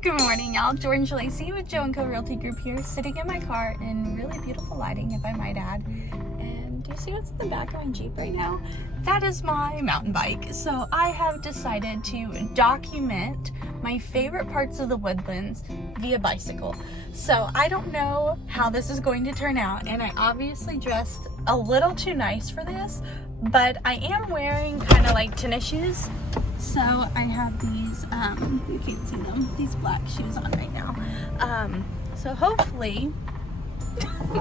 Good morning, y'all. Jordan Shalacy with Joe & Co Realty Group here, sitting in my car in really beautiful lighting, if I might add. And do you see what's in the back of my Jeep right now? That is my mountain bike. So I have decided to document my favorite parts of the Woodlands via bicycle. So I don't know how this is going to turn out, and I obviously dressed a little too nice for this, but I am wearing kind of like tennis shoes. So I have these, you can't see them, these black shoes on right now. So hopefully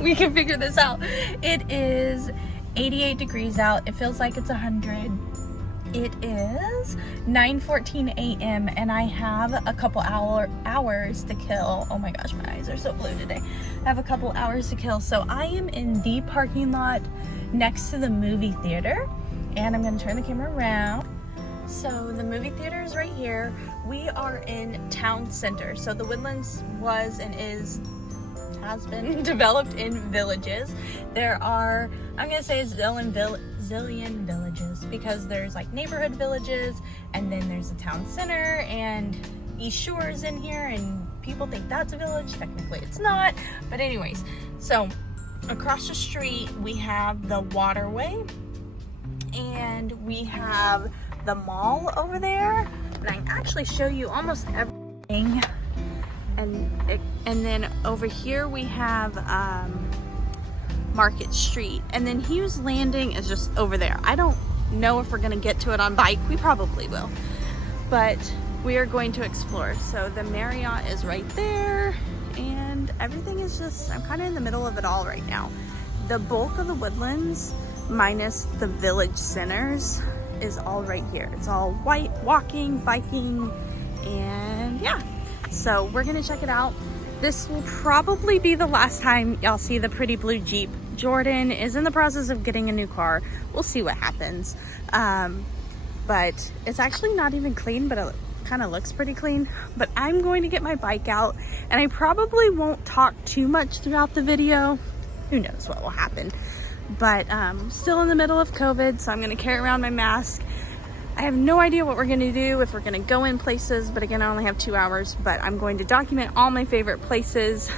we can figure this out. It is 88 degrees out. It feels like it's 100. It is 9:14 a.m. and I have a couple hours to kill. Oh my gosh, my eyes are so blue today. I have a couple hours to kill. So I am in the parking lot next to the movie theater, and I'm gonna turn the camera around. So the movie theater is right here. We are in town center. So the Woodlands was and has been developed in villages. There are, I'm gonna say a zillion villages, because there's like neighborhood villages, and then there's the town center, and East Shore is in here, and people think that's a village. Technically it's not, but anyways. So across the street we have the Waterway, and we have the mall over there, and I can actually show you almost everything. And then over here we have Market Street, and then Hughes Landing is just over there. I don't know if we're gonna get to it on bike. We probably will, but we are going to explore. So the Marriott is right there, and everything is just, I'm kind of in the middle of it all right now. The bulk of the Woodlands, minus the village centers, is all right here. It's all white, walking, biking, and yeah. So we're gonna check it out. This will probably be the last time y'all see the pretty blue Jeep. Jordan is in the process of getting a new car. We'll see what happens. But it's actually not even clean, but it kind of looks pretty clean. But I'm going to get my bike out, and I probably won't talk too much throughout the video. Who knows what will happen. But still in the middle of COVID, so I'm gonna carry around my mask. I have no idea what we're gonna do, if we're gonna go in places, but again, I only have 2 hours, but I'm going to document all my favorite places.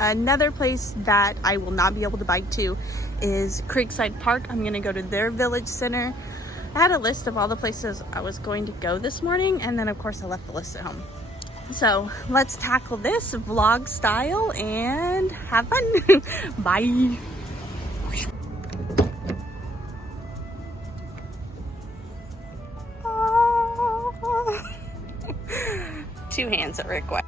Another place that I will not be able to bike to is Creekside Park. I'm gonna go to their village center. I had a list of all the places I was going to go this morning, and then of course I left the list at home. So let's tackle this vlog style and have fun. Bye. Two hands at request.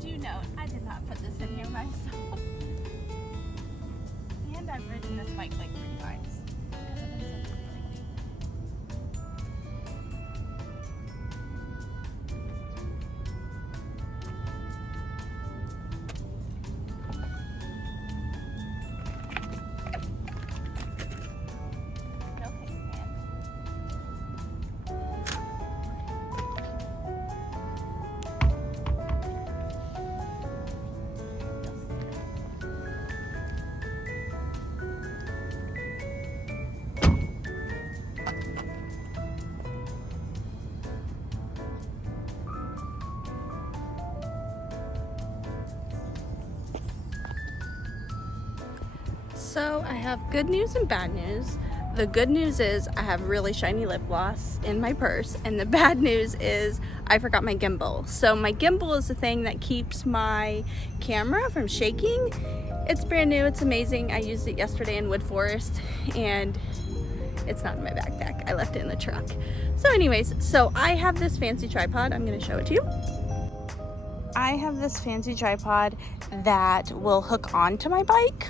Do note, I did not put this in here myself. And I've ridden this bike like 3 times. So I have good news and bad news. The good news is I have really shiny lip gloss in my purse, and the bad news is I forgot my gimbal. So my gimbal is the thing that keeps my camera from shaking. It's brand new, it's amazing. I used it yesterday in Wood Forest, and it's not in my backpack. I left it in the truck. So anyways, so I have this fancy tripod. I'm gonna show it to you. I have this fancy tripod that will hook onto my bike,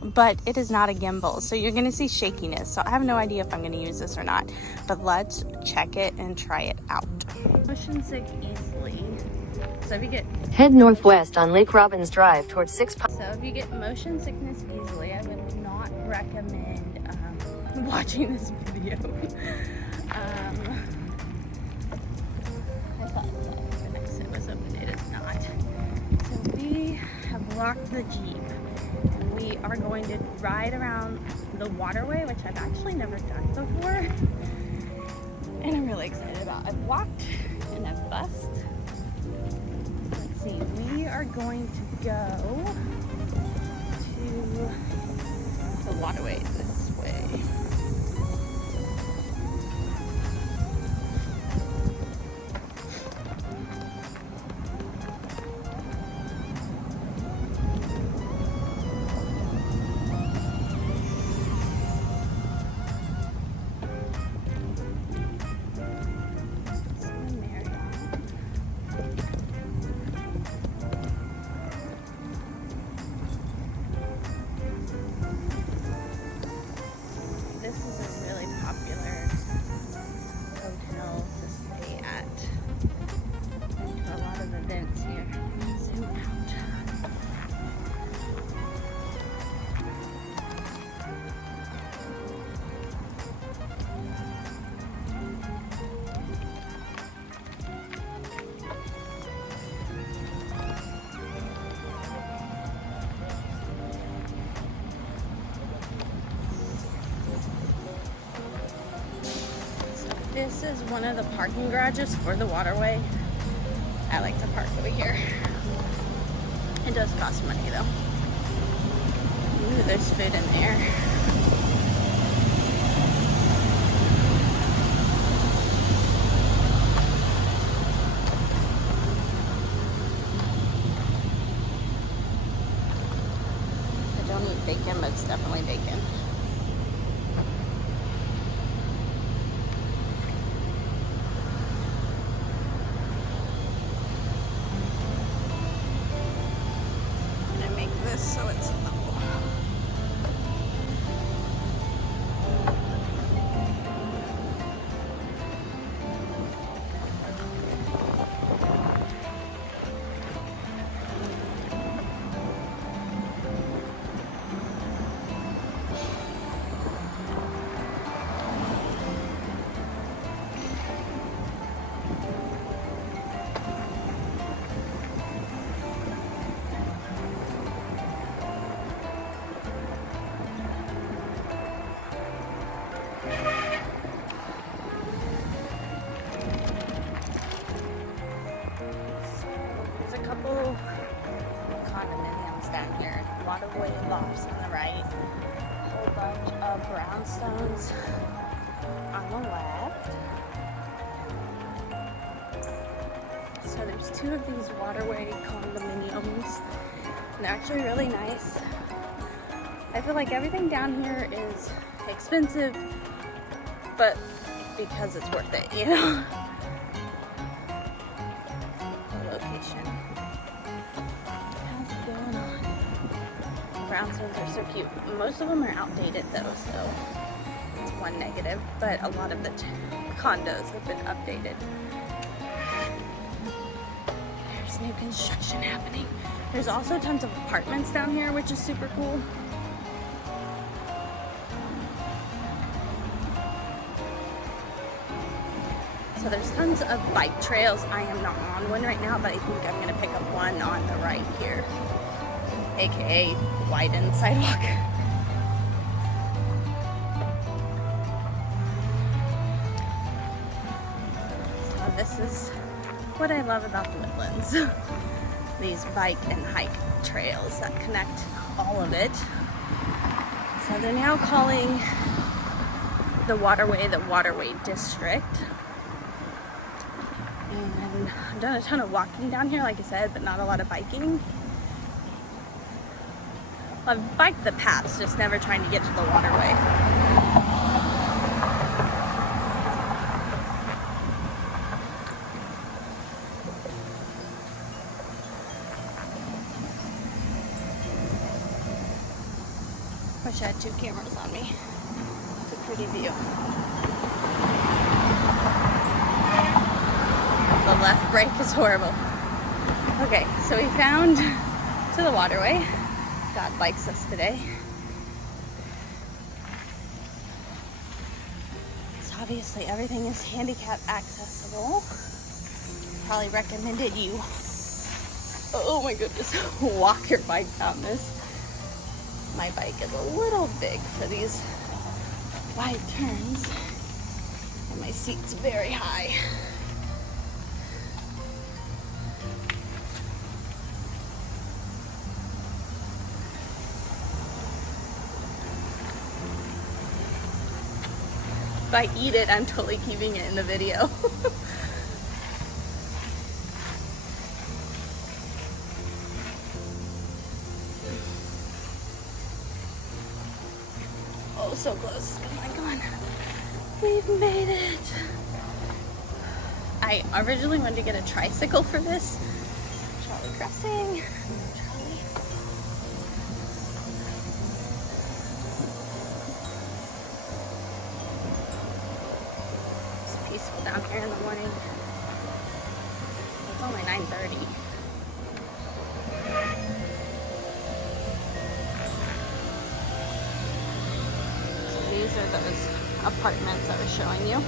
but it is not a gimbal, so you're gonna see shakiness. So I have no idea if I'm gonna use this or not, but let's check it and try it out. Motion sick easily. So if you get head northwest on Lake Robbins Drive towards 6. So if you get motion sickness easily, I would not recommend watching this video. I thought it was open. It is not. So we have locked the Jeep and we are going to ride around the Waterway, which I've actually never done before. And I'm really excited about. I've walked and I've bussed. Let's see, we are going to go to the Waterway this way. This is a really popular hotel to stay at. Been to a lot of events here. Zoom out. This is one of the parking garages for the Waterway. I like to park over here. It does cost money though. Ooh, there's food in there. I don't eat bacon, but it's definitely bacon. So it's level. Couple condominiums down here. Waterway Lofts on the right. A whole bunch of brownstones on the left. So there's two of these Waterway condominiums. And they're actually really nice. I feel like everything down here is expensive, but because it's worth it, you know? Location. Brownstones are so cute. Most of them are outdated though, so it's one negative, but a lot of the condos have been updated. There's new construction happening. There's also tons of apartments down here, which is super cool. So there's tons of bike trails. I am not on one right now, but I think I'm gonna pick up one on the right here, aka widened sidewalk. So this is what I love about the Woodlands. These bike and hike trails that connect all of it. So they're now calling the Waterway the Waterway District. And I've done a ton of walking down here, like I said, but not a lot of biking. I've biked the paths, just never trying to get to the Waterway. Wish I had two cameras on me. It's a pretty view. The left brake is horrible. Okay, so we found to the Waterway. God likes us today. Saw obviously everything is handicap accessible. Probably recommended you, oh my goodness, walk your bike down this. My bike is a little big for these wide turns, and my seat's very high. If I eat it, I'm totally keeping it in the video. Oh, so close. Come on, come on. We've made it. I originally wanted to get a tricycle for this. Trolley crossing. Trolley. It's peaceful down here in the morning. It's only 9:30. These are those apartments I was showing you.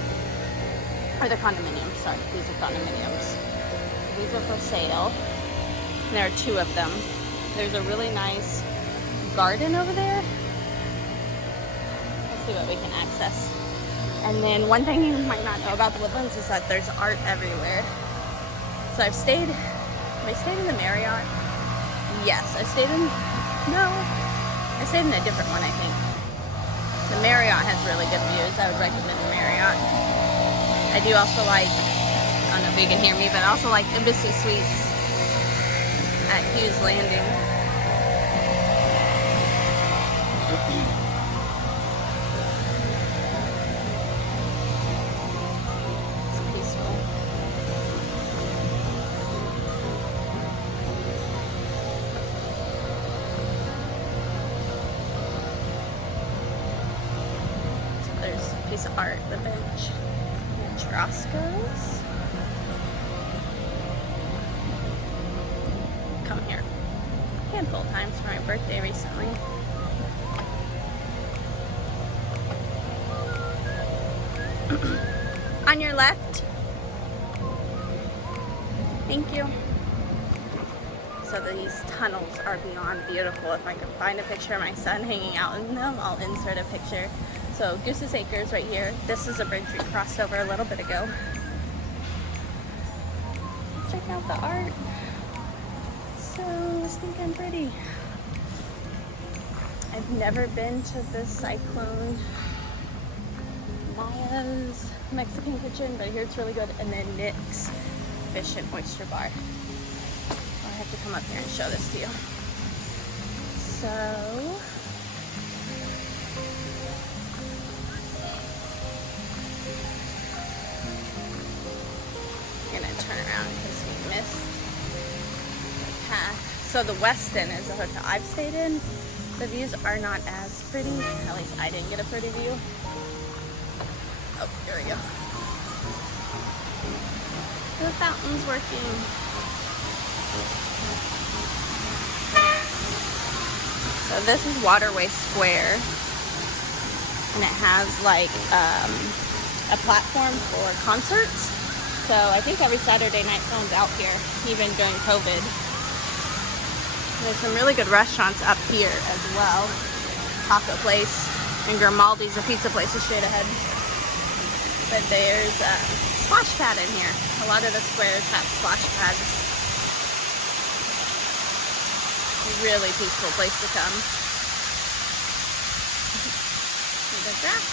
Or the condominiums, sorry. These are condominiums. These are for sale. And there are 2 of them. There's a really nice garden over there. Let's see what we can access. And then one thing you might not know about the Woodlands is that there's art everywhere. So I stayed in the Marriott. Yes, I stayed in a different one, I think. The Marriott has really good views. I would recommend the Marriott. I do also like, I don't know if you can hear me, but I also like Embassy Suites at Hughes Landing. It's peaceful. There's a piece of art, the bench. And Roscoe's. Come here. A handful of times for my birthday recently. On your left. Thank you. So these tunnels are beyond beautiful. If I can find a picture of my son hanging out in them, I'll insert a picture. So Goose's Acres right here. This is a bridge we crossed over a little bit ago. Check out the art. So stinking pretty. I've never been to this Cyclone Maya's Mexican kitchen, but I hear it's really good. And then Nick's Fish and Oyster Bar. I'll have to come up here and show this to you. So turn around because we missed the path. So the Westin is a hotel I've stayed in. The views are not as pretty. At least I didn't get a pretty view. Oh, here we go. The fountain's working. So this is Waterway Square. And it has like a platform for concerts. So I think every Saturday night films out here, even during COVID. There's some really good restaurants up here as well. Taco place and Grimaldi's, a pizza place, is straight ahead. But there's a splash pad in here. A lot of the squares have splash pads. Really peaceful place to come. Look at that.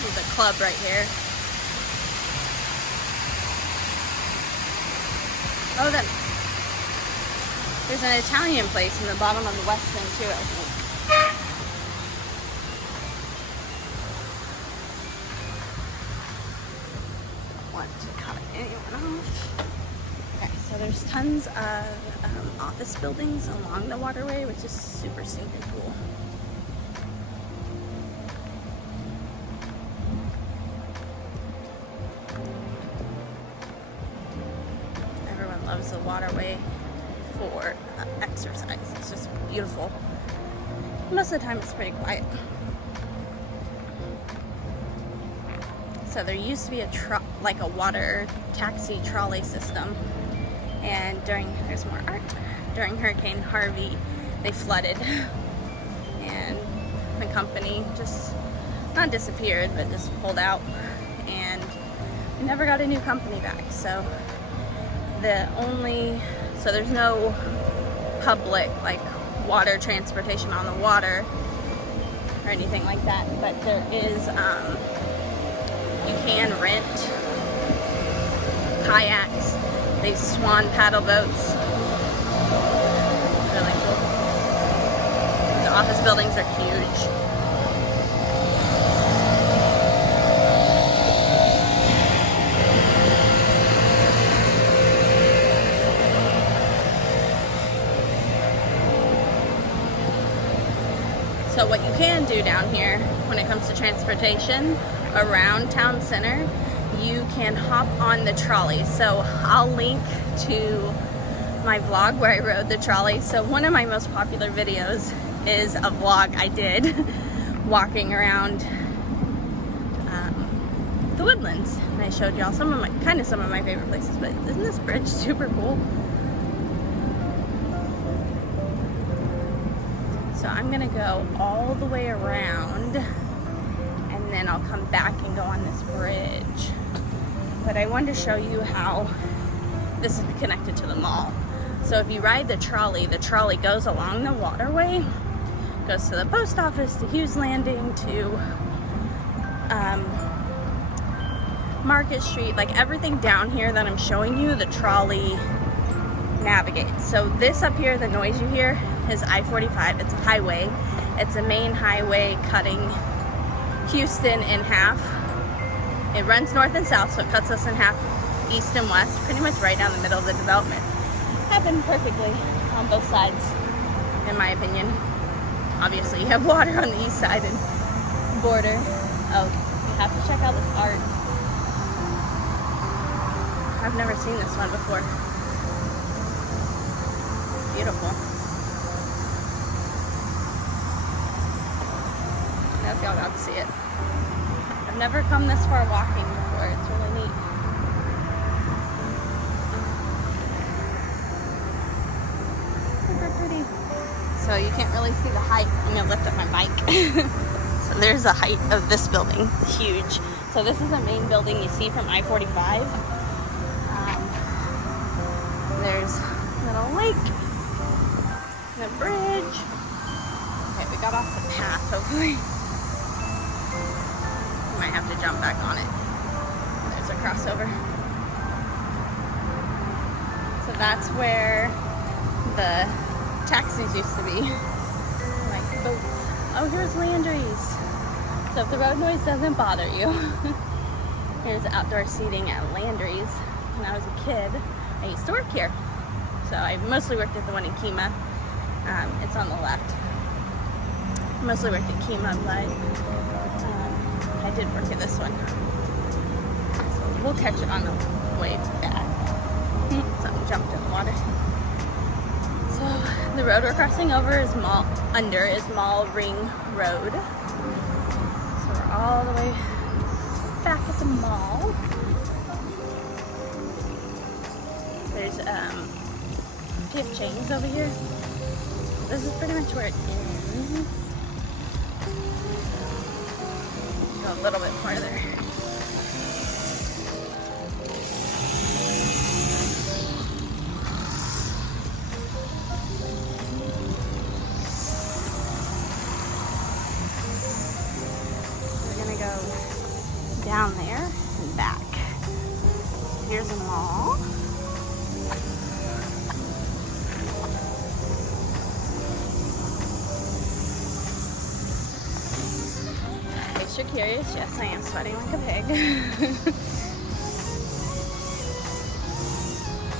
There's a club right here. Oh, then there's an Italian place in the bottom of the west end too, I think. Don't want to cut anyone off. Okay, so there's tons of office buildings along the waterway, which is super stinking cool. Everyone loves the waterway for exercise. It's just beautiful. Most of the time it's pretty quiet. So there used to be a like a water taxi trolley system, and there's more art. During Hurricane Harvey, they flooded, and the company just not disappeared, but just pulled out, and we never got a new company back. So there's no public like water transportation on the water or anything like that, but there is you can rent kayaks, these swan paddle boats. Really cool. The office buildings are huge. So what you can do down here when it comes to transportation around town center, you can hop on the trolley. So I'll link to my vlog where I rode the trolley. So one of my most popular videos is a vlog I did walking around the Woodlands, and I showed y'all some of my favorite places. But isn't this bridge super cool? So I'm gonna go all the way around, and then I'll come back and go on this bridge. But I wanted to show you how this is connected to the mall. So if you ride the trolley goes along the waterway, goes to the post office, to Hughes Landing, to Market Street, like everything down here that I'm showing you, the trolley navigates. So this up here, the noise you hear, is I-45. It's a highway. It's a main highway cutting Houston in half. It runs north and south, so it cuts us in half, east and west, pretty much right down the middle of the development. Happened perfectly on both sides, in my opinion. Obviously, you have water on the east side and border. Oh, you have to check out this art. I've never seen this one before. Beautiful. I don't know if y'all got to see it. I've never come this far walking before. It's really neat. Super pretty. So you can't really see the height. I'm gonna lift up my bike. So there's the height of this building. It's huge. So this is a main building you see from I-45. There's a little lake and a bridge. Okay, we got off the path, hopefully. Might have to jump back on it. There's a crossover. So that's where the taxis used to be, like boats. Oh, here's Landry's. So if the road noise doesn't bother you, here's outdoor seating at Landry's. When I was a kid, I used to work here. So I mostly worked at the one in Kemah. It's on the left. Mostly worked at Kemah, but I did work at this one. So we'll catch it on the way back. Something jumped in the water. So the road we're crossing over is Mall Ring Road. So we're all the way back at the mall. There's gift chains over here. This is pretty much where it ends. Go a little bit farther. We're gonna go down there and back. Here's a mall. curious, yes, I am sweating like a pig.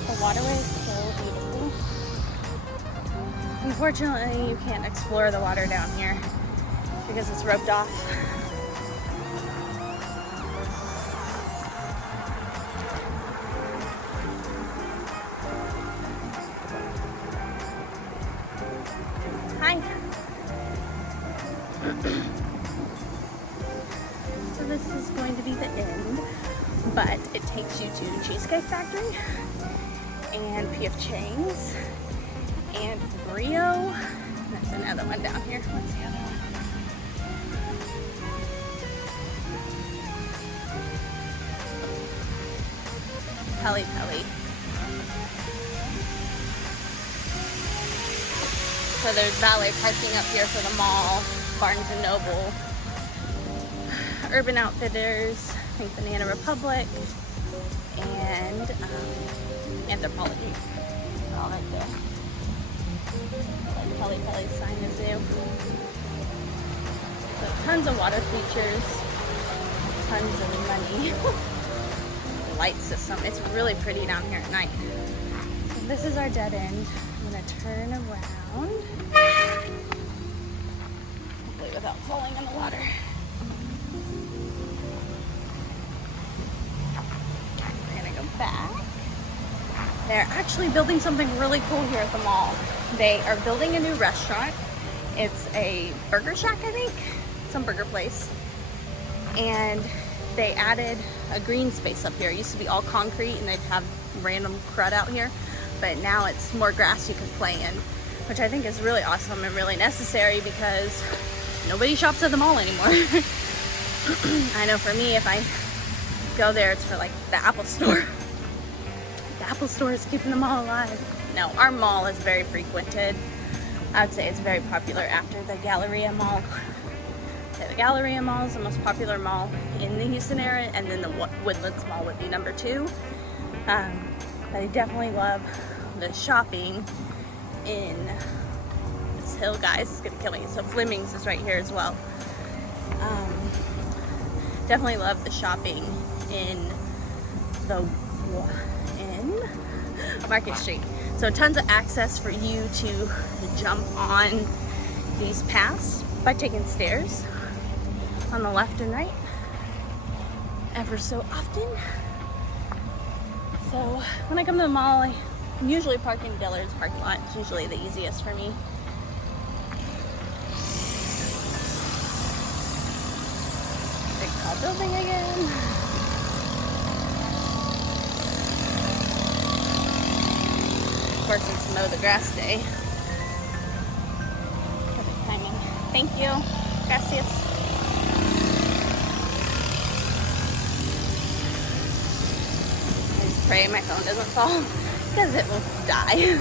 The waterway is so beautiful. Unfortunately, you can't explore the water down here because it's roped off. Hi. So this is going to be the end, but it takes you to Cheesecake Factory and P.F. Chang's and Brio. There's another one down here. What's the other one? Pelly Pelly. So there's valet parking up here for the mall, Barnes & Noble, Urban Outfitters, I think Banana Republic, and Anthropologie. All right there. Like Pelly Pelly's sign is new. So tons of water features, tons of money. Light system. It's really pretty down here at night. So this is our dead end. I'm gonna turn around. Hopefully without falling in the water. We're gonna go back. They're actually building something really cool here at the mall. They are building a new restaurant. It's a burger shack, I think. Some burger place. And they added a green space up here. It used to be all concrete and they'd have random crud out here. But now it's more grass you can play in, which I think is really awesome and really necessary because nobody shops at the mall anymore. I know for me, if I go there, it's for like the Apple store. The Apple store is keeping the mall alive. No, our mall is very frequented. I would say it's very popular after the Galleria Mall. The Galleria Mall is the most popular mall in the Houston area, and then the Woodlands Mall would be number 2. I definitely love the shopping in this hill, guys. It's gonna kill me. So Fleming's is right here as well. Definitely love the shopping in Market Street. So tons of access for you to jump on these paths by taking stairs on the left and right ever so often. So when I come to the mall, I usually park in Dillard's parking lot. It's usually the easiest for me. Big tall building again. Of course, it's mow the grass day. Perfect timing. Thank you. Gracias. Pray my phone doesn't fall because it will die.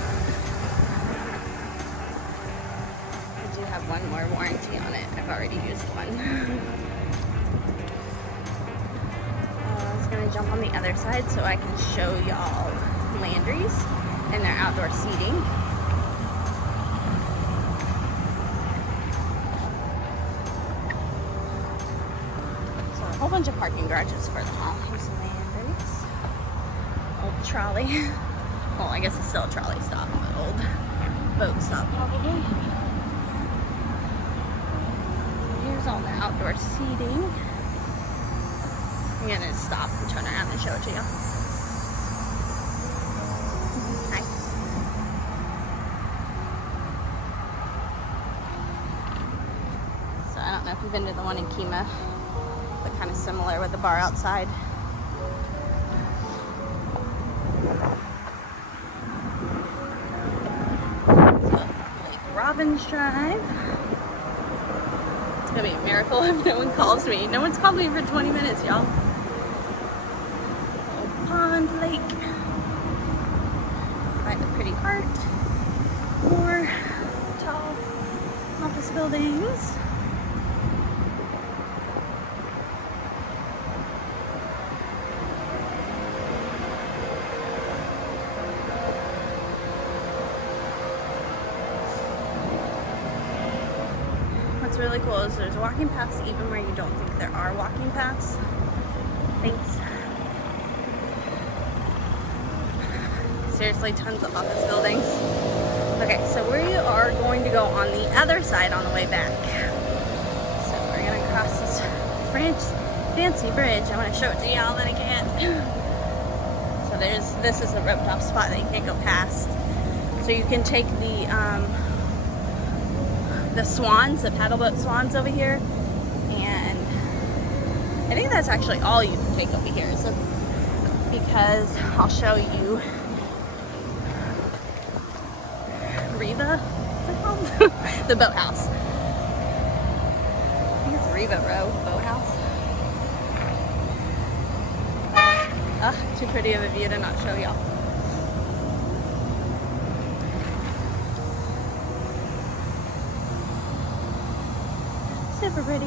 I do have one more warranty on it. I've already used one. I was gonna jump on the other side so I can show y'all Landry's and their outdoor seating. So a whole bunch of parking garages for the mall. Here's some Landry's. Old trolley. Well, I guess it's still a trolley stop, but old boat stop probably. Here's all the outdoor seating. I'm gonna stop and turn around and show it to you. Hi. So I don't know if you've been to the one in Kemah, but kind of similar with the bar outside. Robbins Drive. It's gonna be a miracle if no one calls me. No one's called me for 20 minutes, y'all. Old Pond Lake. Find a pretty art. More tall office buildings. what's really cool is there's walking paths even where you don't think there are walking paths. Thanks. Seriously, tons of office buildings. Okay, so we are going to go on the other side on the way back. So we're gonna cross this fancy bridge. I want to show it to y'all that I can't. So this is a roped off spot that you can't go past. So you can take the swans, the paddle boat swans over here, and I think that's actually all you can take over here. So because I'll show you Riva, what's it called? The boathouse. I think it's Riva Row Boathouse. Too pretty of a view to not show y'all. Super pretty.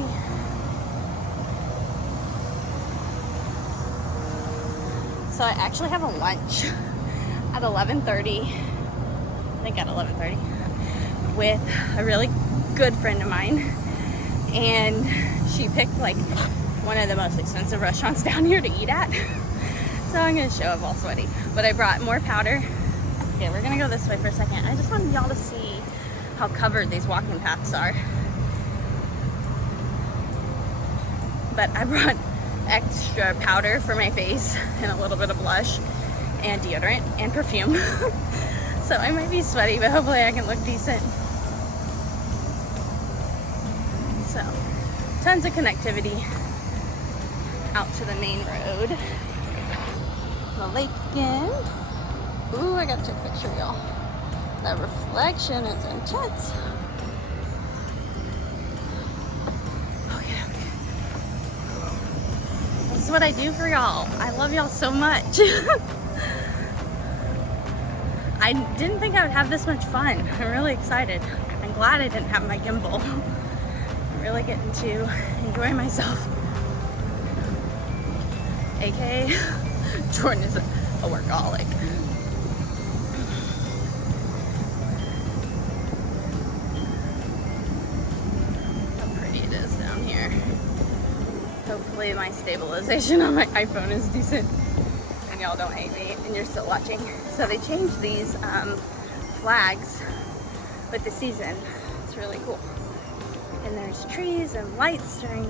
So I actually have a lunch at 11:30. I think at 11:30 with a really good friend of mine, and she picked like one of the most expensive restaurants down here to eat at. So I'm gonna show up all sweaty, but I brought more powder. Okay, we're gonna go this way for a second. I just wanted y'all to see how covered these walking paths are. But I brought extra powder for my face and a little bit of blush and deodorant and perfume. So I might be sweaty, but hopefully I can look decent. So, tons of connectivity out to the main road. The lake again. Ooh, I gotta take a picture, y'all. That reflection is intense. Okay. This is what I do for y'all. I love y'all so much. I didn't think I would have this much fun. I'm really excited. I'm glad I didn't have my gimbal. I'm really getting to enjoy myself. AKA, Jordan is a workaholic. How pretty it is down here. Hopefully my stabilization on my iPhone is decent and y'all don't hate me and you're still watching. So they changed these flags with the season. It's really cool. And there's trees and lights during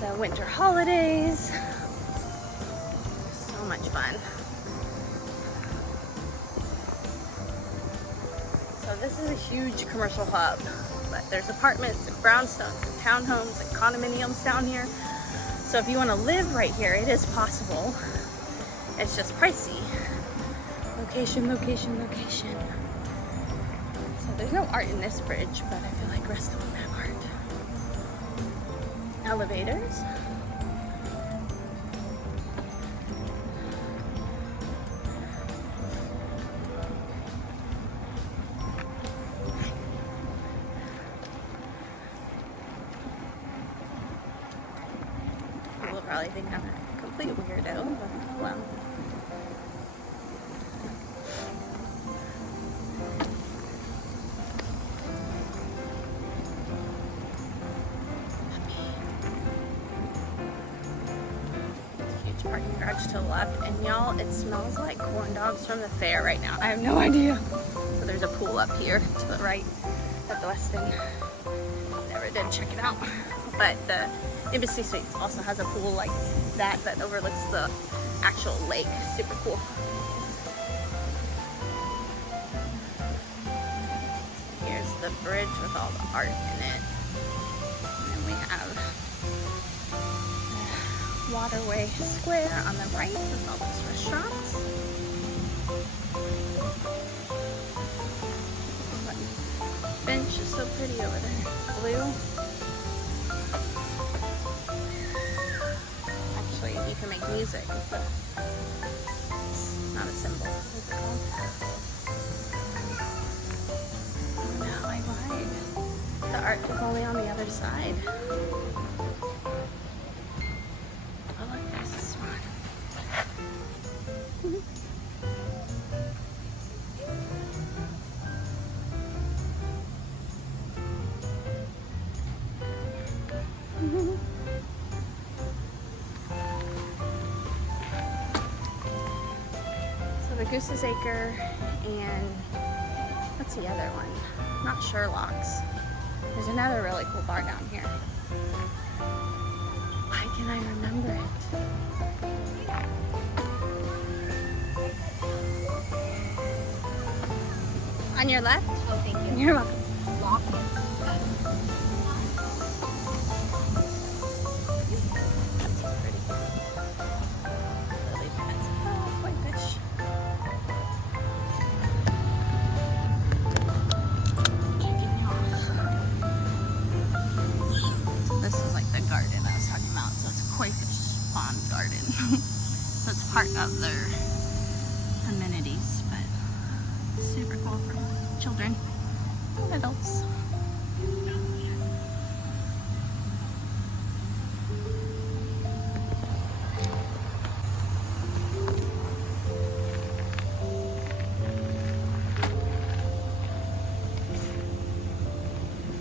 the winter holidays. So much fun. So this is a huge commercial hub, but there's apartments and brownstones and townhomes and condominiums down here. So if you want to live right here, it is possible. It's just pricey. Location, location, location. So there's no art in this bridge, but I feel like the rest of them have art. Elevators. People probably think I'm a complete weirdo, but well. Parking garage to the left, and y'all, it smells like corn dogs from the fair right now. I have no idea. So there's a pool up here to the right at the west end. Never did check it out, but the Embassy Suites also has a pool like that that overlooks the actual lake. Super cool. Here's the bridge with all the art in it, and then we have Waterway Square on the right with all those restaurants. Bench is so pretty over there. Blue. Actually, you can make music. It's not a cymbal. What's it called? Oh no, I lied. The art is only on the other side. the Goose's Acre, and what's the other one? Not Sherlock's. There's another really cool bar down here. Why can I remember it? On your left? Oh, thank you. You're welcome. Lock. That's pretty. Lily pads. Oh, boy, fish. Taking me off. This is like the garden I was talking about. So it's a koi fish pond garden. So it's part of their amenities, but super cool for children and adults.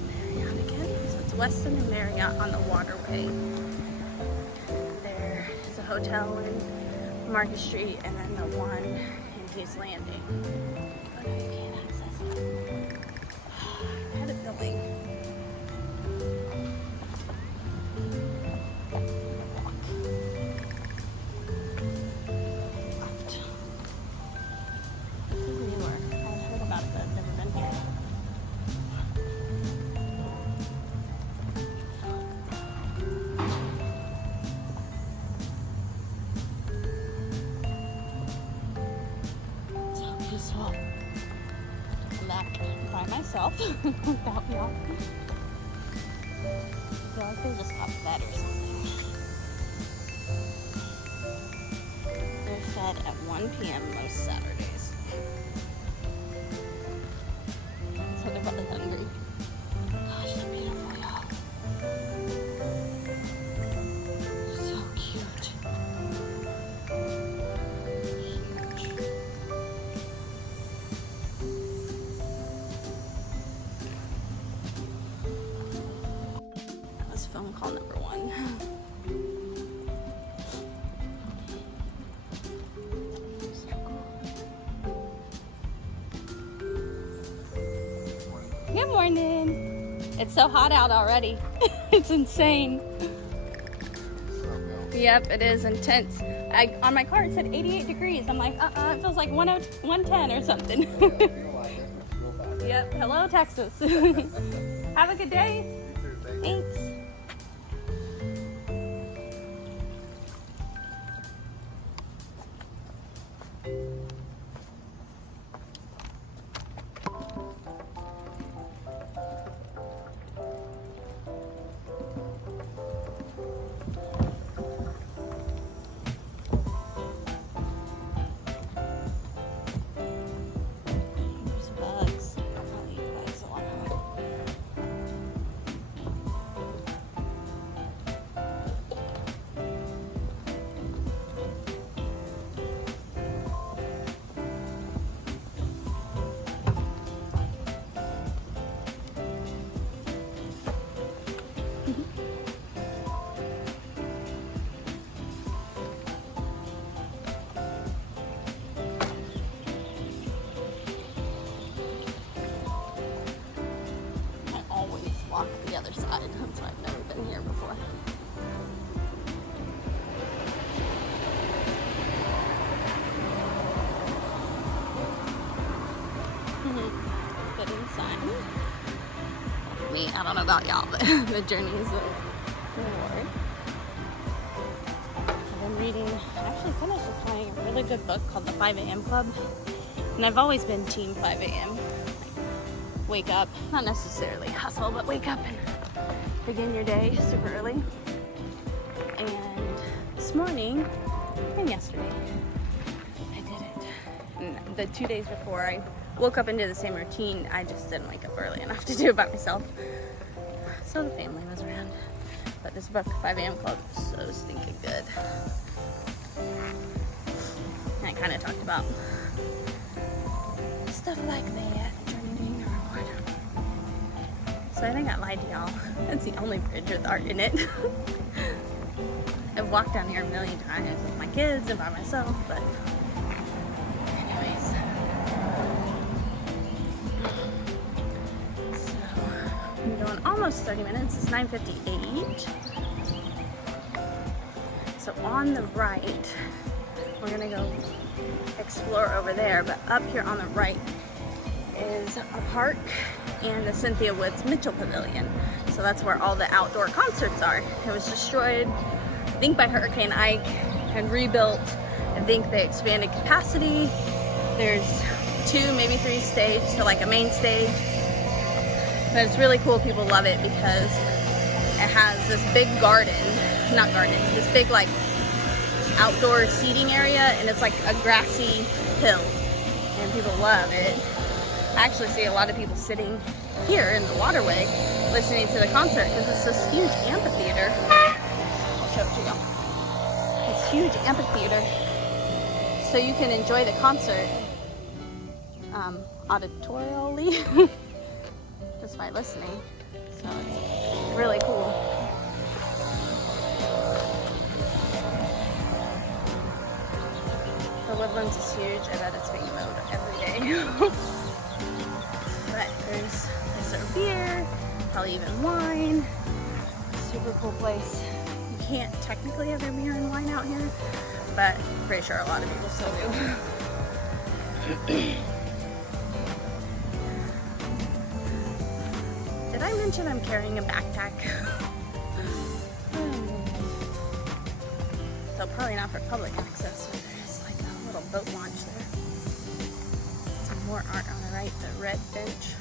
Marriott again. So it's Weston and Marriott on the Waterway. There is a hotel in Market Street, and then the one in Hughes Landing. But I can't access it. I had a feeling. Left. This is newer. I've heard about it, but I've never been here. So peaceful. I'm back by myself without y'all. I feel like they just got fed or something. They're fed at 1 p.m. most Saturdays. So they're probably hungry. Gosh, they're beautiful, y'all. So cute. Huge. That was phone call number 1. So cool. Good morning. It's so hot out already. It's insane. Yep, it is intense. On my car it said 88 degrees. I'm like, it feels like 110 or something. Yep, hello Texas. Have a good day. Thanks. There's bugs. I'll eat bugs a lot. I always walk the other side. That's why I've never been here before. Good sign. Me, I don't know about y'all, but the journey is a reward. I've been reading, I actually finished a really good book called The 5 a.m. Club. And I've always been team 5 a.m. Wake up, not necessarily hustle, but wake up and begin your day super early. And this morning, and yesterday, I did it. And the 2 days before I woke up and did the same routine, I just didn't wake up early enough to do it by myself. So the family was around. But this book, 5 a.m. Club, is so stinking good. And I kind of talked about stuff like that, journeying or what. So I think I lied to y'all. That's the only bridge with art in it. I've walked down here a million times with my kids and by myself, but I almost 30 minutes. It's 9:58. So on the right, we're gonna go explore over there, but up here on the right is a park and the Cynthia Woods Mitchell Pavilion. So that's where all the outdoor concerts are. It was destroyed, I think, by Hurricane Ike and rebuilt. I think they expanded capacity. There's 2, maybe 3 stages, so like a main stage. But it's really cool. People love it because it has this big this big like outdoor seating area, and it's like a grassy hill, and people love it. I actually see a lot of people sitting here in the Waterway listening to the concert because it's this huge amphitheater. I'll show it to you. This huge amphitheater, so you can enjoy the concert auditorially just by listening. So it's really cool. The Woodlands is huge. I bet it's being mowed every day. But they serve beer, probably even wine. Super cool place. You can't technically have their beer and wine out here, but I'm pretty sure a lot of people still do. Did I mention I'm carrying a backpack? So probably not for public access, but there's like a little boat launch there. Some more art on the right, the red bench.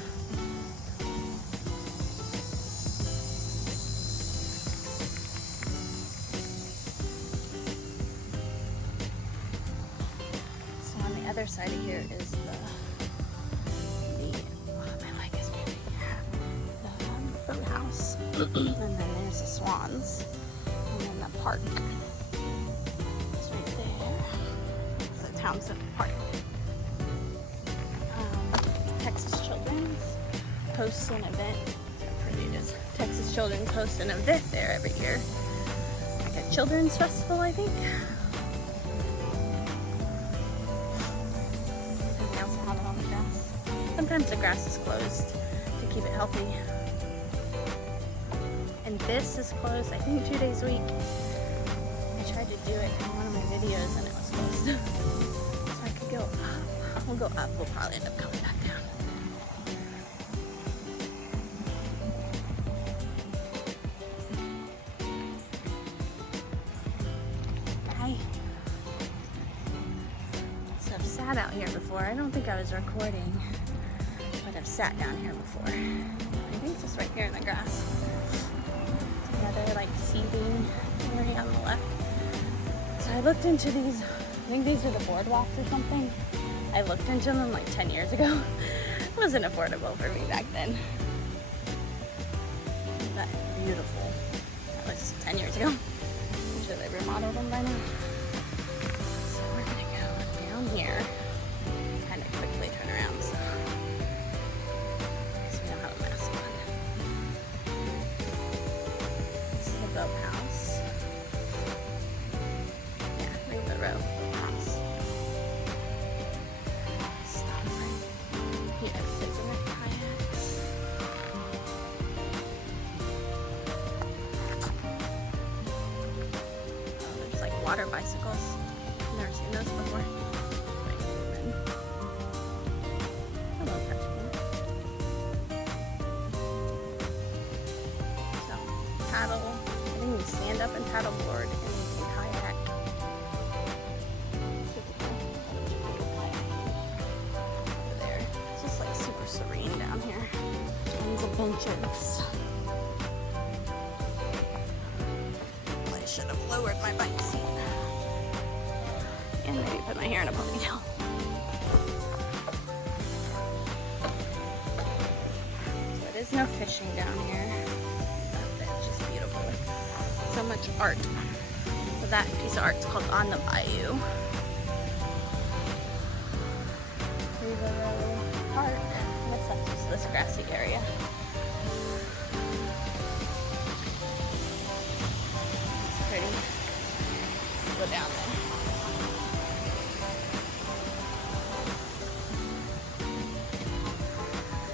So on the other side of here is my mic is moving. The boathouse. And then there's the swans. And then the park. It's right there. It's the town center park. Texas Children's hosts an event. Look how pretty it is. Texas Children's hosts an event there every year. Like a children's festival, I think. And they also have it on the grass. Sometimes the grass is closed to keep it healthy. And this is closed, I think, 2 days a week. I tried to do it in one of my videos and it was closed. So I could go up. We'll go up. We'll probably end up coming back down. Hi. So I've sat out here before. I don't think I was recording, but I've sat down here before. I think just right here in the grass. Another like seating area on the left. So I looked into these, I think these are the boardwalks or something. I looked into them like 10 years ago. It wasn't affordable for me back then. But beautiful. That was 10 years ago. I'm sure they remodeled them by now. So we're gonna go down here. Kind of quickly turn around so we don't have a mask on. This is the boathouse. Yeah, leave the row. Boathouse. Stop right here. Fisherman kayaks. Oh, there's like water bicycles. I've never seen those before. Hello, freshman. So, paddle. I think you can stand up and paddle board and you can kayak. Over there. It's just like super serene down here. Tons of benches. I should have lowered my bike seat. And maybe put my hair in a ponytail. So there's no fishing down here. But it's just beautiful. So much art. So that piece of art's called On the Bayou. River Park. I guess that's just this grassy area. It's pretty. Go down there.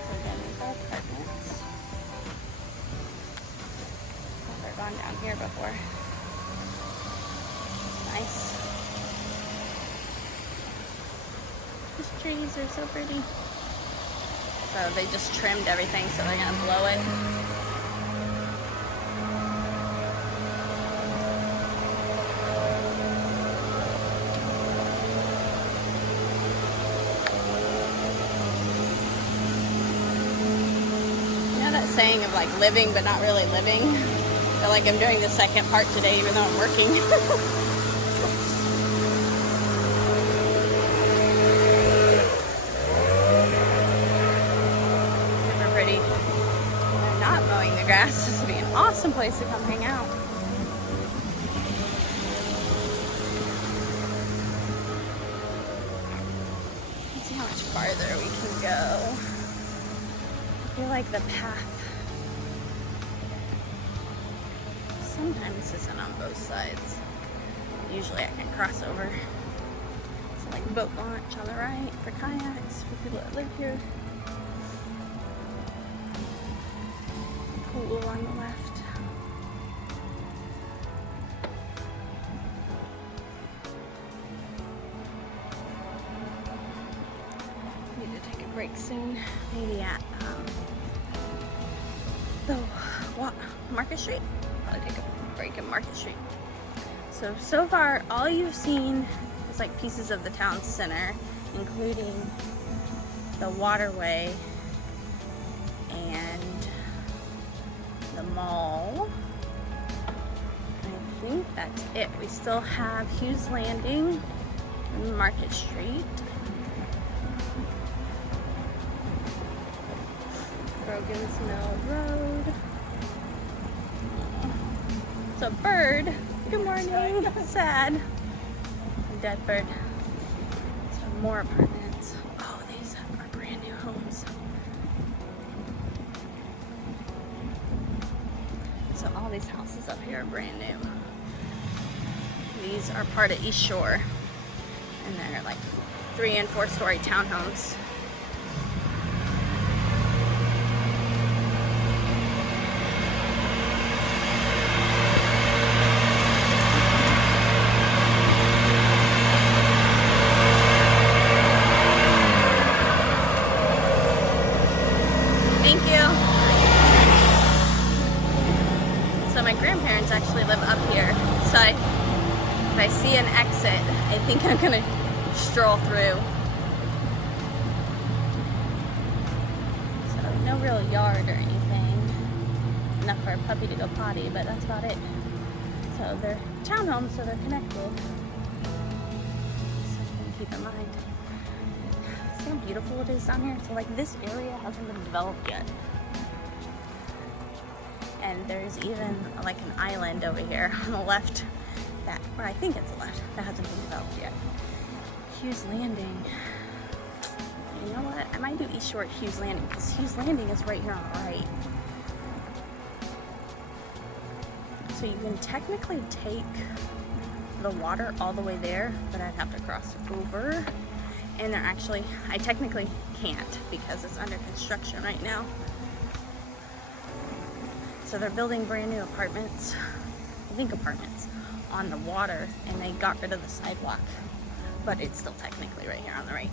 So again, these are apartments. here before. Nice. These trees are so pretty. So they just trimmed everything, so they're gonna blow it. Saying of like living but not really living. I feel like I'm doing the second part today even though I'm working. Super pretty. They're not mowing the grass. This would be an awesome place to come hang out. Let's see how much farther we can go. I feel like the path sometimes isn't on both sides. Usually I can cross over. So like boat launch on the right for kayaks for people that live here. Pool on the left. Need to take a break soon. Maybe at the Market Street. Probably take a break in Market Street. So far, all you've seen is like pieces of the town center, including the Waterway and the mall. I think that's it. We still have Hughes Landing and Market Street. Brogan's Mill Road. It's a bird. Good morning. Sad. A dead bird. So more apartments. Oh, these are brand new homes. So all these houses up here are brand new. These are part of East Shore. And they're like 3- and 4-story townhomes. Actually live up here, so if I see an exit, I think I'm gonna stroll through. So no real yard or anything, enough for a puppy to go potty, but that's about it. So they're townhomes, so they're connected. Something to keep in mind. See how beautiful it is down here? So like this area hasn't been developed yet. And there's even like an island over here on the left that, or I think it's the left, that hasn't been developed yet. Hughes Landing. You know what? I might do East Shore at Hughes Landing because Hughes Landing is right here on the right. So you can technically take the water all the way there, but I'd have to cross over. And they're actually, I technically can't because it's under construction right now. So they're building brand new apartments, I think apartments, on the water, and they got rid of the sidewalk, but it's still technically right here on the right.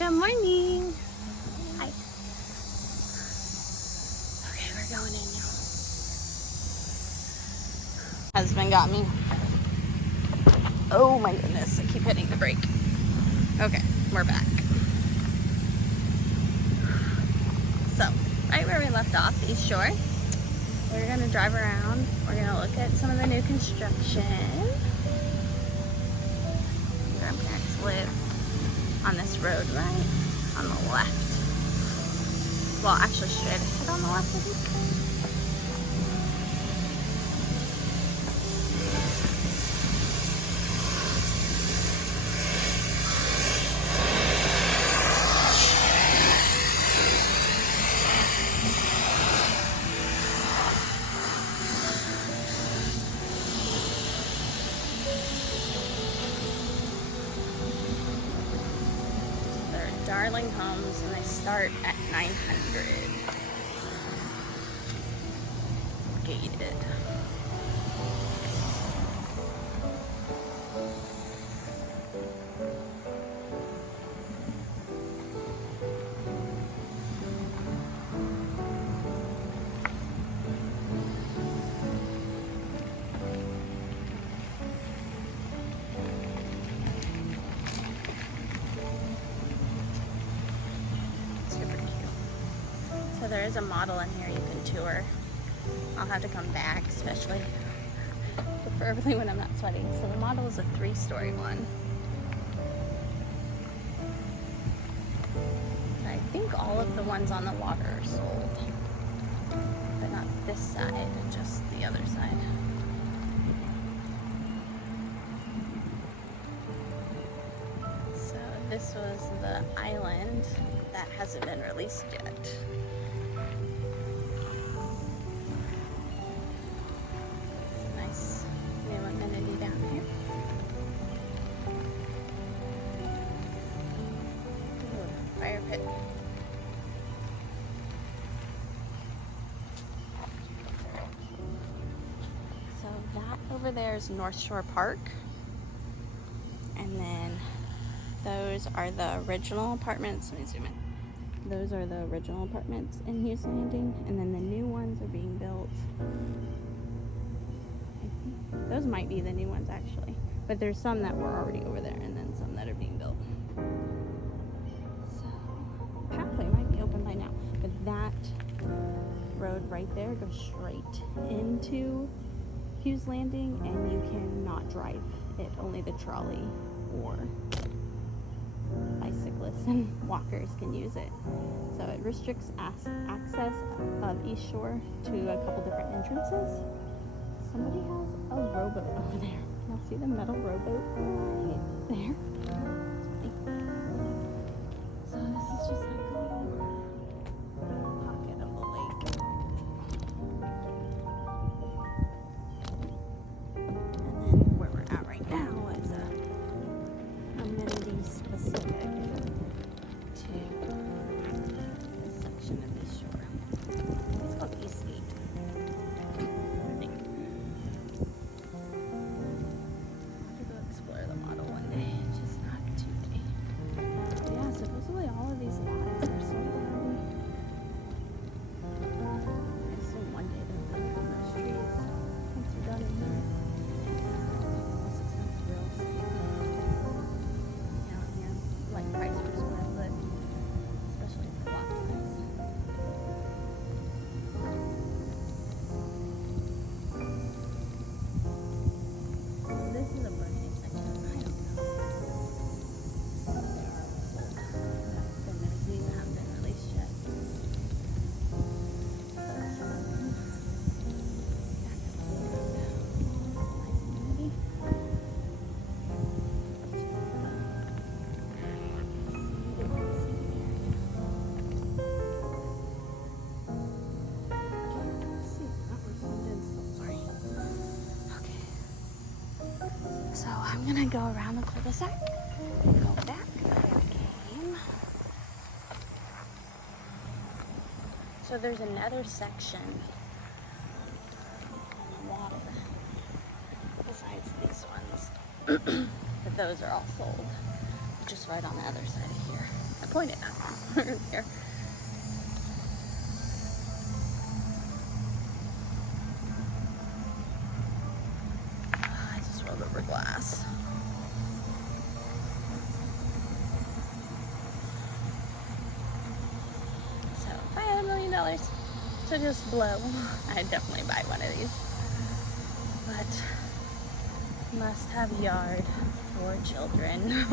Good morning. Hi. Okay, we're going in now. Husband got me. Oh my goodness, I keep hitting the brake. Okay, we're back. So, right where we left off, East Shore, we're gonna drive around. We're gonna look at some of the new construction. Grandparents live on this road right on the left. Well, actually straight ahead on the left, I think. styling homes, and they start at 900. Gated. So there is a model in here you can tour. I'll have to come back, especially preferably when I'm not sweating. So the model is a 3-story one. I think all of the ones on the water are sold, but not this side, just the other side. So this was the island that hasn't been released yet. Nice new amenity down here. Ooh, fire pit. So that over there is North Shore Park. And then those are the original apartments. Let me zoom in. Those are the original apartments in Hughes Landing, and then the new ones are being built. I think those might be the new ones actually, but there's some that were already over there, and then some that are being built. So pathway might be open by now, but that road right there goes straight into Hughes Landing, and you cannot drive it. Only the trolley or bicyclists and walkers can use it. So it restricts access of East Shore to a couple different entrances. Somebody has a rowboat over there. Y'all see the metal rowboat right there? So this is just like a little pocket of the lake. And then where we're at right now is amenity specific to this section of this shore. It's called East Gate, I think. I'll go explore the model one day, just not today. But yeah, supposedly all of these lots are sold already. I assume one day they'll build on those trees once we're done in here. Most expensive real estate down here, like price per square foot, especially for lot size. This is a birthday section. I don't know. They are all sold. Then there's these that haven't been released yet. Nice amenity. So I'm gonna go around the cul-de-sac, go back where I came. So there's another section of water besides these ones, but those are all sold, just right on the other side of here. I pointed at them earlier. I just rolled over glass. So if I had $1 million to just blow, I'd definitely buy one of these. But must have yard for children.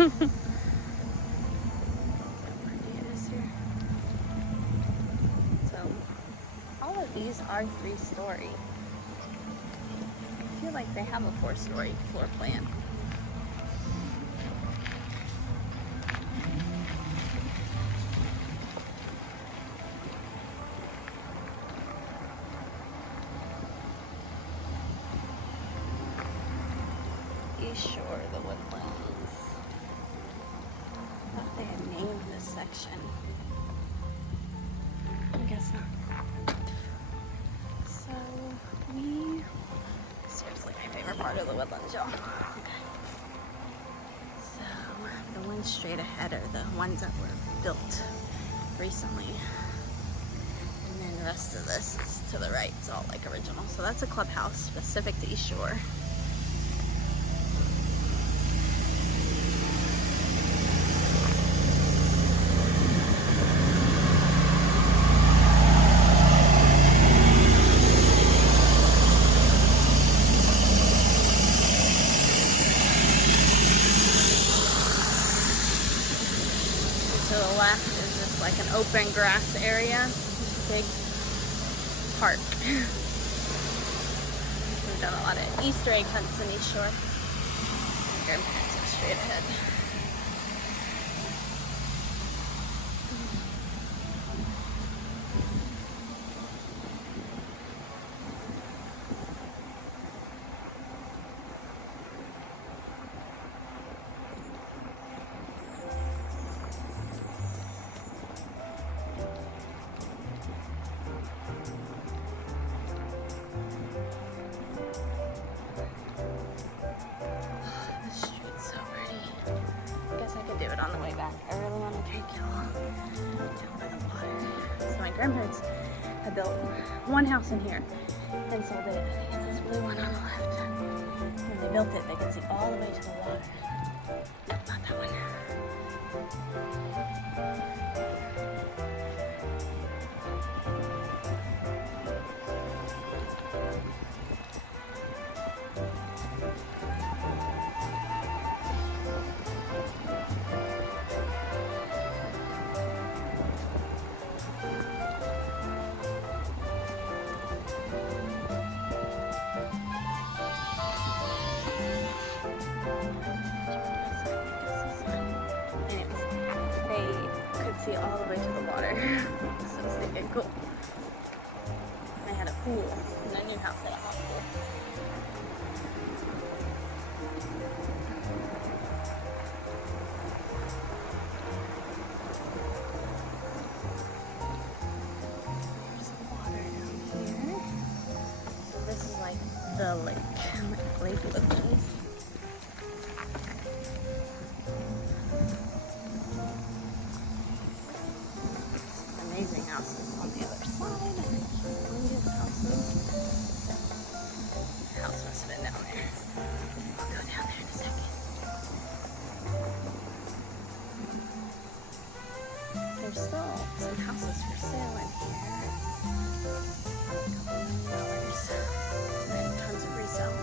So all of these are 3-story. I feel like they have a 4-story floor plan. East Shore, the Woodlands. I thought they had named this section. I guess not. So seriously my favorite part of the Woodlands, y'all. Okay. So the ones straight ahead are the ones that were built recently. And then the rest of this is to the right. It's all like original. So that's a clubhouse specific to East Shore. To the left is just like an open grass area. Big park. We've done a lot of Easter egg hunts in East Shore. My grandparents are straight ahead. Do it on the way back. I really want to take y'all down by the water. So my grandparents had built one house in here and sold it. I think it's this blue one on the left. When they built it, they could see all the way to the water. No, not that one. See all the way to the water. So stinking cool. They had a pool. In their new house they had a hot pool. There's water down here. So this is like the lake. Lake Woodlands. Amazing houses on the other side. The house must have been down there. I'll go down there in a second. There's still some houses for sale in here. $2 million. And then tons of resale.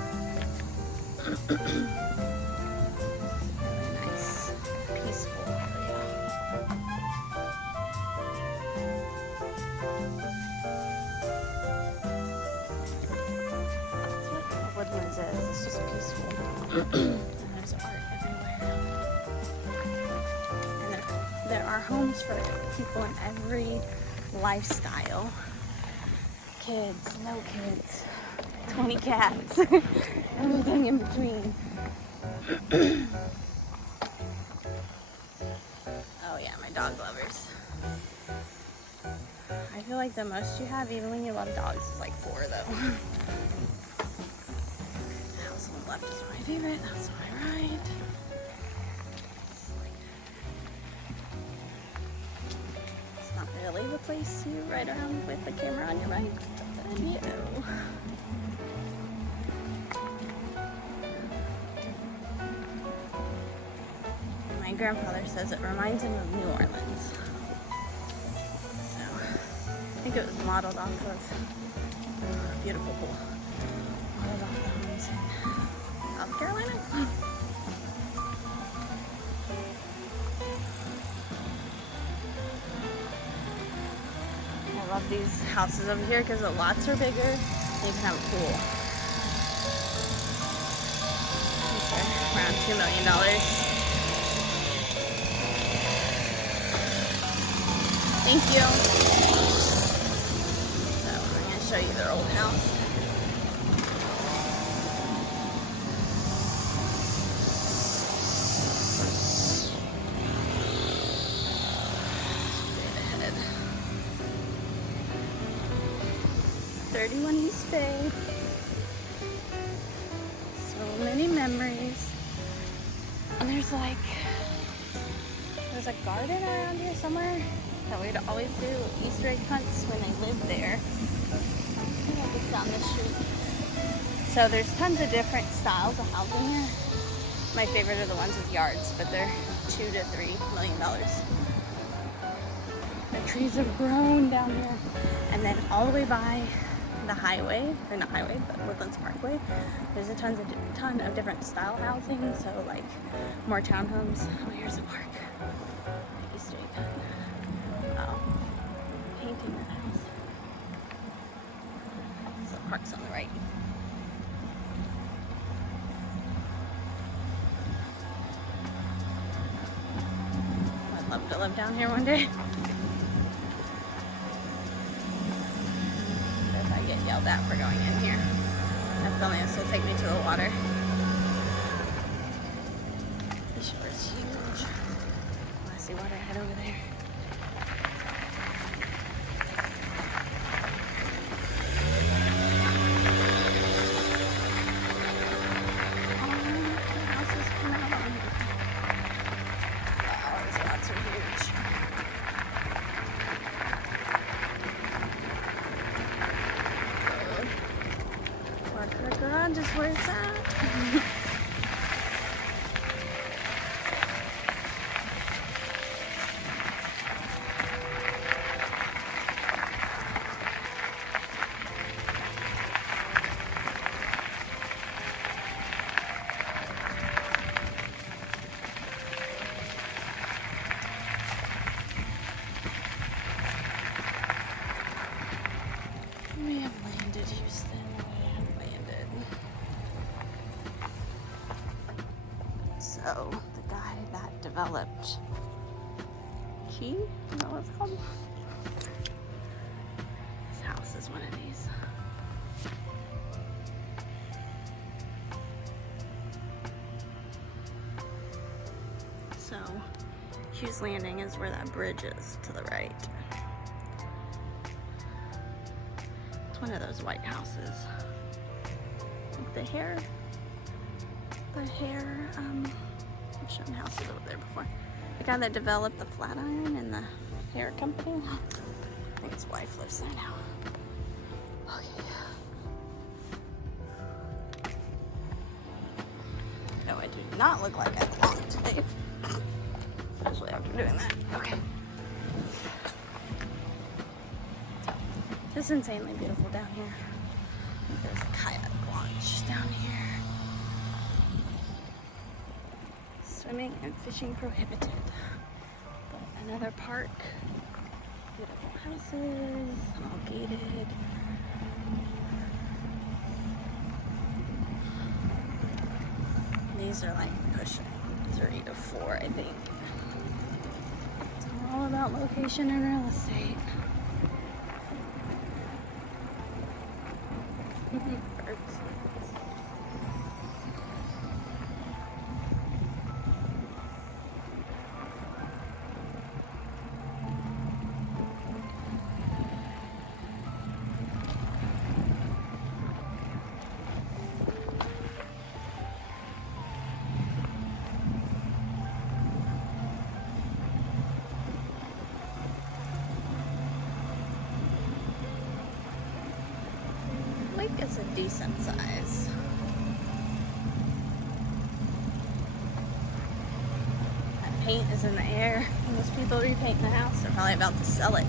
Really nice, peaceful area. Woodlands is. It's just peaceful. And there's art everywhere. And there are homes for people in every lifestyle. Kids, no kids, 20 cats, everything in between. Oh yeah, my dog lovers. I feel like the most you have, even when you love dogs, is like 4 though. House on the left is my favorite, that's my right. It's not really the place you ride around with the camera on your bike, but you know. My grandfather says it reminds him of New Orleans. So, I think it was modeled off of beautiful pool. Modeled off the homes in South Carolina. I love these houses over here because the lots are bigger and you can have a pool. These are around $2 million. Thank you. So I'm going to show you their old house. 31 East Bay. So many memories. And there's a garden around here somewhere that we'd always do Easter egg hunts when they lived there. I think it's down this street. So there's tons of different styles of housing here. My favorite are the ones with yards, but they're $2 to $3 million. The trees have grown down here. And then all the way by the highway, or not highway, but Woodlands Parkway, there's a ton of different style housing, so like more townhomes. Oh, here's a park. Easter egg hunt. Oh, painting the house. So the park's on the right. I'd love to live down here one day. Get yelled at for going in here. That this will take me to the water. The shore is huge. Oh, I see water head over there. Oh, the houses come out on here. Wow, these lots are huge. Our garage is where it's at. We have landed, Houston. So, the guy that developed Key, is that what it's called? His house is one of these. So, Hughes Landing is where that bridge is to the right. It's one of those white houses. Like the hair, I've shown houses over there before. The guy that developed the Flatiron and the hair company. I think his wife lives there now. Okay. No, I do not look like I belong today. Especially after doing that. Okay. Just insanely beautiful down here. There's a kayak launch down here. Swimming and fishing prohibited. But another park. Beautiful houses, all gated. These are like pushing 3 to 4, I think. It's all about location and real estate. Birds. Lake is a decent size. That paint is in the air. Most people repaint the house. They're probably about to sell it.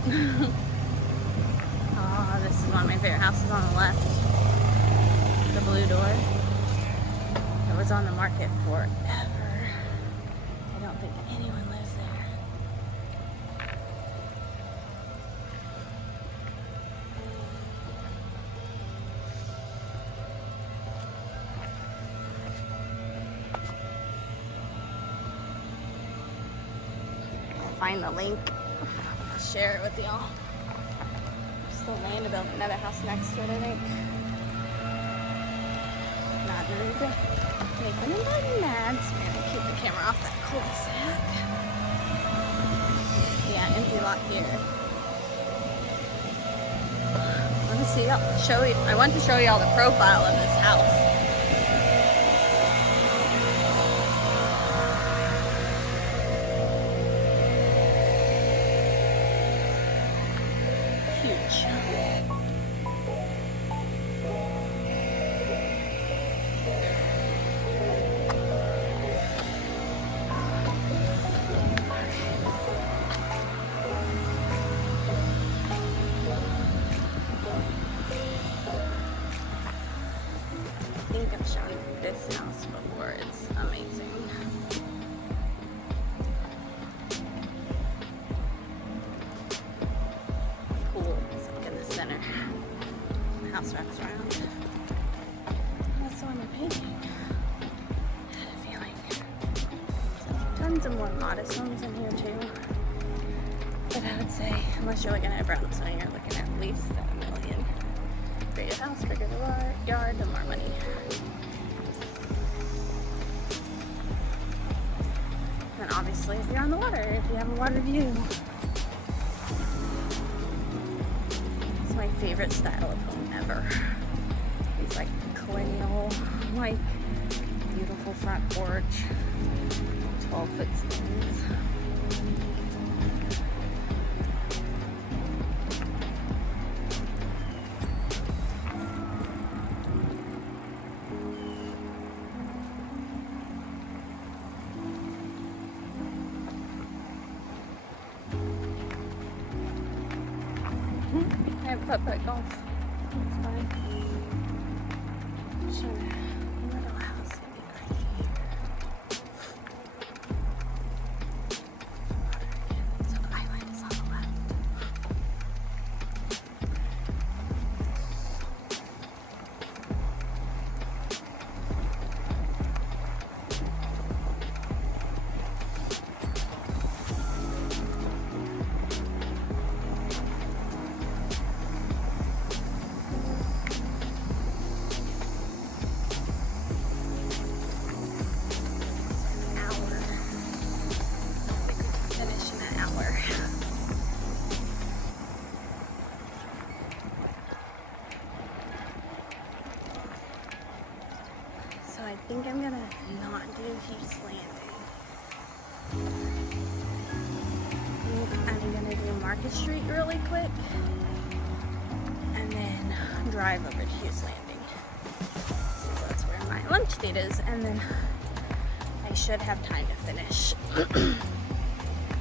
Oh, this is one of my favorite houses on the left. The blue door. It was on the market forever. I don't think anyone lives there. Find the link. I'll share it with y'all. Still land to build another house next to it, I think. Not really good. Make them and mad. So we're gonna keep the camera off that cul-de-sac. Yeah, empty lot here. I want to show you all the profile of this house. Huge. I think I've shown this house before. It's amazing. Pool is like in the center. The house wraps around. Also on the painting. I had a feeling. Tons of more modest homes in here too. But I would say, unless you're looking at brownstone, you're looking at least $1 million. Bigger house, bigger the yard, the more money. And obviously, if you're on the water, if you have a water view. It's my favorite style of home ever. These like colonial, like beautiful front porch, 12-foot ceilings. I have putt-putt golf. That's fine. Sure. Little house will be right here. So the island is on the left. I think I'm gonna not do Hughes Landing. I'm gonna do Market Street really quick and then drive over to Hughes Landing. So that's where my lunch date is, and then I should have time to finish.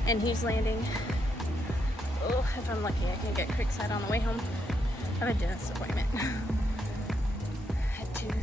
And Hughes Landing, oh, if I'm lucky, I can get Creekside on the way home. I have a dentist appointment at 2:30.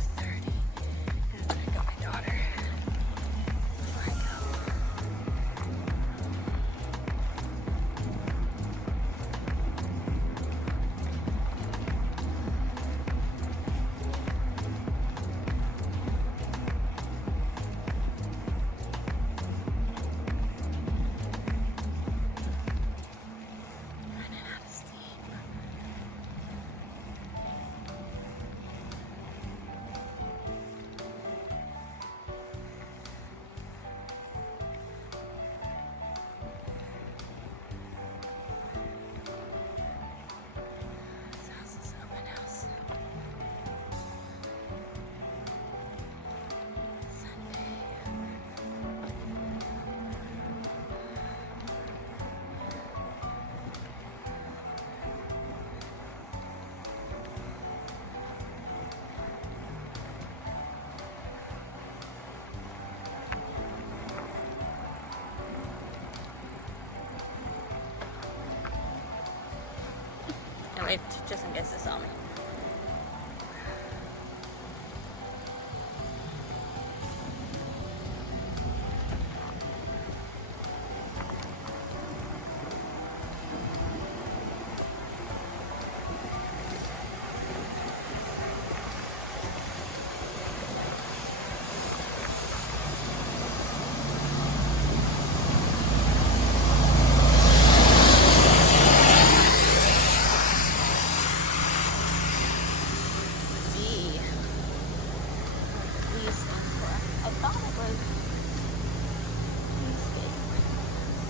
Wait, just in case they saw me.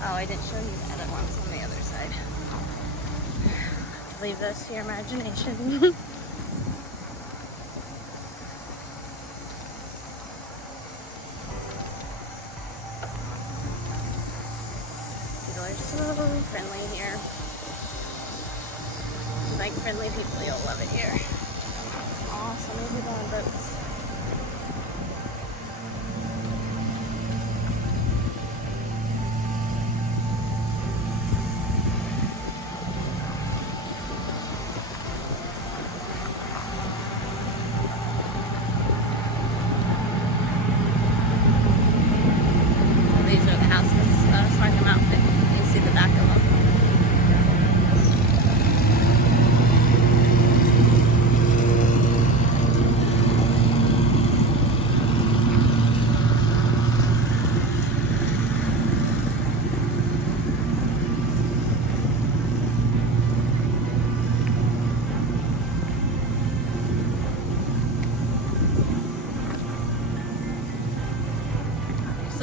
Oh, I didn't show you the other ones on the other side. leave this to your imagination. People are so friendly here. If you like friendly people, you'll love it here. Aw, so many people on boats.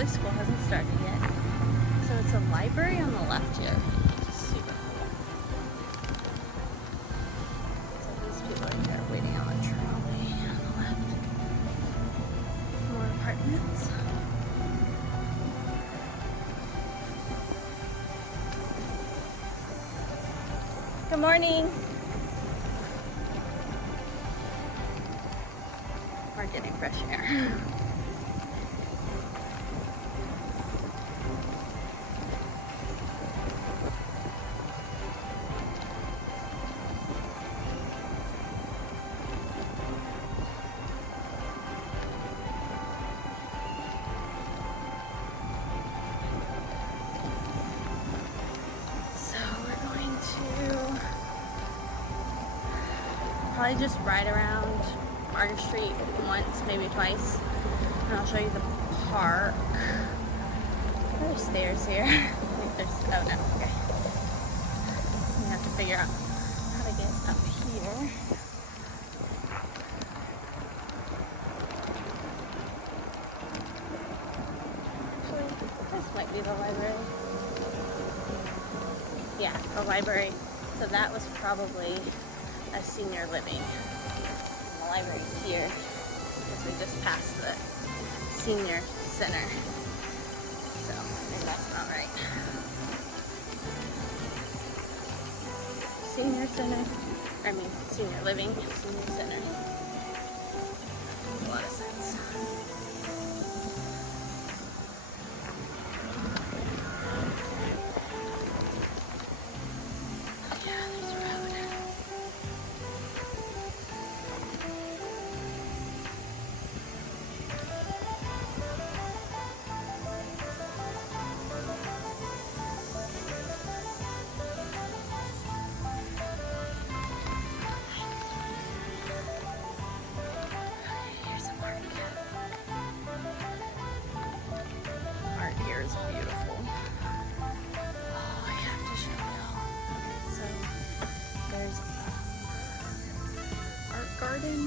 School hasn't started yet. So it's a library on the left here. Super cool. So these people are there waiting on the trolley on the left. More apartments. Good morning. We're getting fresh air. Probably just ride around Market Street once, maybe twice, and I'll show you the park. There's stairs here. I think there's, oh no, okay. We have to figure out how to get up here. Actually, this might be the library. Yeah, the library. So that was probably a senior living. And the library's here because we just passed the senior center. So maybe that's not right. Senior center, I mean senior living, senior center. Makes a lot of sense. Garden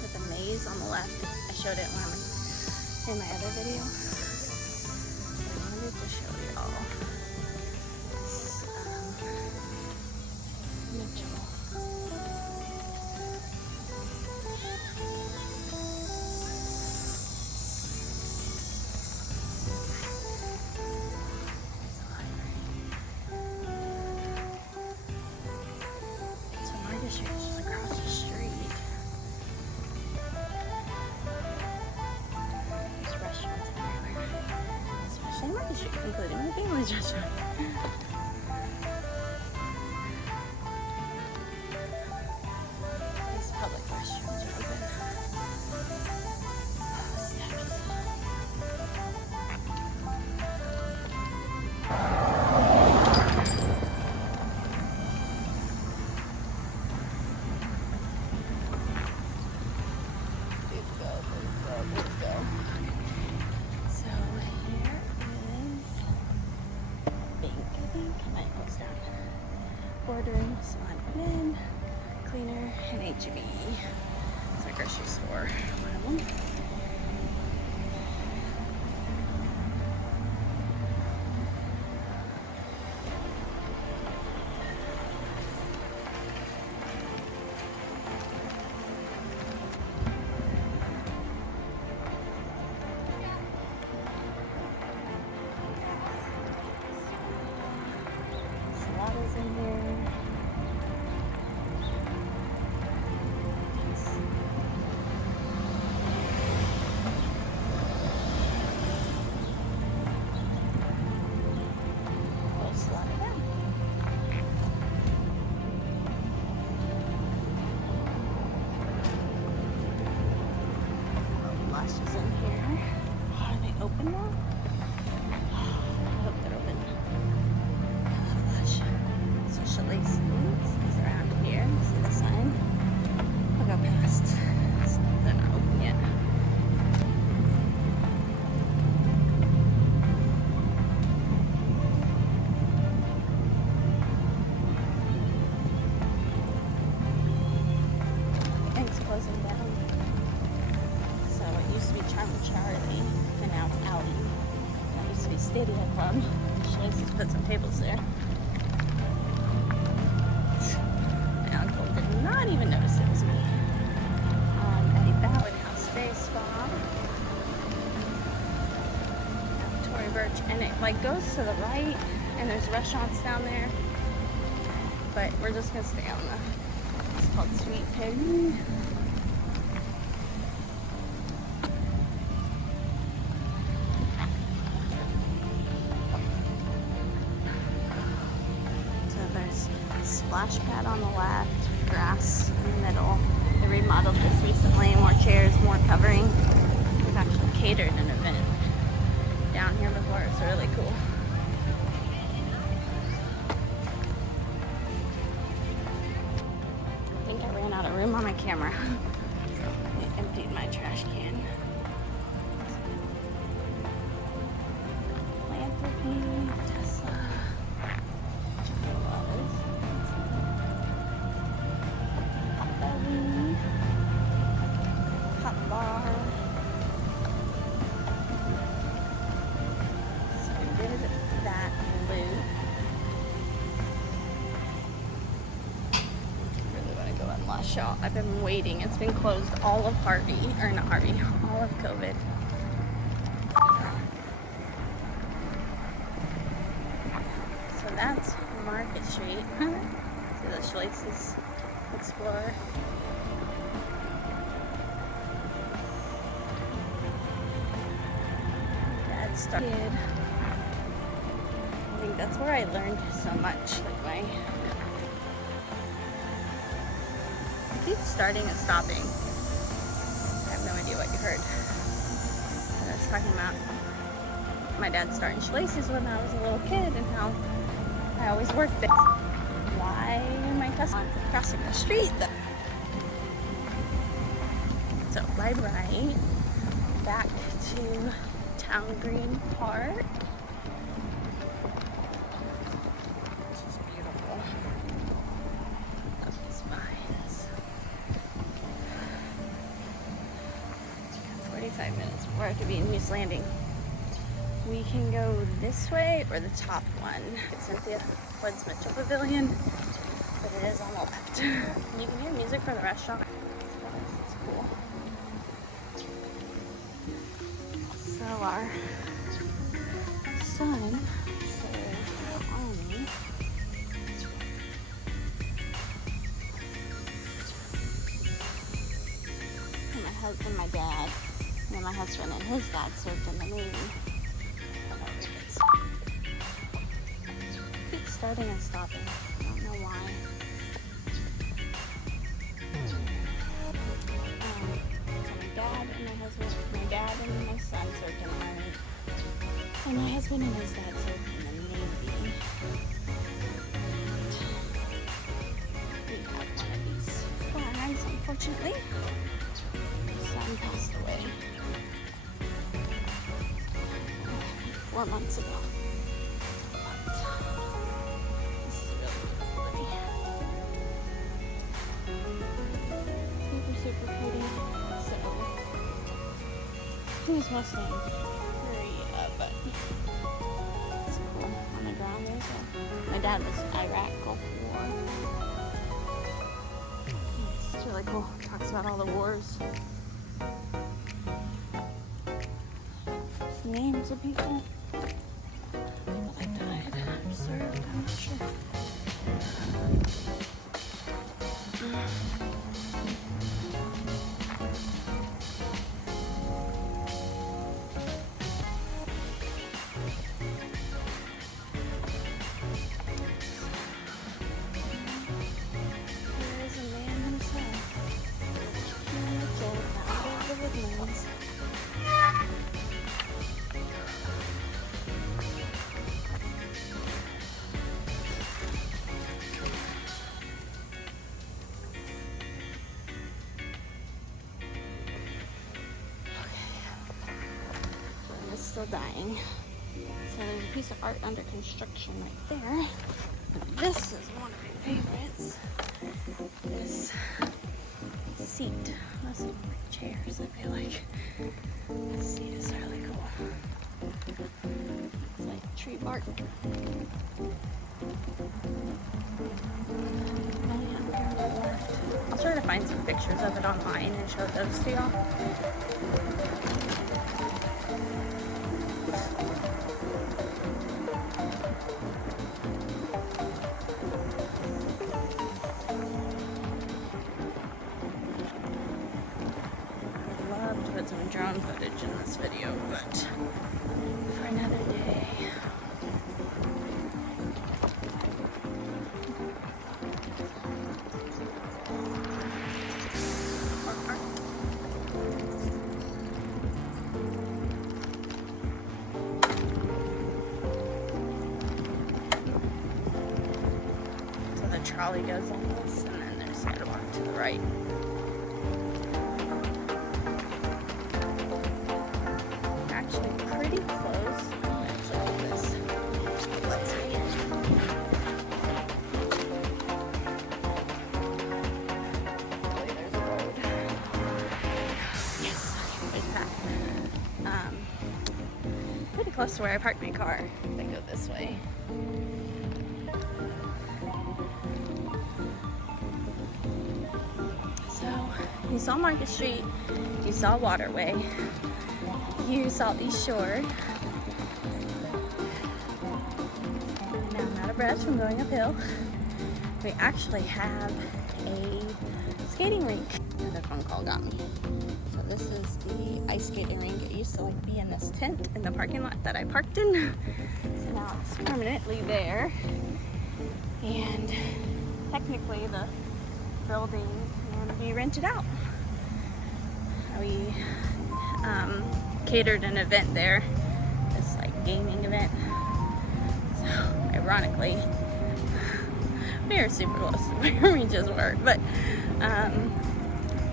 with a maze on the left. I showed it in my other video. I wanted to show you all. Mitchell. So Market Street is just across the street. Market Street, including my family's restaurant. These public restrooms are open. Steps. Let's go. So here Bordering Salon Men, Cleaner, and H-E-B. It's a grocery store, one of them. open now? I hope they're open. Oh gosh. So Shalacy's is around here. See the sign? I'll go past. They're not open yet. Things closing down. So it used to be Charlie, and now it's Alley. That used to be Stadia Club. Shalacy's put some tables there. My uncle did not even notice it was me. Woodhouse Day Spa. Tory Burch, and it like goes to the right, and there's restaurants down there. But we're just gonna stay on the. It's called Sweet Pig. So there's a splash pad on the left, grass in the middle. They remodeled this recently, more chairs, more covering. We've actually catered an event down here before. It's really cool. I think I ran out of room on my camera, so I emptied my trash can. Philanthropy, Tesla, hot bar. So we did that loop. Really want to go and Lush out. I've been waiting. It's been closed all of all of COVID. So that's Market Street. See the Shalacy's Explorer. Dad started. I think that's where I learned so much. Like I keep starting and stopping. I have no idea what you heard. But I was talking about my dad starting Shalacy's when I was a little kid and how I always worked there. Why am I crossing the street though? So by right, back to Town Green Park. Which is beautiful. Love these vines. 45 minutes before I have to be in Hughes Landing. We can go this way or the top one. Cynthia, Woods Mitchell Pavilion, but it is on the left. You can hear music from the restaurant. It's cool. So our son served Army. And my husband, my dad, and my husband and his dad served in the Navy. Keep starting and stopping. I don't know why. So my dad and my son served in the Army. And my husband and his dad served in the Navy. We have one of these flags, unfortunately. My son passed away 4 months ago. This is really pretty. Super pretty. So, he was mostly in Korea, but it's cool. On the ground there. So, my dad was Iraq, Gulf War. It's really cool. Talks about all the wars. Names of people. That died. Served. I'm not sure. There is a man himself. Hughes Landing, out of the Woodlands. still dying. So there's a piece of art under construction right there. But this is one of my favorites. This seat. This is like chairs, I feel like. This seat is really cool. It's like tree bark. I'll try to find some pictures of it online and show those to y'all. I'd love to put some drone footage in this video, but for another day. Trolley goes on this, and then there's sidewalk to the right. Actually pretty close. Let's look at this. Let's see. Hopefully there's a road. Yes, there's a path. Pretty close to where I parked my car. If I go this way. You saw Market Street, you saw Waterway, you saw East Shore. Now I'm out of breath from going uphill. We actually have a skating rink. The phone call got me. So this is the ice skating rink. It used to like be in this tent in the parking lot that I parked in. So now it's permanently there. And technically the building can be rented out. We catered an event there, this like gaming event. So ironically, we are super close to where we just were, but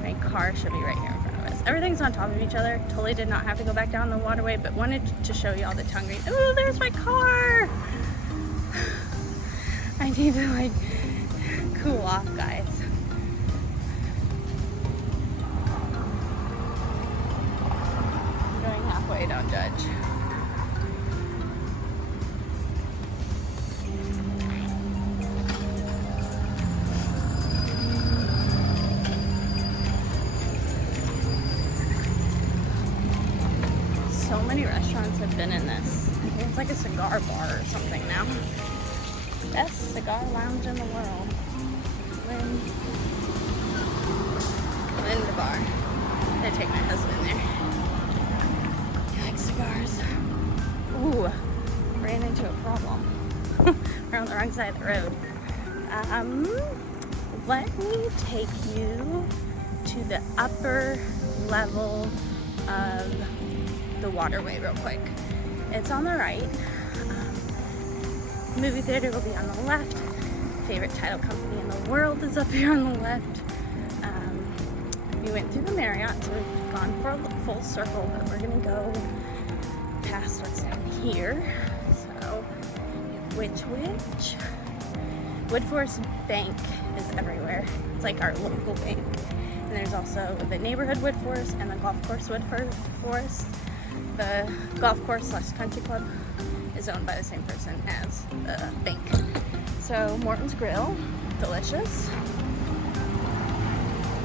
my car should be right here in front of us. Everything's on top of each other. Totally did not have to go back down the waterway, but wanted to show y'all the tongue green. Oh, there's my car! I need to like cool off, guys. Halfway, don't judge. So many restaurants have been in this. I think it's like a cigar bar or something now. Best cigar lounge in the world. Linda Bar. I take my husband there. Cigars. Ooh, ran into a problem. We're on the wrong side of the road. Let me take you to the upper level of the Waterway real quick. It's on the right. Movie theater will be on the left. Favorite title company in the world is up here on the left. We went through the Marriott, so we've gone for a full circle, but we're gonna go past what's down here. So we have Woodforest Bank is everywhere. It's like our local bank. And there's also the neighborhood Woodforest and the golf course Woodforest. The golf course / country club is owned by the same person as the bank. So Morton's Grill, delicious.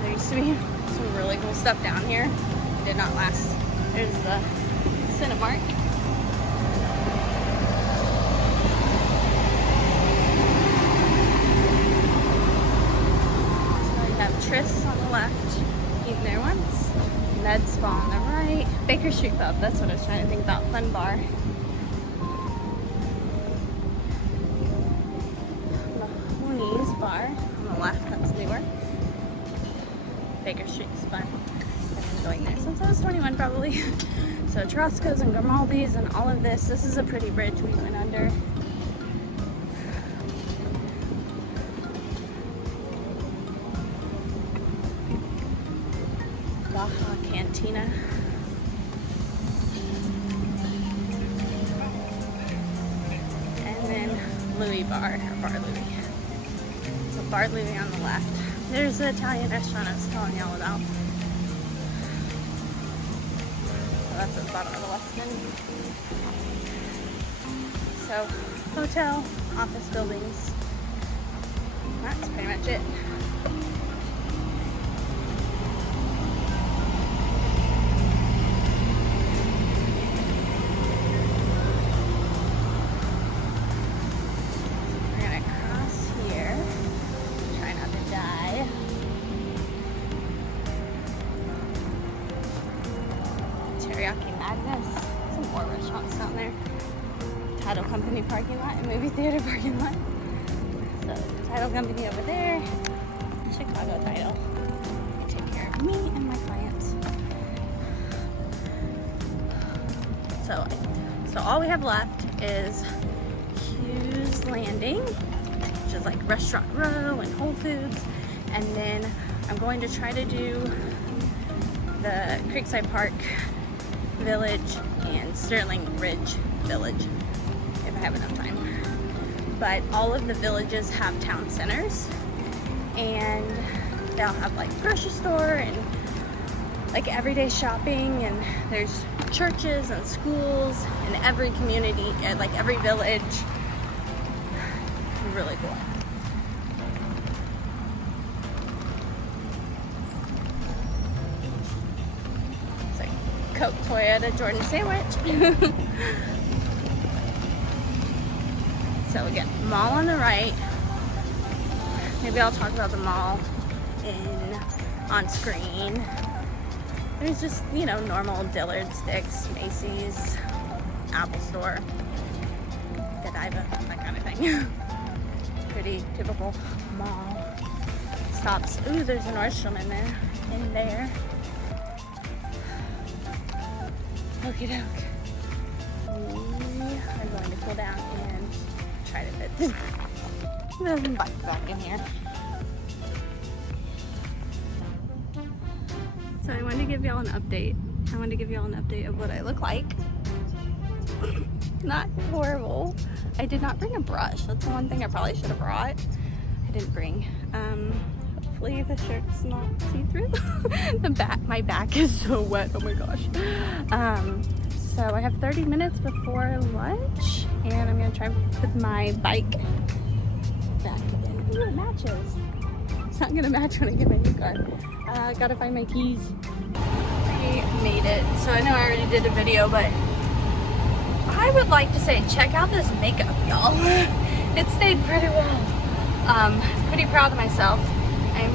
There used to be some really cool stuff down here. It did not last. There's the Cinemark. So you have Tris on the left, eaten there once. Med Spa on the right. Baker Street Pub, that's what I was trying to think about. Fun Bar. Mahoney's Bar on the left, that's newer. Baker Street's fun. I've been going there since I was 21 probably. So Trosco's and Grimaldi's and all of this. This is a pretty bridge we went under. Baja Cantina. Louis Bar, or Bar Louis. So Bar Louis on the left. There's the Italian restaurant I was telling y'all about. So that's at the bottom of the West End. So hotel, office buildings. That's pretty much it. Some more restaurants down there. Title company parking lot and movie theater parking lot. So title company over there. Chicago Title. They take care of me and my clients. So all we have left is Hughes Landing, which is like Restaurant Row and Whole Foods. And then I'm going to try to do the Creekside Park Village and Sterling Ridge Village if I have enough time. But all of the villages have town centers, and they'll have like grocery store and like everyday shopping, and there's churches and schools in every community, like every village. Really cool. Coke, Toyota, Jordan sandwich. So again, mall on the right. Maybe I'll talk about the mall on screen. There's just, you know, normal Dillard's, Dick's, Macy's, Apple Store, Godiva, that kind of thing. Pretty typical mall stops. Ooh, there's a Nordstrom in there. Okie doke. We are going to pull down and try to fit this bike back in here. So I wanted to give y'all an update. Of what I look like. Not horrible. I did not bring a brush. That's the one thing I probably should have brought. I didn't bring. Hopefully the shirt's not see-through. My back is so wet, oh my gosh. So I have 30 minutes before lunch, and I'm gonna try with my bike back again. Ooh, it matches. It's not gonna match when I get my new car. Gotta find my keys. I made it. So I know I already did a video, but I would like to say check out this makeup, y'all. It stayed pretty well. Pretty proud of myself. I'm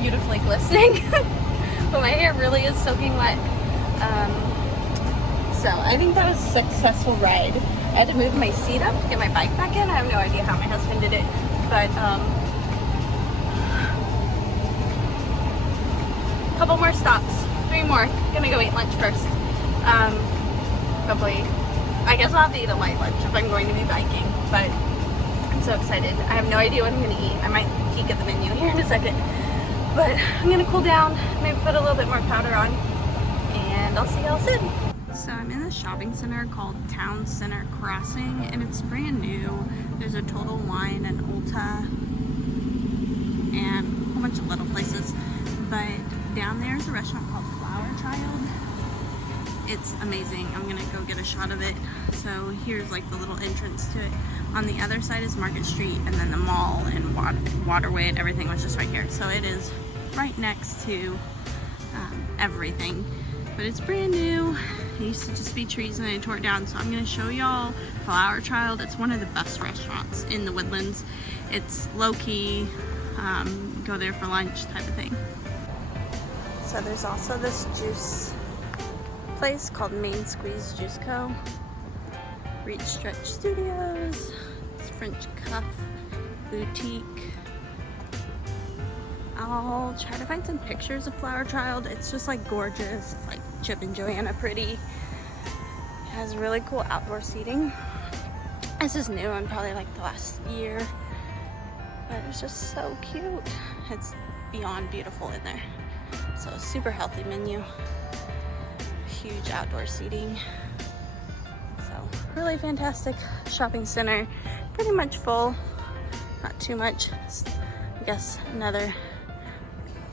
beautifully glistening, but my hair really is soaking wet. So I think that was a successful ride. I had to move my seat up to get my bike back in. I have no idea how my husband did it, but a couple more stops, 3 more. Gonna go eat lunch first. Hopefully, I guess I'll have to eat a light lunch if I'm going to be biking, but I'm so excited. I have no idea what I'm gonna eat. I might peek at the menu here in a second, but I'm gonna cool down, maybe put a little bit more powder on, and I'll see y'all soon. So I'm in a shopping center called Town Center Crossing, and it's brand new. There's a Total Wine and Ulta and a whole bunch of little places, but down there is a restaurant called Flower Child. It's amazing. I'm gonna go get a shot of it. So here's like the little entrance to it. On the other side is Market Street, and then the mall and Waterway and everything was just right here. So it is right next to everything, but it's brand new. It used to just be trees and they tore it down. So I'm gonna show y'all Flower Child. It's one of the best restaurants in the Woodlands. It's low-key, go there for lunch type of thing. So there's also this juice place called Main Squeeze Juice Co. Reach Stretch Studios, it's French Cuff Boutique. I'll try to find some pictures of Flower Child. It's just like gorgeous. It's like Chip and Joanna pretty. It has really cool outdoor seating. This is new and probably like the last year, but it's just so cute. It's beyond beautiful in there. So super healthy menu, huge outdoor seating. So really fantastic shopping center. pretty much full. Not too much. I guess another,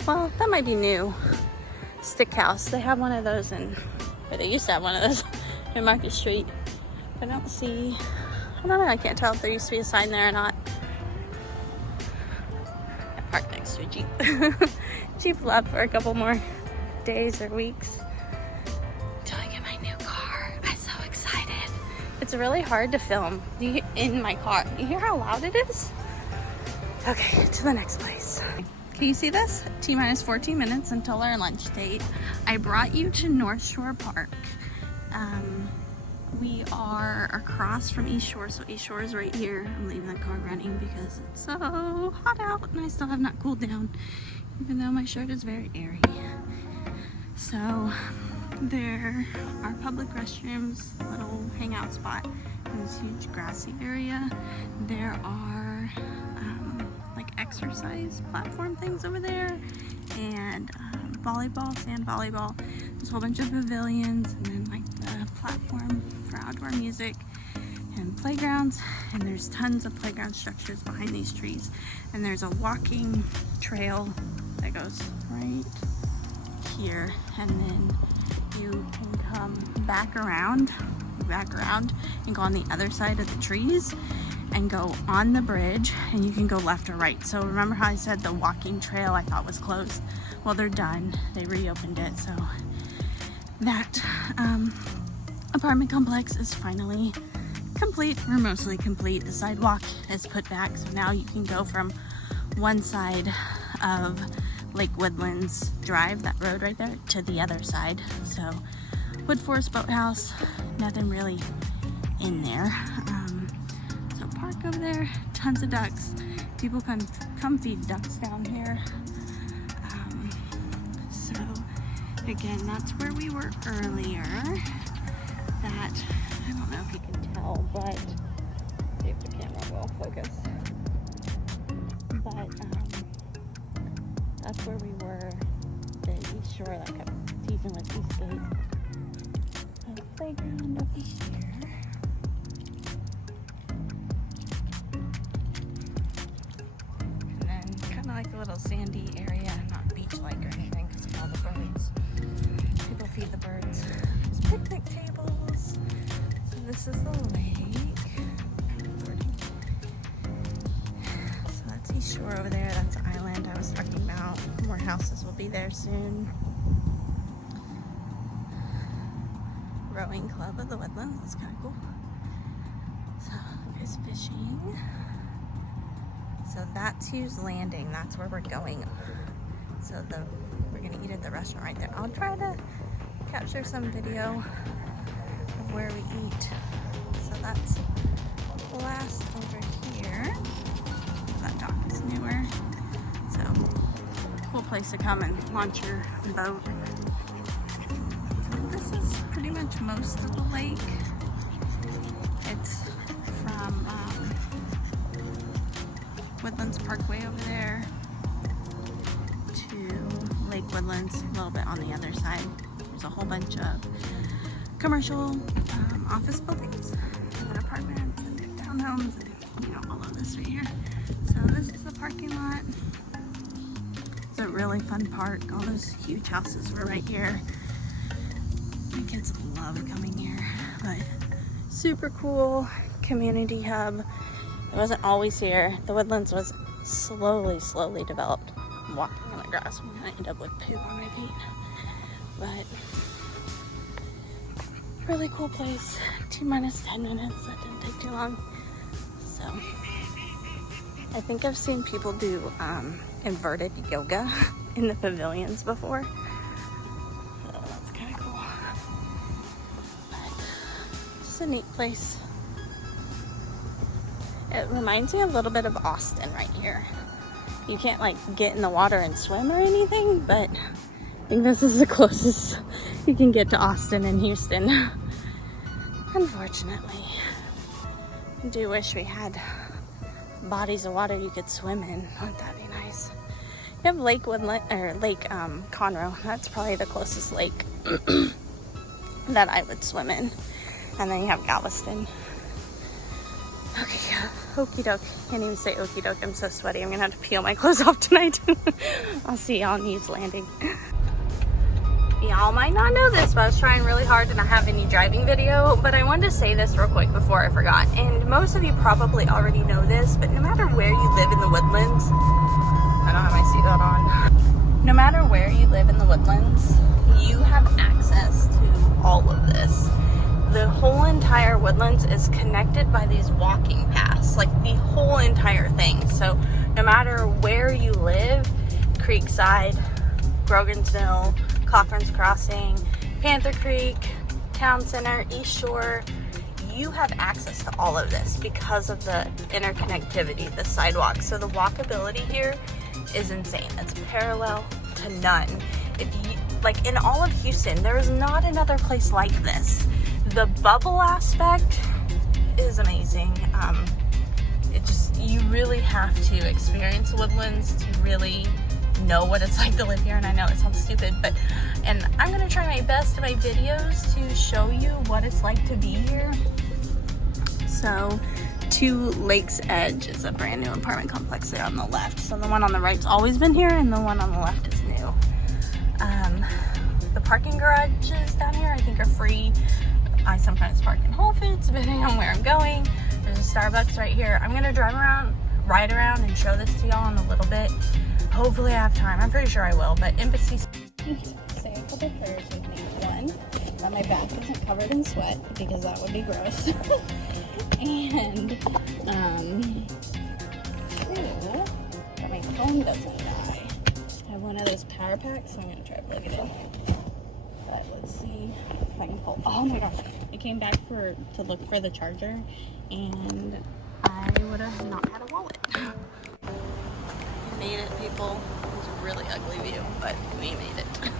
well, that might be new. Stick house. They have one of those in, or they used to have one of those in Market Street. I don't see, I don't know, I can't tell if there used to be a sign there or not. I parked next to a Jeep. Jeep left for a couple more days or weeks until I get my new car. I'm so excited. It's really hard to film in my car. You hear how loud it is? Okay, to the next place. Can you see this? T-minus 14 minutes until our lunch date. I brought you to North Shore Park. We are across from East Shore, so East Shore is right here. I'm leaving the car running because it's so hot out and I still have not cooled down, even though my shirt is very airy. So there are public restrooms, a little hangout spot in this huge grassy area. There are like exercise platform things over there, and volleyball, sand volleyball. There's a whole bunch of pavilions, and then like the platform for outdoor music and playgrounds. And there's tons of playground structures behind these trees. And there's a walking trail that goes right here, and then you can come back around and go on the other side of the trees and go on the bridge, and you can go left or right. So remember how I said the walking trail I thought was closed? Well, they're done. They reopened it. So that apartment complex is finally complete, or mostly complete. The sidewalk is put back, so now you can go from one side of Lake Woodlands Drive, that road right there, to the other side. So Wood Forest Boathouse, nothing really in there. So park over there, tons of ducks. People can come feed ducks down here. So again, that's where we were earlier. That, I don't know if you can tell, but see if the camera will focus. But that's where we were, the East Shore that kept teasing with Eastgate. The playground over here. And then kind of like a little sandy area, not beach-like or anything because of all the birds. People feed the birds. There's picnic tables. So this is the lake. So that's East Shore over there. That's the island I was talking about. More houses will be there soon. Rowing Club of the Woodlands. That's kind of cool. So there's fishing. So that's Hughes Landing. That's where we're going. So we're gonna eat at the restaurant right there. I'll try to capture some video of where we eat. So that's last over here. That dock is newer. So cool place to come and launch your boat. So this is pretty much most of the lake. It's from Woodlands Parkway over there to Lake Woodlands, a little bit on the other side. There's a whole bunch of commercial office buildings and then apartments and townhomes and, you know, all of this right here. So this is the parking lot. It's a really fun park. All those huge houses were right here. My kids love coming here, but super cool community hub. It wasn't always here. The Woodlands was slowly developed. I'm walking on the grass. I'm gonna end up with poo on my feet. But really cool place. T-minus 10 minutes. That didn't take too long. So I think I've seen people do inverted yoga in the pavilions before. So that's kind of cool. But just a neat place. It reminds me a little bit of Austin right here. You can't like get in the water and swim or anything, but I think this is the closest you can get to Austin and Houston. Unfortunately. I do wish we had bodies of water you could swim in. Wouldn't that be nice? You have Lake Woodland, or Lake Conroe. That's probably the closest lake that I would swim in. And then you have Galveston. Okay, Okie doke. Can't even say okie doke. I'm so sweaty. I'm gonna have to peel my clothes off tonight. I'll see y'all on Hughes Landing. Y'all might not know this, but I was trying really hard to not have any driving video, but I wanted to say this real quick before I forgot. And most of you probably already know this, but no matter where you live in the Woodlands, I don't have my seatbelt on. No matter where you live in the Woodlands, you have access to all of this. The whole entire Woodlands is connected by these walking paths, like the whole entire thing. So no matter where you live, Creekside, Grogansville, Cochran's Crossing, Panther Creek, Town Center, East Shore, you have access to all of this because of the interconnectivity, the sidewalks. So the walkability here is insane. It's parallel to none. If you, like in all of Houston, there is not another place like this. The bubble aspect is amazing. It just, you really have to experience Woodlands to really know what it's like to live here. And I know it sounds stupid, but, and I'm gonna try my best in my videos to show you what it's like to be here. So to Lake's Edge is a brand new apartment complex there on the left. So the one on the right's always been here and the one on the left is new. The parking garages down here I think are free. I sometimes park in Whole Foods depending on where I'm going. There's a Starbucks right here. I'm gonna ride around and show this to y'all in a little bit. Hopefully I have time. I'm pretty sure I will, but Embassy. Say a couple prayers with me. One, that my back isn't covered in sweat because that would be gross. And two, that my phone doesn't die. I have one of those power packs, so I'm gonna try to plug it in. But let's see if I can pull. Oh my gosh! I came back to look for the charger, and I would have not had a wallet. Made it, people. It was a really ugly view, but we made it.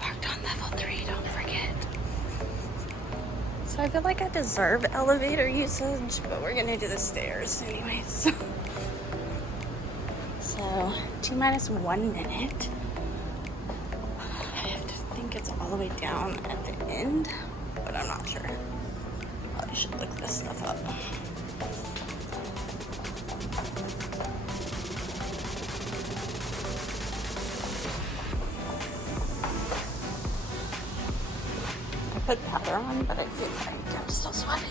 Parked on level 3, don't forget. So I feel like I deserve elevator usage, but we're gonna do the stairs anyways. So, T-1 minute. I have to think it's all the way down at the end, but I'm not sure. Probably should look this stuff up. I put powder on, but I feel like I'm still sweating.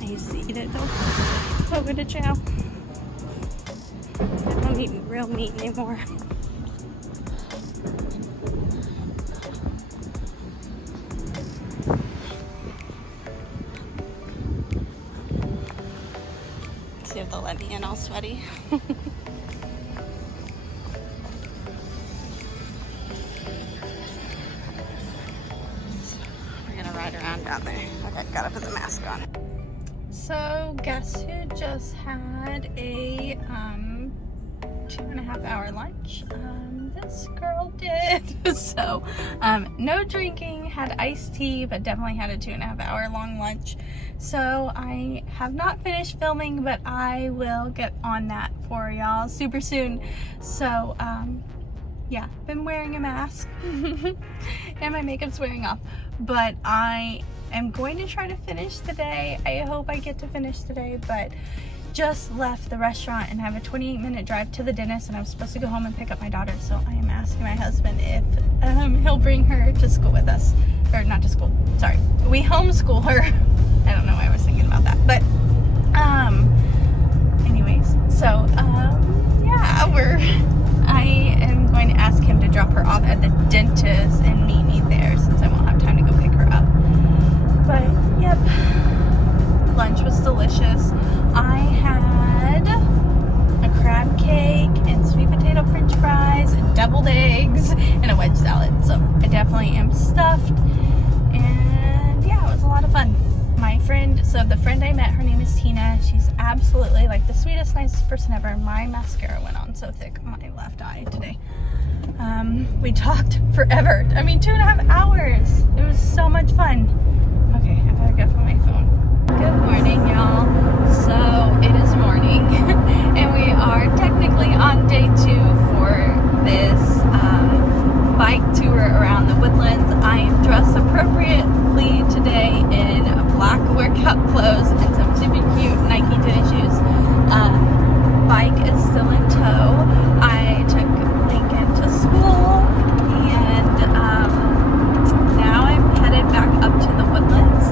I used to eat it though. COVID to chow. I don't eat real meat anymore. See if they'll let me in all sweaty. We're gonna ride around down there. Okay, gotta put the mask on. So guess who just had a 2.5 hour lunch? This girl did. So no drinking, had iced tea, but definitely had a 2.5 hour long lunch. So I have not finished filming, but I will get on that for y'all super soon. So yeah, been wearing a mask and my makeup's wearing off, but I am going to try to finish today. I hope I get to finish today, but just left the restaurant and have a 28-minute drive to the dentist, and I'm supposed to go home and pick up my daughter. So I am asking my husband if he'll bring her to school with us, or not to school, sorry, we homeschool her. I don't know why I was thinking about that, but anyways, so yeah, I am going to ask him to drop her off at the dentist and meet me there since I won't have time to go pick her up. But yep, lunch was delicious. I had a crab cake and sweet potato french fries and deviled eggs and a wedge salad. So I definitely am stuffed, and yeah, it was a lot of fun. My friend, so So the friend I met, her name is Tina. She's absolutely like the sweetest, nicest person ever. My mascara went on so thick on my left eye today. We talked forever. I mean, 2.5 hours. It was so much fun. Okay, I better go for my phone. Good morning, y'all. So it is morning, and we are technically on day 2 for this bike tour around the Woodlands. I am dressed appropriately today in black workout clothes and some super cute Nike tennis shoes. Bike is still in tow. I took Lincoln to school, and now I'm headed back up to the Woodlands,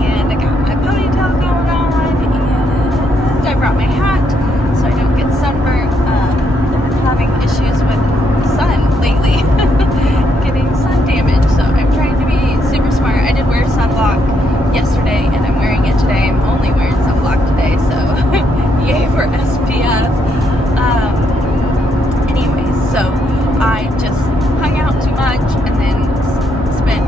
and I got my ponytail going on, and I brought my hat so I don't get sunburned. I've been having issues with the sun lately, getting sun damage, so I'm trying to be super smart. I did wear sunblock yesterday, and I'm wearing it today. I'm only wearing sunblock today, so yay for SPF. Anyways, so I just hung out too much and then spent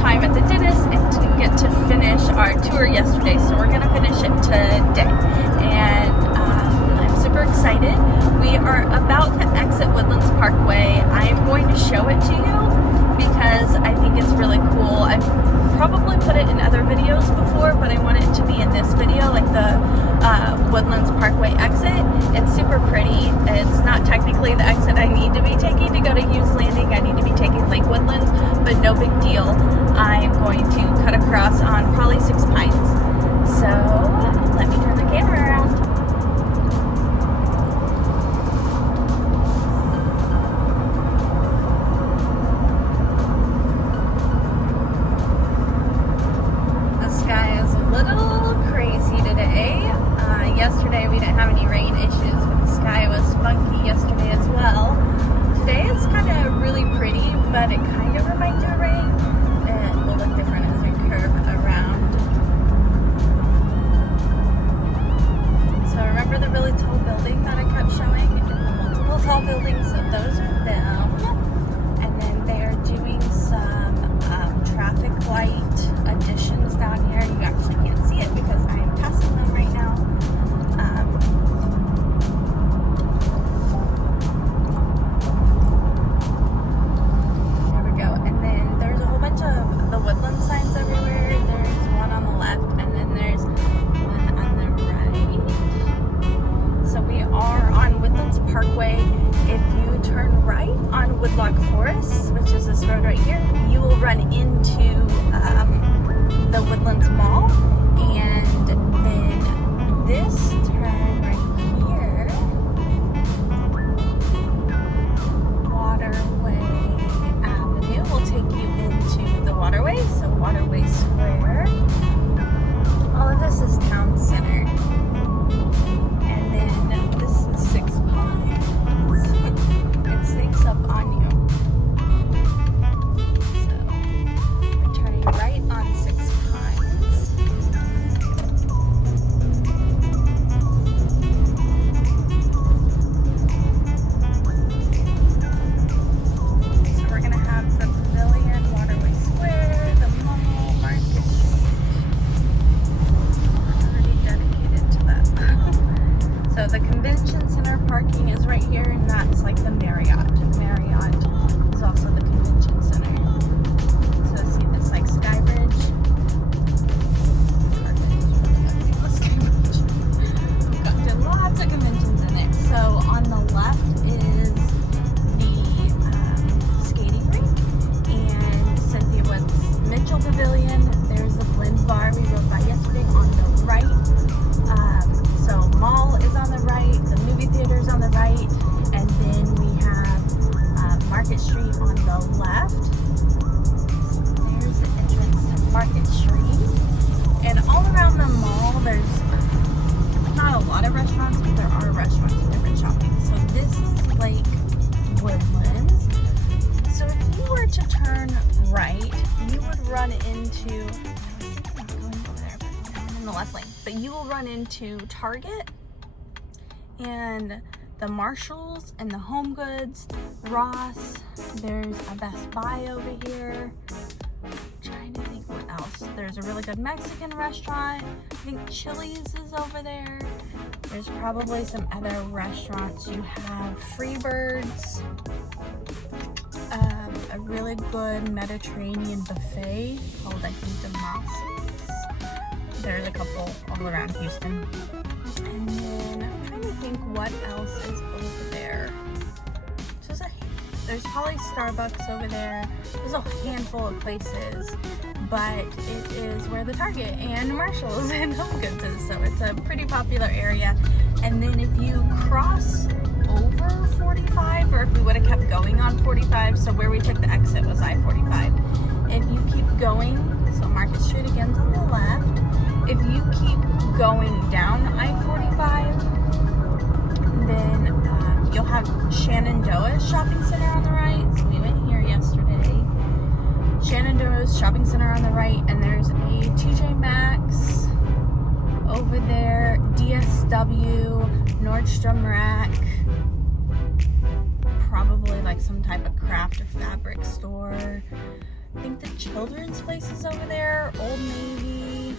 time at the dentist and didn't get to finish our tour yesterday, so we're gonna finish it today. And I'm super excited. We are about to exit Woodlands Parkway. I am going to show it to you because I think it's really cool. I've probably put it in other videos before, but I want it to be in this video, like the Woodlands Parkway exit. It's super pretty. It's not technically the exit I need to be taking to go to Hughes Landing. I need to be taking Lake Woodlands, but no big deal. I'm going to cut across on probably 6 Pines. So let me turn the camera around. Yesterday we didn't have any rain issues, but the sky was funky yesterday as well. Today it's kind of really pretty, but it kind of reminds you of rain. It will look different as we curve around. So remember the really tall building that I kept showing? Multiple tall buildings, so those are them. And then they're doing some traffic light additions down here. You actually can't see it because I am passing them right now. Woodland signs everywhere. There's one on the left, and then there's one on the right. So we are on Woodlands Parkway. If you turn right on Woodlock Forest, which is this road right here, you will run into the Woodlands Mall, and then this turn right here, Waterway Avenue, will take you into the Waterway, so Waterway Square. All of this is town center. And then this is 6 Pines. It sneaks up on you. So we're turning right on 6 Pines. So we're gonna have the Pavilion, Waterway Square, the mall, Market Street. Already dedicated to that. So the convention center parking is right here, and that's like the Marriott. Marriott is also the convention center. So see this like Sky Bridge. We've got lots of conventions in there. So on the left is the skating rink and Cynthia Mitchell Pavilion. There's the Blend Bar we rode by yesterday on the right. So mall is on the right, the movie theater is on the right, and then we have Market Street on the left. There's the entrance to Market Street. And all around the mall, there's not a lot of restaurants, but there are restaurants and different shopping. So this is Lake Woodlands. So if you were to turn right, you would run into, I'm going over there, but I'm in the left lane, but you will run into Target and the Marshalls and the Home Goods, Ross. There's a Best Buy over here. I'm trying to think what else. There's a really good Mexican restaurant. I think Chili's is over there. There's probably some other restaurants. You have Freebirds, a really good Mediterranean buffet called, I think, the Mossies. There's a couple all around Houston. And then I'm trying to think what else is over there. There's probably Starbucks over there. There's a handful of places, but it is where the Target and Marshalls and Home Goods is, so it's a pretty popular area. And then if you cross over 45, or if we would have kept going on 45, so where we took the exit was I-45. If you keep going, so Market Street again's on the left. If you keep going down I-45, then you'll have Shenandoah's shopping center on the right. So we went here yesterday. Shenandoah's shopping center on the right, and there's a TJ Maxx over there, DSW, Nordstrom Rack, probably like some type of craft or fabric store. I think the children's place is over there, Old Navy.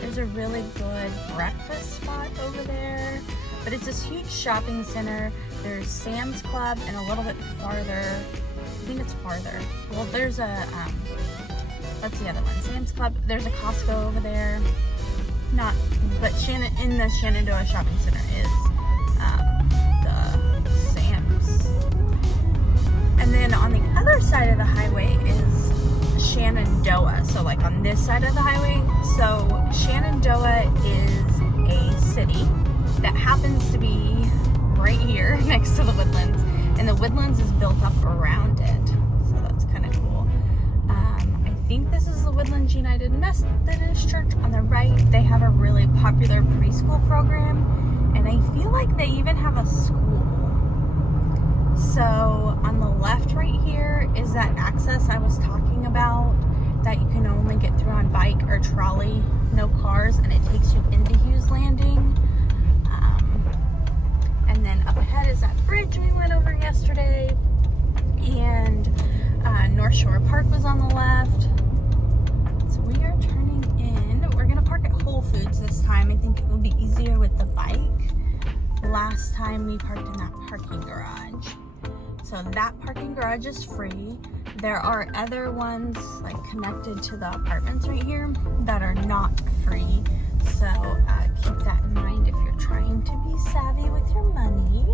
There's a really good breakfast spot over there. But it's this huge shopping center. There's Sam's Club, and a little bit farther, I think it's farther. Well, there's a, what's the other one? Sam's Club. There's a Costco over there. Not, but in the Shenandoah shopping center is the Sam's. And then on the other side of the highway is Shenandoah. So like on this side of the highway. So Shenandoah is a city that happens to be right here next to the Woodlands, and the Woodlands is built up around it, so that's kind of cool. I think this is the Woodlands United Methodist Church on the right. They have a really popular preschool program, and I feel like they even have a school. So on the left right here is that access I was talking about that you can only get through on bike or trolley, no cars, and it takes you into Hughes Landing. And then up ahead is that bridge we went over yesterday. And North Shore Park was on the left. So we are turning in. We're going to park at Whole Foods this time. I think it will be easier with the bike. Last time we parked in that parking garage. So that parking garage is free. There are other ones like connected to the apartments right here that are not free. So keep that in mind if you're trying to be savvy with your money.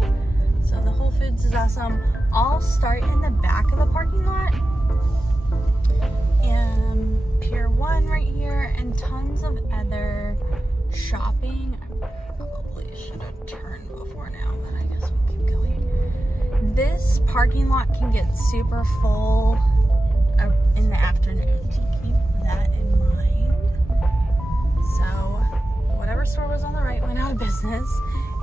So the Whole Foods is awesome. I'll start in the back of the parking lot. And Pier 1 right here, and tons of other shopping. I probably should have turned before now, but I guess we'll keep going. This parking lot can get super full in the afternoon, so keep that in mind. So whatever store was on the right went out of business,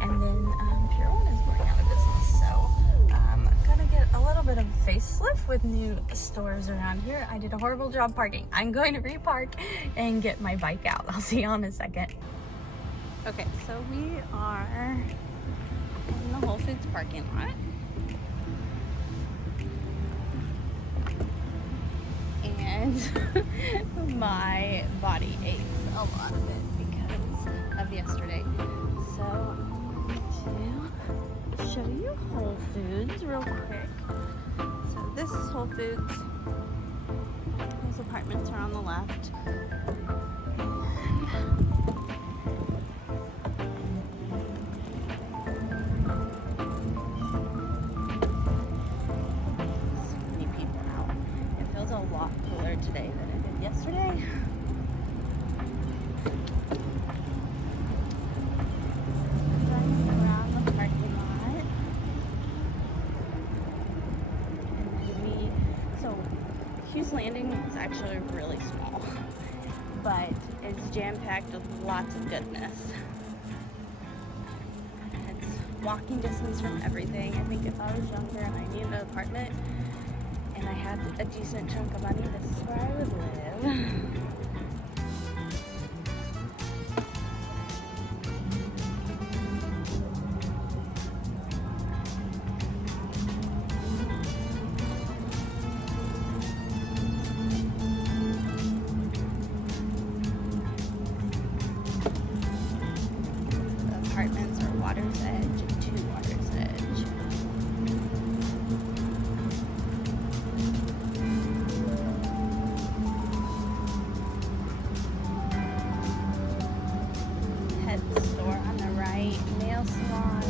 and then Pier 1 is going out of business. So I'm gonna get a little bit of a facelift with new stores around here. I did a horrible job parking. I'm going to repark and get my bike out. I'll see y'all in a second. Okay, so we are in the Whole Foods parking lot. And my body aches a lot of it because of yesterday. So I'm going to show you Whole Foods real quick. So this is Whole Foods. These apartments are on the left. A lot cooler today than it did yesterday. Driving around the parking lot. And so Hughes Landing is actually really small, but it's jam-packed with lots of goodness. It's walking distance from everything. I think if I was younger and I needed an apartment, and I had a decent chunk of money, this is where I would live. Water's Edge to Water's Edge. Pet store on the right, nail salon,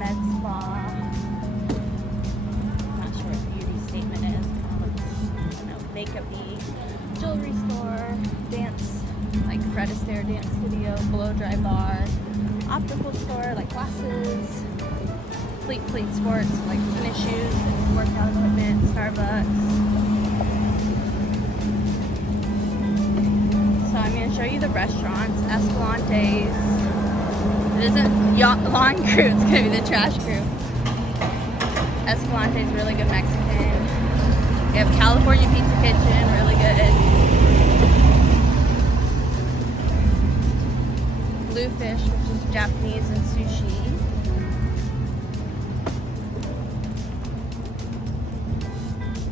med spa. Not sure what the beauty statement is. I don't know, makeup-y, jewelry store, dance, like Fred Astaire dance studio, blow dry bar, optical store, like glasses, Fleet Sports, like tennis shoes and workout equipment, Starbucks. So I'm going to show you the restaurants, Escalante's. It isn't lawn crew, it's going to be the trash crew. Escalante's really good Mexican. We have California Pizza Kitchen, really good. Bluefish, which is Japanese and sushi.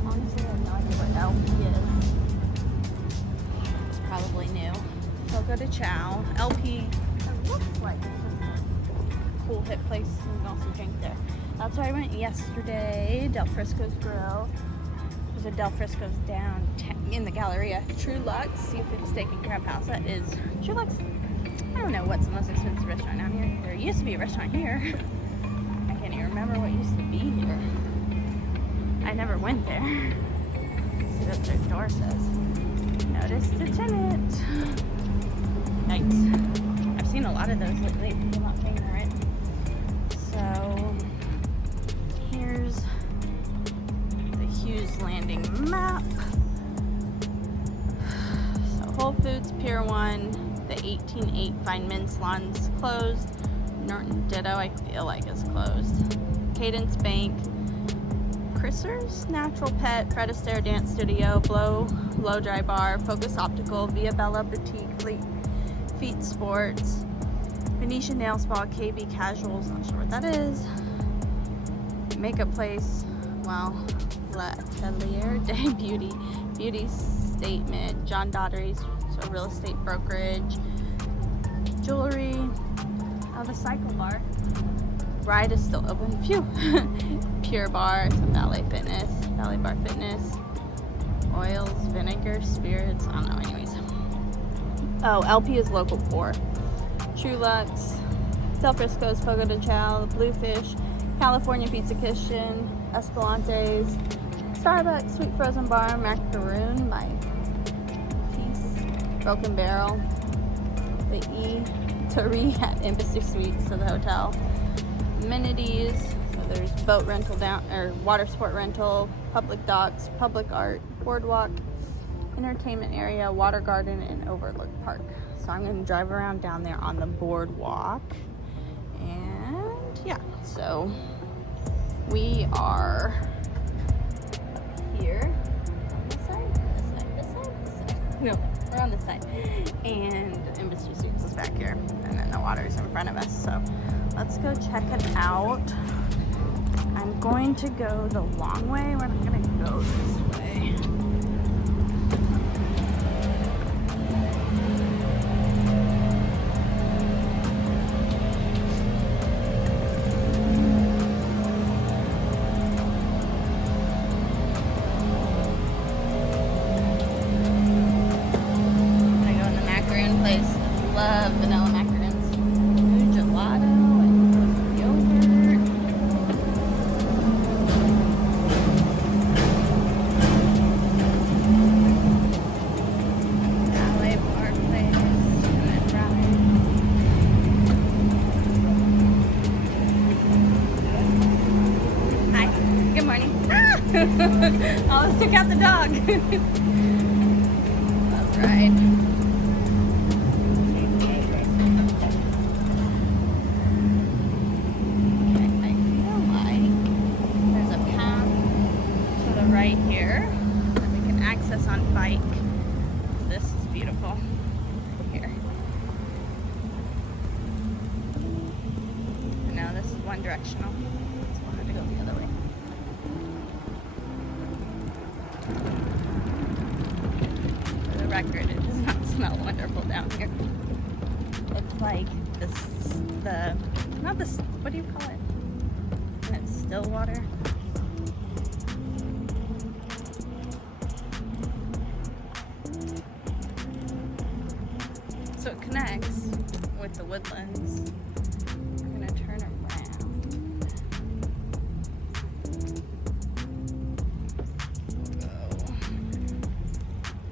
Honestly, I have no idea what LP is. It's probably new. So I'll go to Chow. LP, it looks like it's just a cool hip place. You can also drink there. That's where I went yesterday. Del Frisco's Grill. There's a Del Frisco's down in the Galleria. True Lux Seafood Steak and Crab House. That is True Lux. I don't know what's the most expensive restaurant down here. There used to be a restaurant here. I can't even remember what used to be here. I never went there. Let's see what their door says. Notice the tenant. Yikes. I've seen a lot of those lately. People not paying their rent. So here's the Hughes Landing map. So Whole Foods, Pier 1. The 18.8 Fine Men's Salon's closed. Norton Ditto, I feel like, is closed. Cadence Bank. Chrisser's Natural Pet, Fred Astaire Dance Studio, Blow Dry Bar, Focus Optical, Via Bella Boutique, Feet Sports, Venetian Nail Spa, KB Casuals, not sure what that is. Makeup Place, well, L'Atelier de Beauty Statement, John Daugherty's, so real estate brokerage, jewelry, the cycle bar. Ride is still open. Phew. Pure Bar, some Ballet Bar Fitness, oils, vinegar, spirits, I don't know, anyways. Oh, LP is local poor. True Lux, Del Frisco's, Fogo de Chao, Bluefish, California Pizza Kitchen, Escalante's, Starbucks, Sweet Frozen Bar, Macaroon by Peace, Broken Barrel, the Eatery at Embassy Suites, so the hotel. Amenities, so there's boat rental water sport rental, public docks, public art, boardwalk, entertainment area, water garden, and overlook park. So I'm going to drive around down there on the boardwalk, and yeah, so we are here on this side. No, we're on this side, and Embassy Suites is back here, and then the water is in front of us. So let's go check it out. I'm going to go the long way. We're not going to go this way. I'm going to go in the macaroon place. Love vanilla macaroons. Ooh, gelato. Almost took out the dog. Love ride. Okay, I feel like there's a path to the right here that we can access on bike. This is beautiful. Here. No, this is one directional. So we'll have to go the other way. For the record, it does not smell wonderful down here. It's like not this, what do you call it? And it's still water. So it connects with the Woodlands. We're gonna turn around.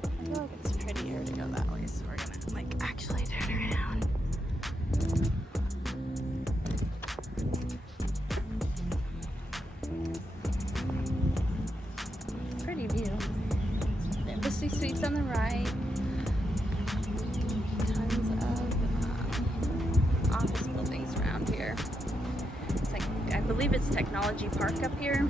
I feel like it's prettier to go that way, so we're gonna like actually turn around. Pretty view. The Embassy Suites on the right. Tons of office buildings around here. It's like, I believe it's Technology Park up here.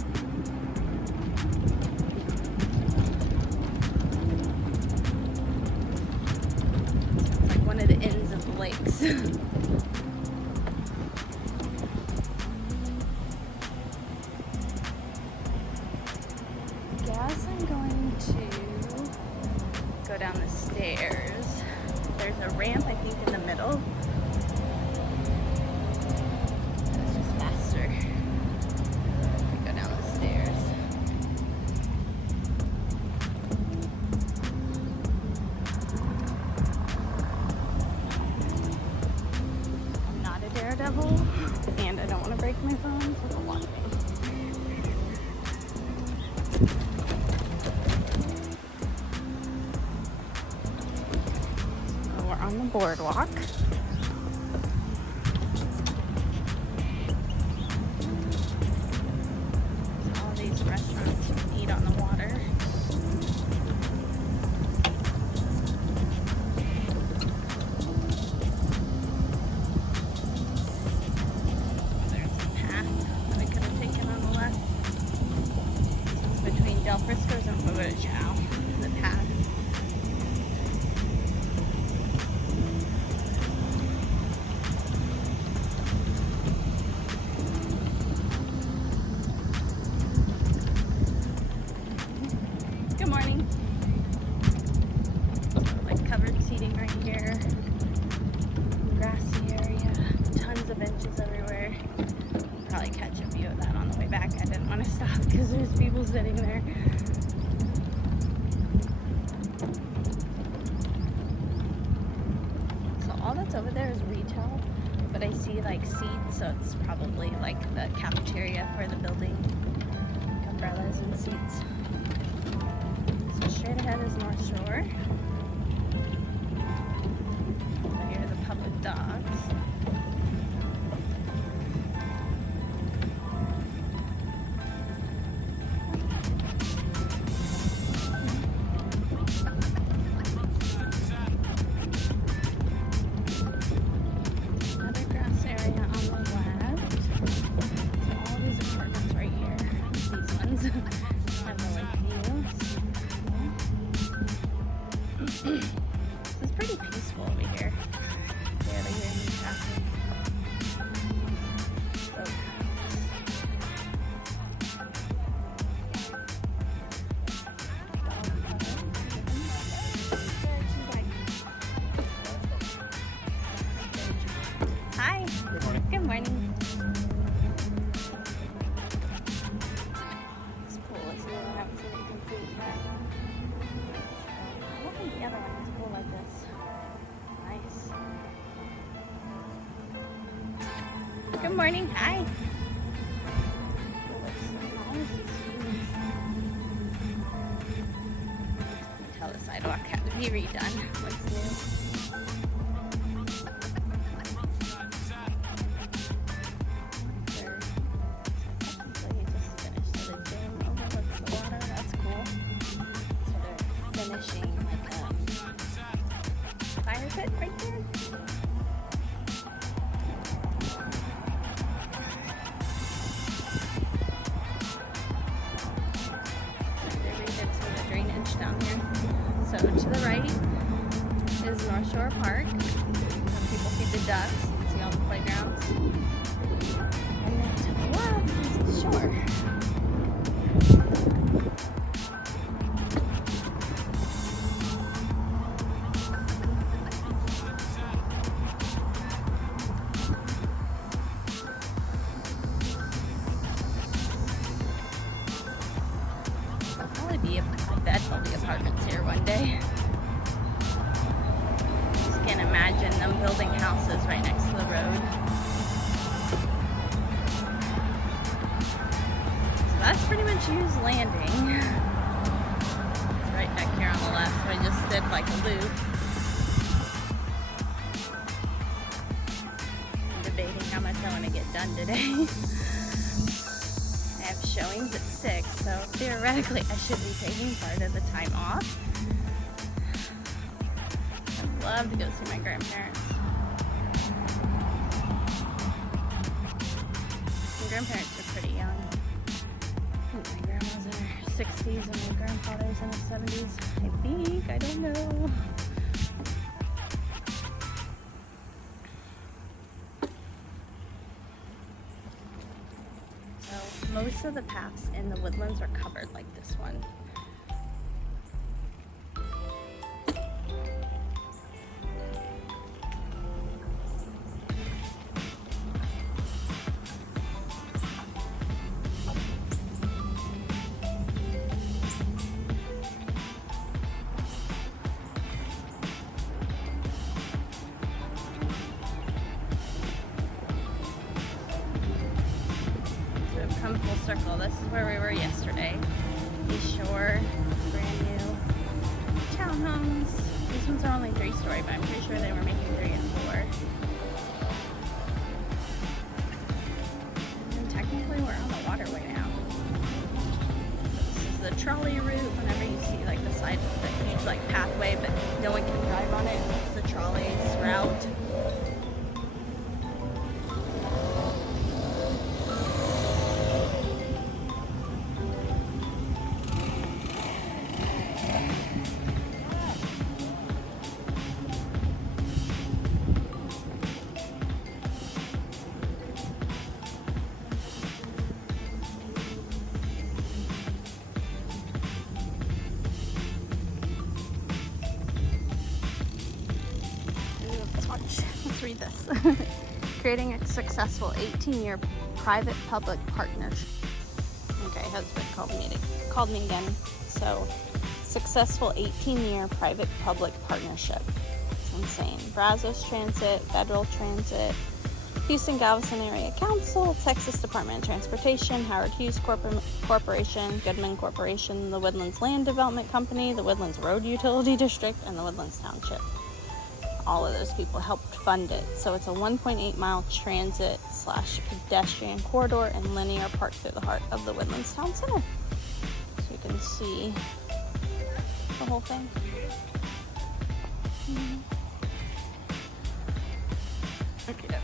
It's like one of the ends of the lakes. Guess I'm going to go down the stairs. There's a ramp, I think, in the middle. It's just faster. We go down the stairs. I'm not a daredevil, and I don't want to break my phone, so don't watch me. On the boardwalk. There's all these restaurants you can eat on the water. There's a path that we could have taken on the left. It's between Del Frisco's and Fogo de Chao. The path. Good morning. Like covered seating right here. Grassy area. Tons of benches everywhere. Probably catch a view of that on the way back. I didn't want to stop because there's people sitting there. So all that's over there is retail, but I see like seats, so it's probably like the cafeteria for the building. Like umbrellas and seats. So straight ahead is North Shore. So here are the public dogs. Another grass area on the left. So all these apartments right here. These ones have the lake views. It's pretty peaceful over here. Barely hear any traffic. So hi. Good morning. Good morning. It's cool, isn't it? I haven't seen it complete yet. I don't think the other one is cool like this. Nice. Good morning. Hi. Tell the sidewalk had to be redone. What's new? Technically just finished the dam overlooks the water. That's cool. So they're finishing like a fire pit right there. They redid some of the drainage down here. So to the right is North Shore Park. Where people feed the ducks. You can see all the playgrounds. And then to the left is the shore. bet there'll be apartments here one day. Just can't imagine them building houses right next to the road. So that's pretty much Hughes Landing. It's right back here on the left, so I just did like a loop. I'm debating how much I want to get done today. Showings at 6, so theoretically I should be taking part of the time off. I'd love to go see my grandparents. My grandparents are pretty young. I think my grandma's in her 60s and my grandfather's in his 70s. I think, I don't know. Most of the paths in the Woodlands are covered like this one. Come full circle. This is where we were yesterday. East Shore, brand new townhomes. These ones are only 3-story, but I'm pretty sure they were making 3 and 4. And technically we're on the waterway now. This is the trolley route. Whenever you see like the side of the huge like pathway, but no one can drive on it, it's the trolley's route. Let's read this. Creating a successful 18-year private-public partnership. Okay, husband called me again. So, successful 18-year private-public partnership. It's insane. Brazos Transit, Federal Transit, Houston Galveston Area Council, Texas Department of Transportation, Howard Hughes Corporation, Goodman Corporation, the Woodlands Land Development Company, the Woodlands Road Utility District, and the Woodlands Township. All of those people helped fund it. So it's a 1.8-mile transit / pedestrian corridor and linear park through the heart of the Woodlands Town Center. So you can see the whole thing. Okay,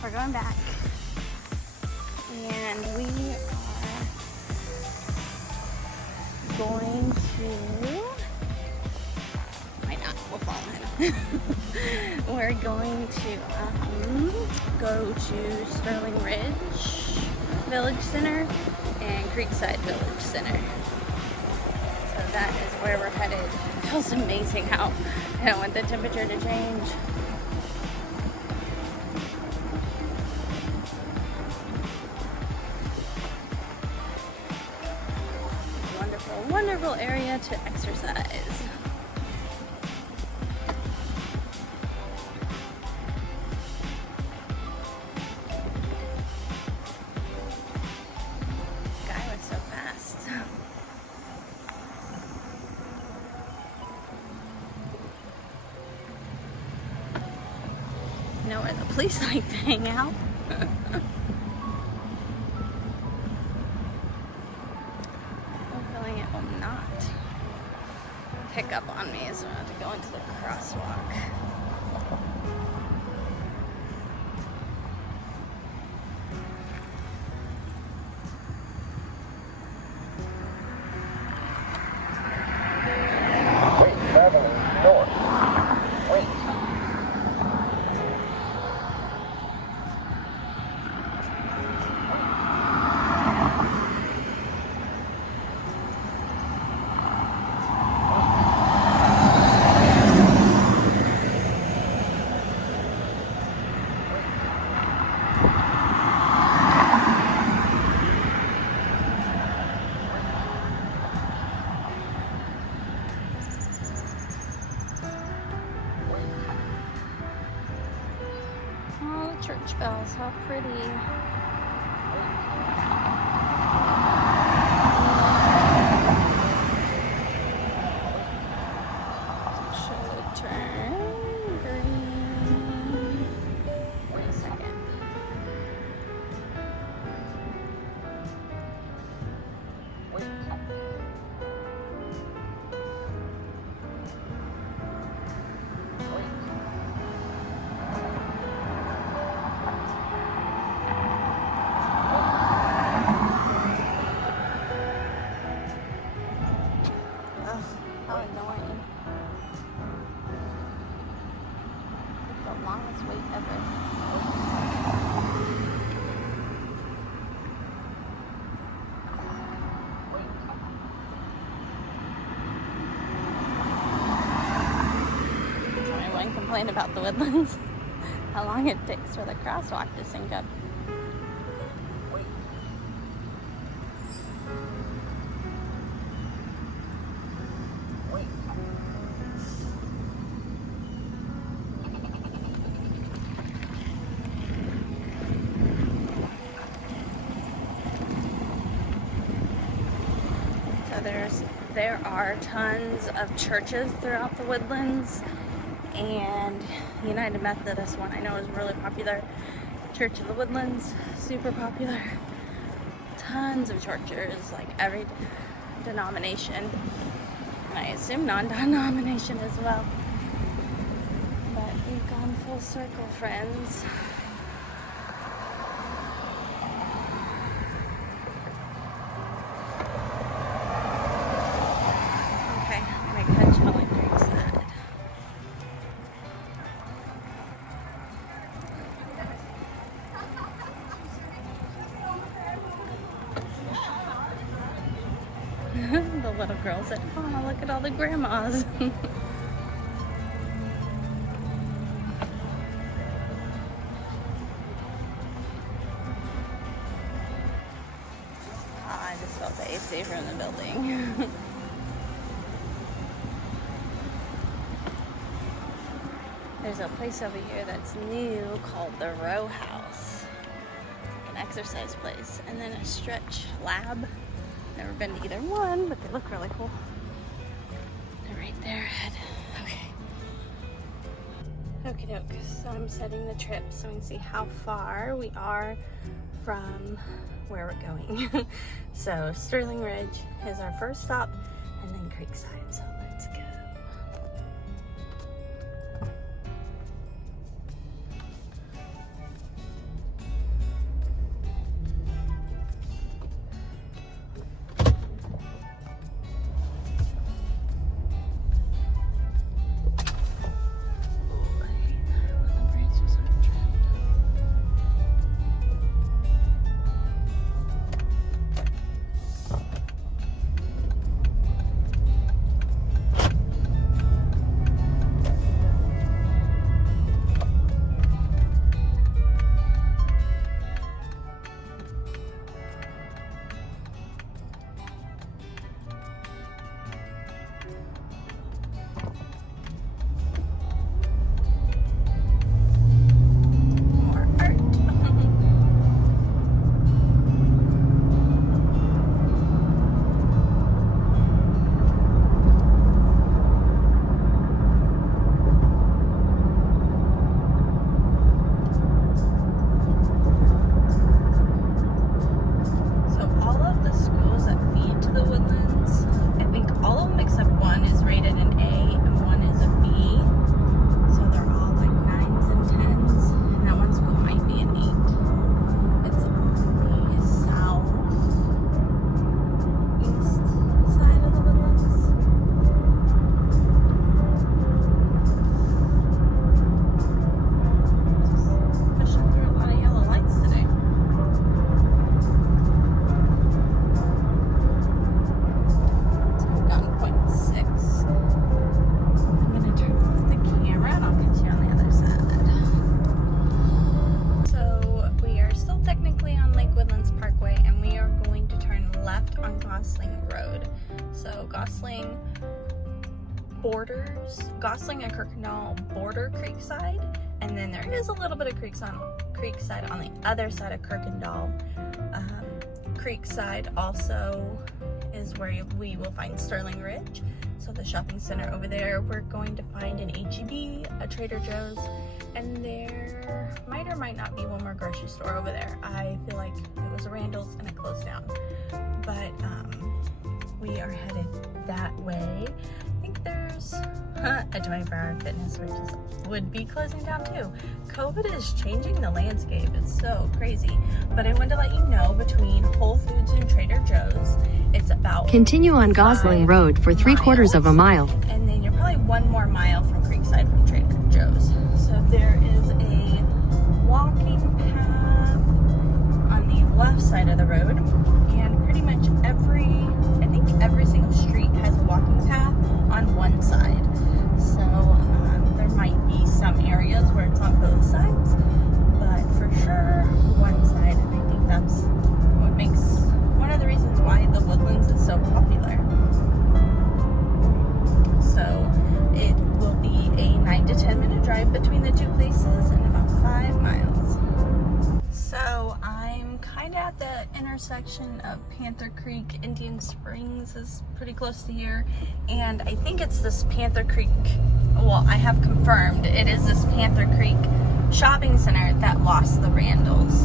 we're going back. And we are going to... We'll follow him. We're going to go to Sterling Ridge Village Center and Creekside Village Center. So that is where we're headed. It feels amazing how I don't want the temperature to change. Wonderful, wonderful area to exercise. You know where the police like to hang out? I'm feeling it will not pick up on me, so I have to go into the crosswalk. Traveling north. Wait. church bells, how pretty. Should turn green. Wait a second. Wait. How annoying. The longest wait ever. Anyone complain about the Woodlands? How long it takes for the crosswalk to sync up. There are tons of churches throughout the Woodlands, and United Methodist one I know is really popular. Church of the Woodlands, super popular. Tons of churches, like every denomination, and I assume non-denomination as well. But we've gone full circle, friends. The little girl said, "Oh, look at all the grandmas." I just felt the AC from the building. There's a place over here that's new called the Row House. It's like an exercise place, and then a stretch lab. Never been to either one, but they look really cool. They're right there ahead. Okay. Okie doke. So I'm setting the trip so we can see how far we are from where we're going. So Sterling Ridge is our first stop, and then Creekside. So let's go. borders, Gosling and Kirkendall border Creekside, and then there is a little bit of Creekside on the other side of Kirkendall. Creekside also is where we will find Sterling Ridge, so the shopping center over there. We're going to find an H-E-B, a Trader Joe's, and there might or might not be one more grocery store over there. I feel like it was a Randall's and it closed down, but we are headed that way. I think there's a 24-hour fitness, which would be closing down too. COVID is changing the landscape. It's so crazy. But I wanted to let you know, between Whole Foods and Trader Joe's, it's about Continue on Gosling Road for 3/4 of a mile. And then you're probably 1 more mile from Creekside from Trader Joe's. So there is a walking path on the left side of the road, and pretty much every single street has a walking path on one side. So there might be some areas where it's on both sides, but for sure one side, and I think that's what makes one of the reasons why the Woodlands is so popular. So it will be a 9 to 10 minute drive between the two places and about 5 miles. So I'm kind of at the intersection of Panther Creek. Indian Springs is pretty close to here, and I think it's this Panther Creek, well, I have confirmed it is this Panther Creek shopping center that lost the Randalls.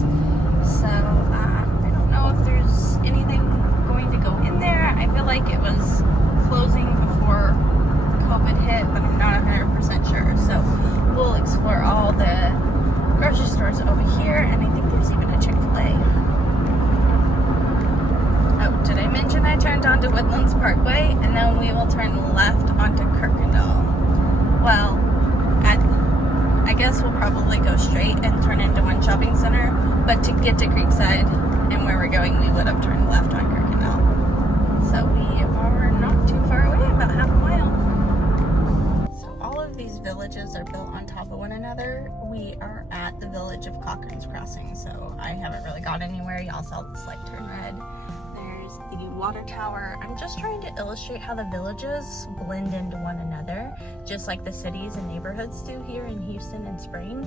So I don't know if there's anything going to go in there. I feel like it was closing before COVID hit, but I'm not 100% sure. So we'll explore all the grocery stores over here, and I think there's even a Chick-fil-A. Oh, did I mention I turned onto Woodlands Parkway, and then we will turn left onto Kirkendall. Well, I guess we'll probably go straight and turn into one shopping center, but to get to Creekside and where we're going, we would have turned left on Kirkendall. So we are not too far away, about half a mile. So all of these villages are built on top of one another. We are at the village of Cochran's Crossing, so I haven't really got anywhere. Y'all saw this light turn red. There's the water tower. I'm just trying to illustrate how the villages blend into one another, just like the cities and neighborhoods do here in Houston and Spring.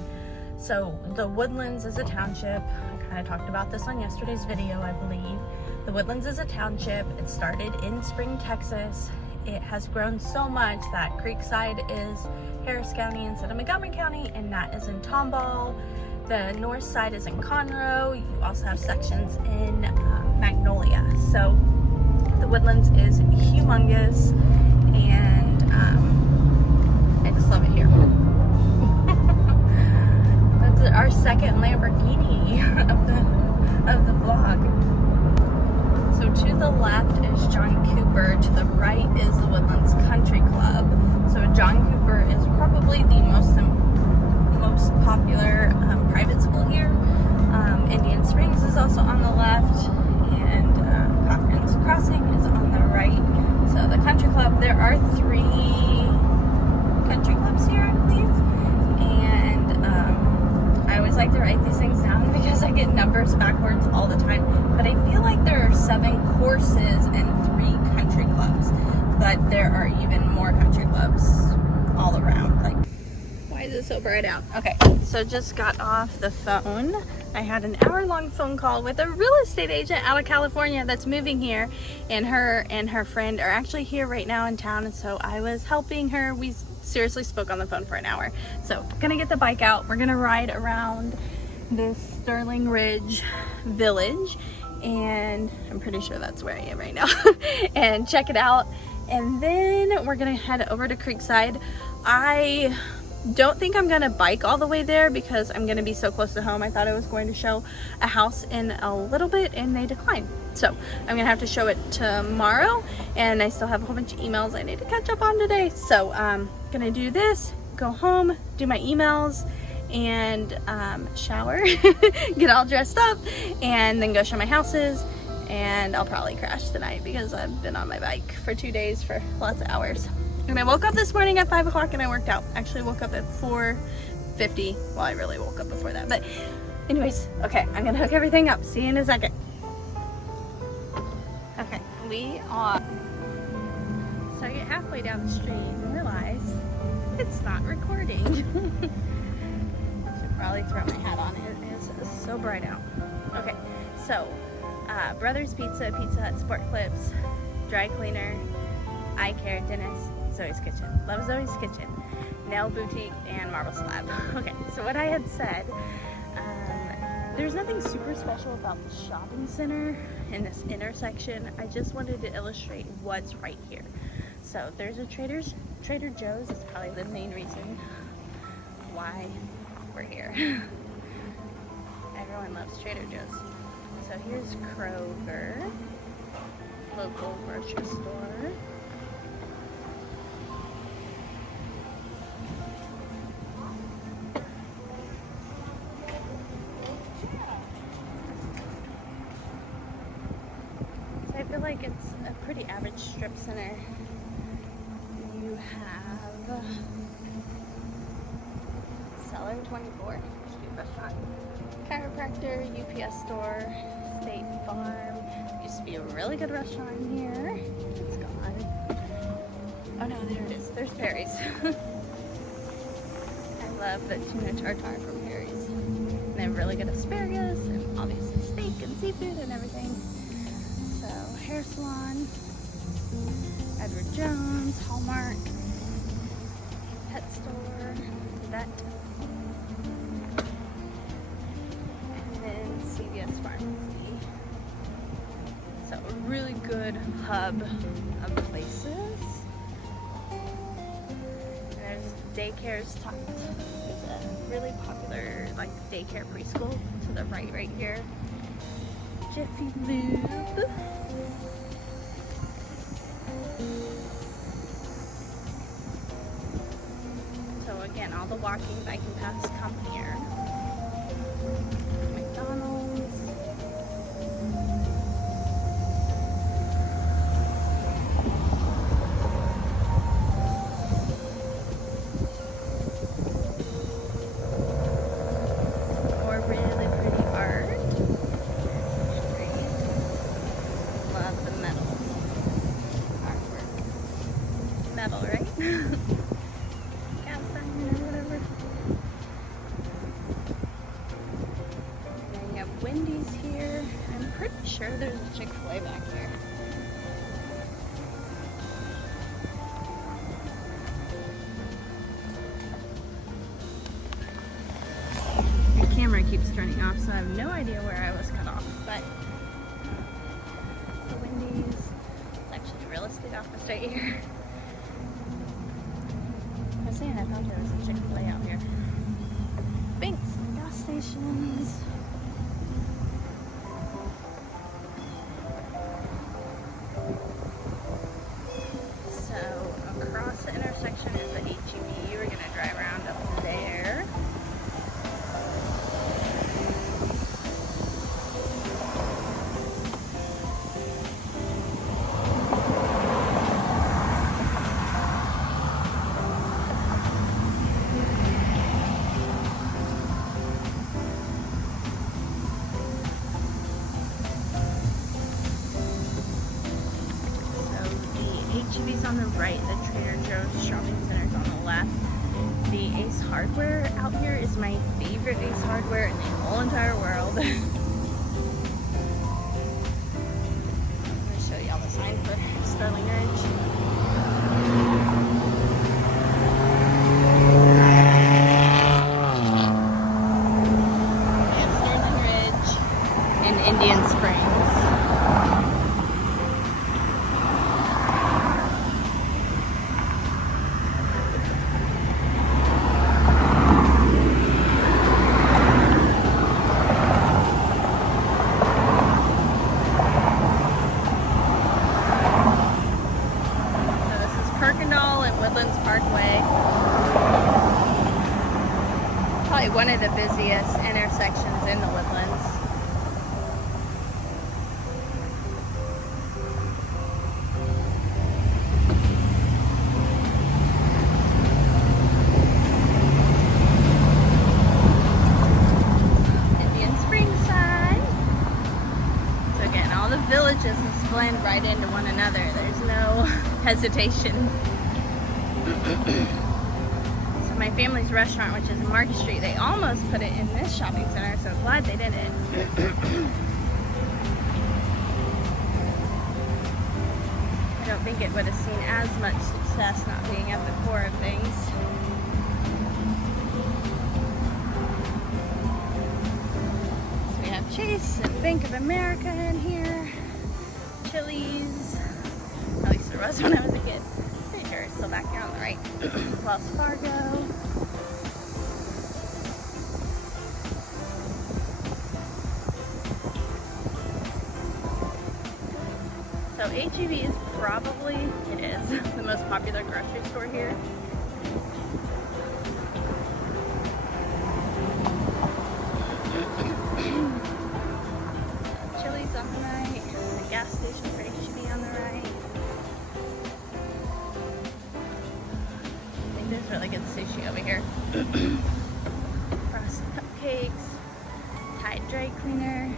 So the Woodlands is a township. I kind of talked about this on yesterday's video, I believe. The Woodlands is a township. It started in Spring, Texas. It has grown so much that Creekside is Harris County instead of Montgomery County, and that is in Tomball. The north side is in Conroe. You also have sections in Magnolia. So the Woodlands is humongous, and I just love it here. That's our second Lamborghini of the vlog. So to the left is John Cooper, to the right is the Woodlands Country Club. So John Cooper is probably the most popular private school here. Indian Springs is also on the left, and Cochran's Crossing is on the right. So the country club, there are 3 country clubs here, I believe, and I always like to write these things down because I get numbers backwards all the time, but I feel like there are 7 courses and 3 country clubs, but there are even more country clubs all around. Like, why is it so bright out? Okay, so just got off the phone. I had an hour-long phone call with a real estate agent out of California that's moving here, and her friend are actually here right now in town, and so I was helping her. We seriously spoke on the phone for an hour. So gonna get the bike out. We're gonna ride around this Sterling Ridge village, and I'm pretty sure that's where I am right now, and check it out. And then we're gonna head over to Creekside. I don't think I'm gonna bike all the way there because I'm gonna be so close to home. I thought I was going to show a house in a little bit, and they declined. So I'm gonna have to show it tomorrow, and I still have a whole bunch of emails I need to catch up on today. So I'm gonna do this, go home, do my emails, and shower, get all dressed up, and then go show my houses. And I'll probably crash tonight because I've been on my bike for 2 days for lots of hours. And I woke up this morning at 5 o'clock and I worked out. Actually woke up at 4:50. Well, I really woke up before that. But anyways, okay, I'm gonna hook everything up. See you in a second. Okay, we are. So I get halfway down the street and realize it's not recording. I should probably throw my hat on. It is so bright out. Okay, so Brothers Pizza, Pizza Hut, Sport Clips, Dry Cleaner, Eye Care, Dentist, Zoe's Kitchen. Love Zoe's Kitchen. Nail Boutique, and Marble Slab. Okay, so what I had said, there's nothing super special about the shopping center in this intersection. I just wanted to illustrate what's right here. So there's a Trader Joe's. Is probably the main reason why we're here. Everyone loves Trader Joe's. So here's Kroger, local grocery store. I feel like it's a pretty average strip center. You have Cellar 24, cute restaurant, chiropractor, UPS store, State Farm. Used to be a really good restaurant here. It's gone. Oh no, there it is. There's Perry's. I love the tuna tartare from Perry's. And they have really good asparagus and obviously steak and seafood and everything. Hair salon, Edward Jones, Hallmark, pet store, vet, and then CVS Pharmacy. So a really good hub of places. And there's daycare's tucked. There's a really popular like daycare preschool to the right here. Jiffy Lube. So again, all the walking, biking paths come here. McDonald's. Or really pretty art. Love the metal artwork. Metal, right? Cast iron or whatever. And then you have Wendy's here. I'm pretty sure there's a Chick-fil-A back there. The camera keeps turning off, so I have no idea where I was cut off, but the Wendy's is actually a real estate office right here. I was saying I thought there was a Chick-fil-A out here. Banks, gas stations. So across the intersection is the HEB. We're gonna drive around up there. HEB's on the right, the Trader Joe's shopping center's on the left. The Ace Hardware out here is my favorite Ace Hardware in the whole entire world. I'm going to show y'all the sign for Sterling Ridge. And Indian Springs. Woodlands Parkway. Probably one of the busiest intersections in the Woodlands. Indian Springs side. So again, all the villages just blend right into one another. There's no visitation. So my family's restaurant, which is in Market Street, they almost put it in this shopping center, so glad they didn't. I don't think it would have seen as much success not being at the core of things. So we have Chase and Bank of America in here, Chili's, at least there was when I was a kid. Pretty sure it's still back here on the right. Wells Fargo. So H-E-B is probably, it is, the most popular grocery store here. Chili's on the right, the gas station for H-E-B on the right. I think there's really good sushi over here. Frosted cupcakes, Tide dry cleaner,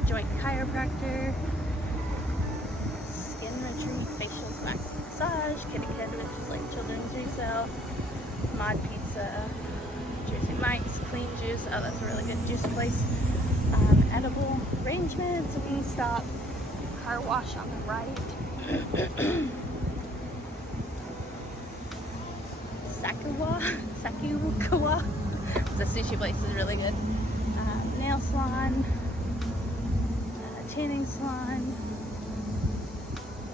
the Joint chiropractor, Retreat, facial massage, kitty kid, which is like children's resale, Mod Pizza, Jersey Mike's, Clean Juice, oh that's a really good juice place, Edible Arrangements, Wingstop, Car Wash on the right, Sakukawa, the sushi place is really good, nail salon, tanning salon,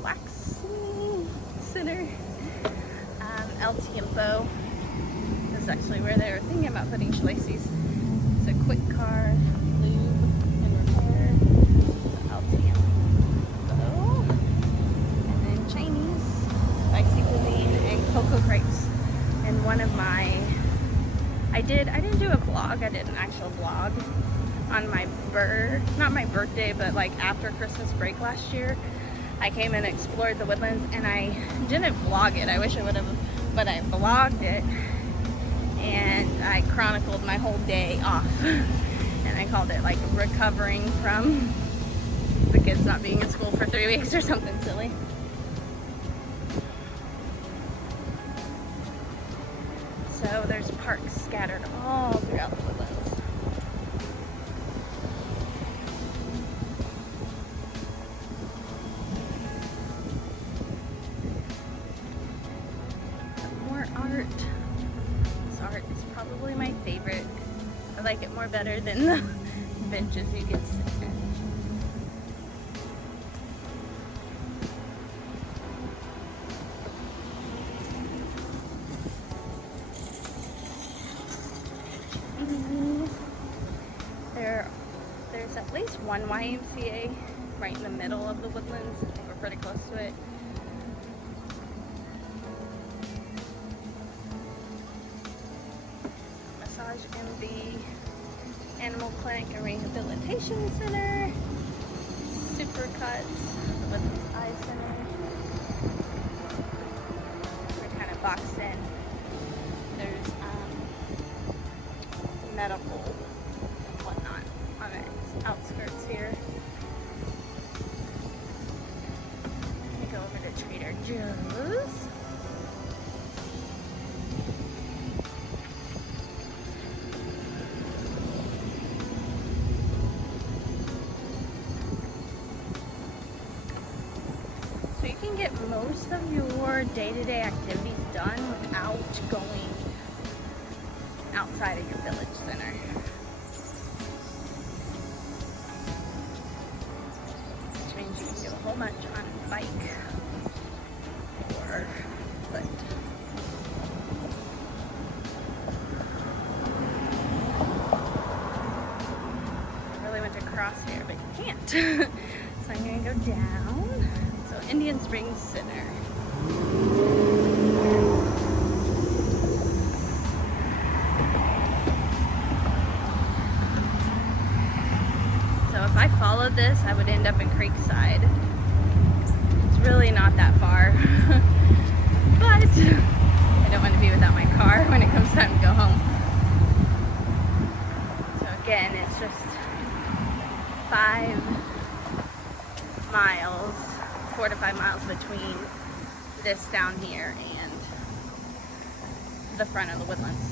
waxing center, El Tiempo. This is actually where they were thinking about putting Shalacy's. It's a quick car, lube, and repair. El Tiempo. And then Chinese, spicy cuisine, and cocoa crepes. And one of my, I didn't do a vlog, I did an actual vlog on my not my birthday, but like after Christmas break last year. I came and explored the Woodlands, and I didn't vlog it. I wish I would have, but I vlogged it, and I chronicled my whole day off. And I called it like recovering from the kids not being in school for 3 weeks or something silly. So there's parks scattered all throughout the Woodlands. This art is probably my favorite. I like it more better than the benches you can sit in. There's at least one YMCA right in the middle of the Woodlands. I think we're pretty close to it. MV, Animal Clinic and Rehabilitation Center, Supercuts, the Woodlands Eye Center. We're kind of boxed in. There's medical and whatnot on its outskirts here. We go over to Trader Joe's. Get most of your day-to-day activities done without going outside of your village center. Which means you can do a whole bunch on bike or foot. I really went to cross here, but you can't. So I'm going to go down. Indian Springs Center. So if I followed this, I would end up in Creekside. It's really not that far. But I don't want to be without my car when it comes time to go home. So again, it's just 5 miles. 4 to 5 miles between the this down here and the front of the Woodlands.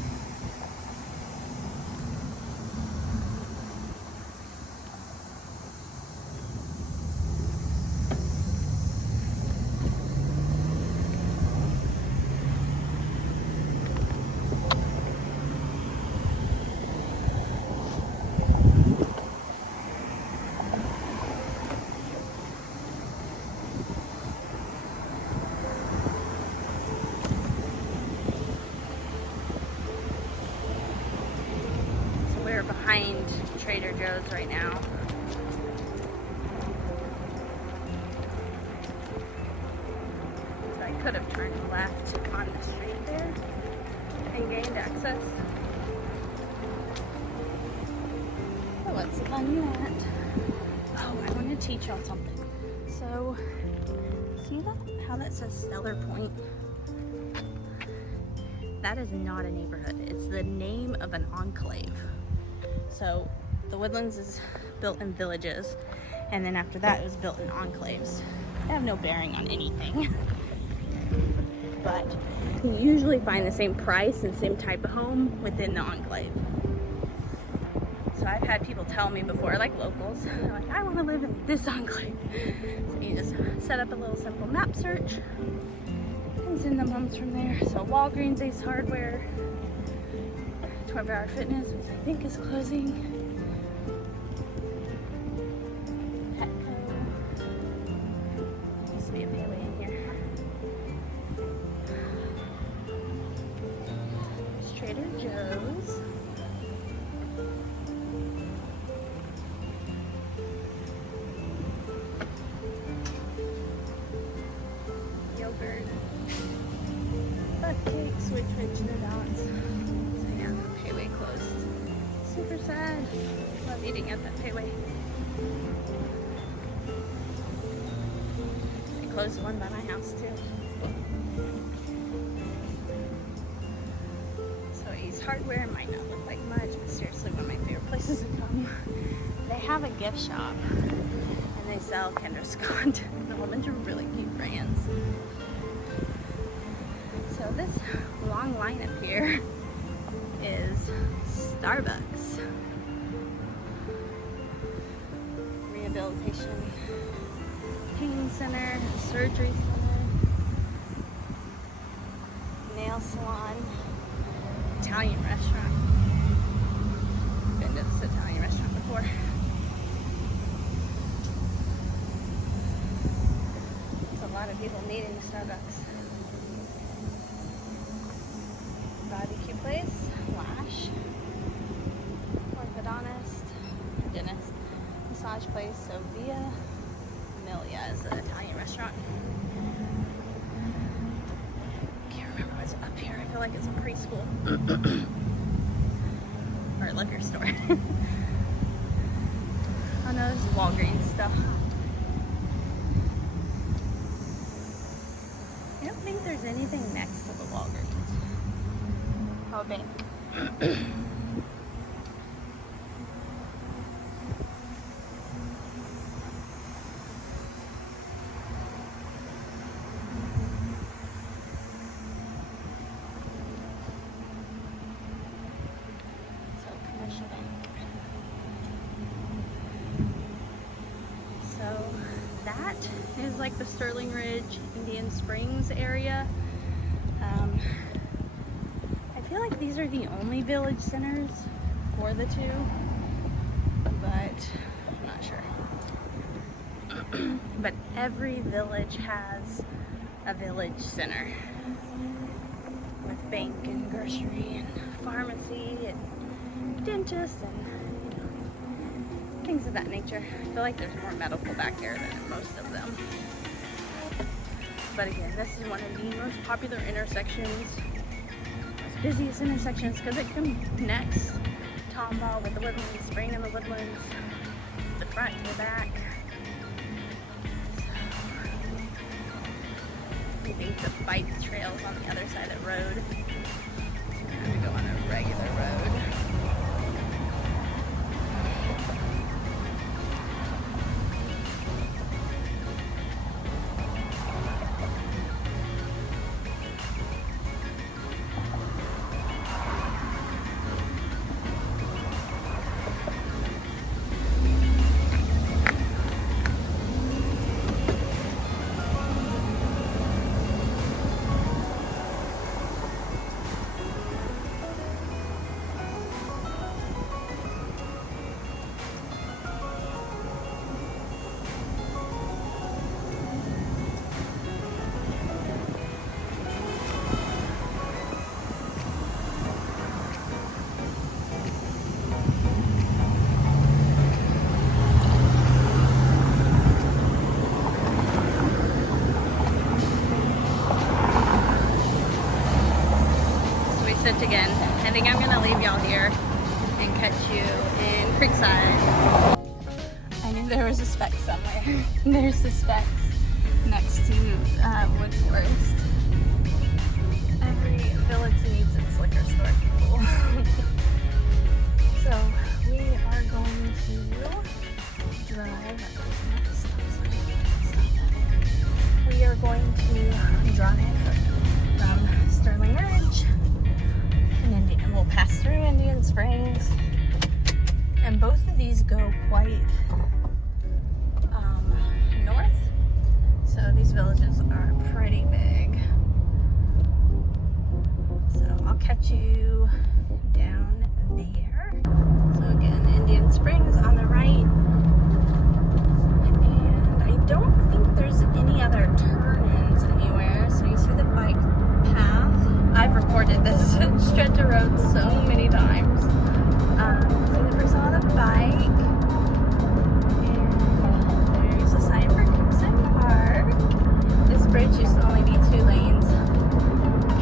Behind Trader Joe's right now. So I could have turned left on the street there and gained access. But let's find that. Oh, I want to teach y'all something. So, see that? How that says Stellar Point? That is not a neighborhood. It's the name of an enclave. So the Woodlands is built in villages, and then after that it was built in enclaves. They have no bearing on anything. But you usually find the same price and same type of home within the enclave. So I've had people tell me before, like locals, they're like, I want to live in this enclave. So you just set up a little simple map search and send them homes from there. So Walgreens, Ace Hardware, 12 Hour Fitness, which I think is closing. Petco. There used to be a Pavilion in here. There's Trader Joe's. Yogurt. Butt cakes, which mentioned about. Payway closed. Super sad. Love eating at that Payway. They closed one by my house too. So East Hardware might not look like much, but seriously one of my favorite places to come. They have a gift shop and they sell Kendra Scott and a whole bunch of really cute brands. So this long line up here is Starbucks. Rehabilitation, pain center, surgery center, nail salon, Italian restaurant. Been to this Italian restaurant before. There's a lot of people needing Starbucks. Barbecue place, Lash, orthodontist, dentist, massage place, so Via Emilia is an Italian restaurant. Can't remember what's up here. I feel like it's a preschool or a liquor store. Oh no, this is Walgreens stuff. I don't think there's anything next to the Walgreens. Oh, bank. Commercial bank. So that is like the Sterling Ridge, Indian Springs area. I feel like these are the only village centers for the two, but I'm not sure. But every village has a village center with bank and grocery and pharmacy and dentist and things of that nature. I feel like there's more medical back there than most of them. But again, this is one of the most popular intersections, busiest intersections, because it connects Tomball with the Woodlands, Spring and the Woodlands, the front to the back. So, I think the bike trails on the other side of the road. I'm going to go on a regular road. sit again. I think I'm gonna leave y'all here and catch you in Creekside. I knew there was a speck somewhere. There's the specks next to Wood Forest. Every village needs its liquor store, people. So we are going to drive. We are going to drive from Sterling Ridge and Indian. We'll pass through Indian Springs, and both of these go quite north. So these villages are pretty big. So I'll catch you down there. So again, Indian Springs on the right. And I don't think there's any other turn-ins anywhere. So you see the bike path. I've recorded this stretch of road so many times. So the person on the bike. And there's a sign for Creekside Park. This bridge used to only be 2 lanes.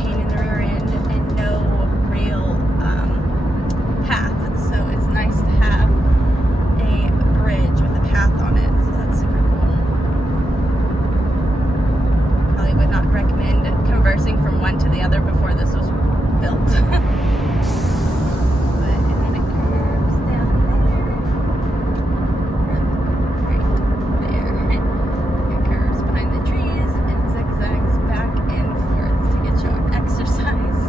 Pain in the rear end and no real path. So it's nice to have a bridge with a path on it. So that's super cool. Probably would not recommend conversing from one to the other before this was built. But and then it curves down there. Right there. It curves behind the trees and zigzags back and forth to get you an exercise.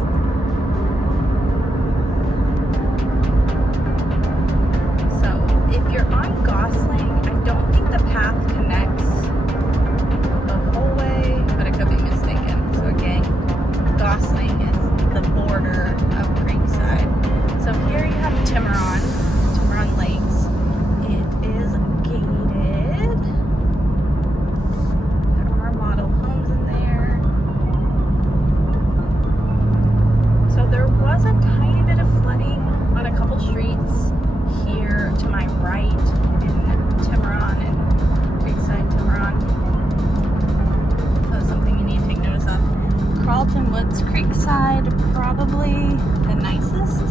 So if you're on Gosling, I don't think the path connects the whole way, but I could be mistaken. So again, Gosling is the border of Creekside. So here you have Tiburon Lakes. It is gated. There are model homes in there. So there was a tiny bit of flooding on a couple streets here to my right in Tiburon and Creekside Tiburon. So that's something you need to take notice of. Carlton Woods Creekside, probably the nicest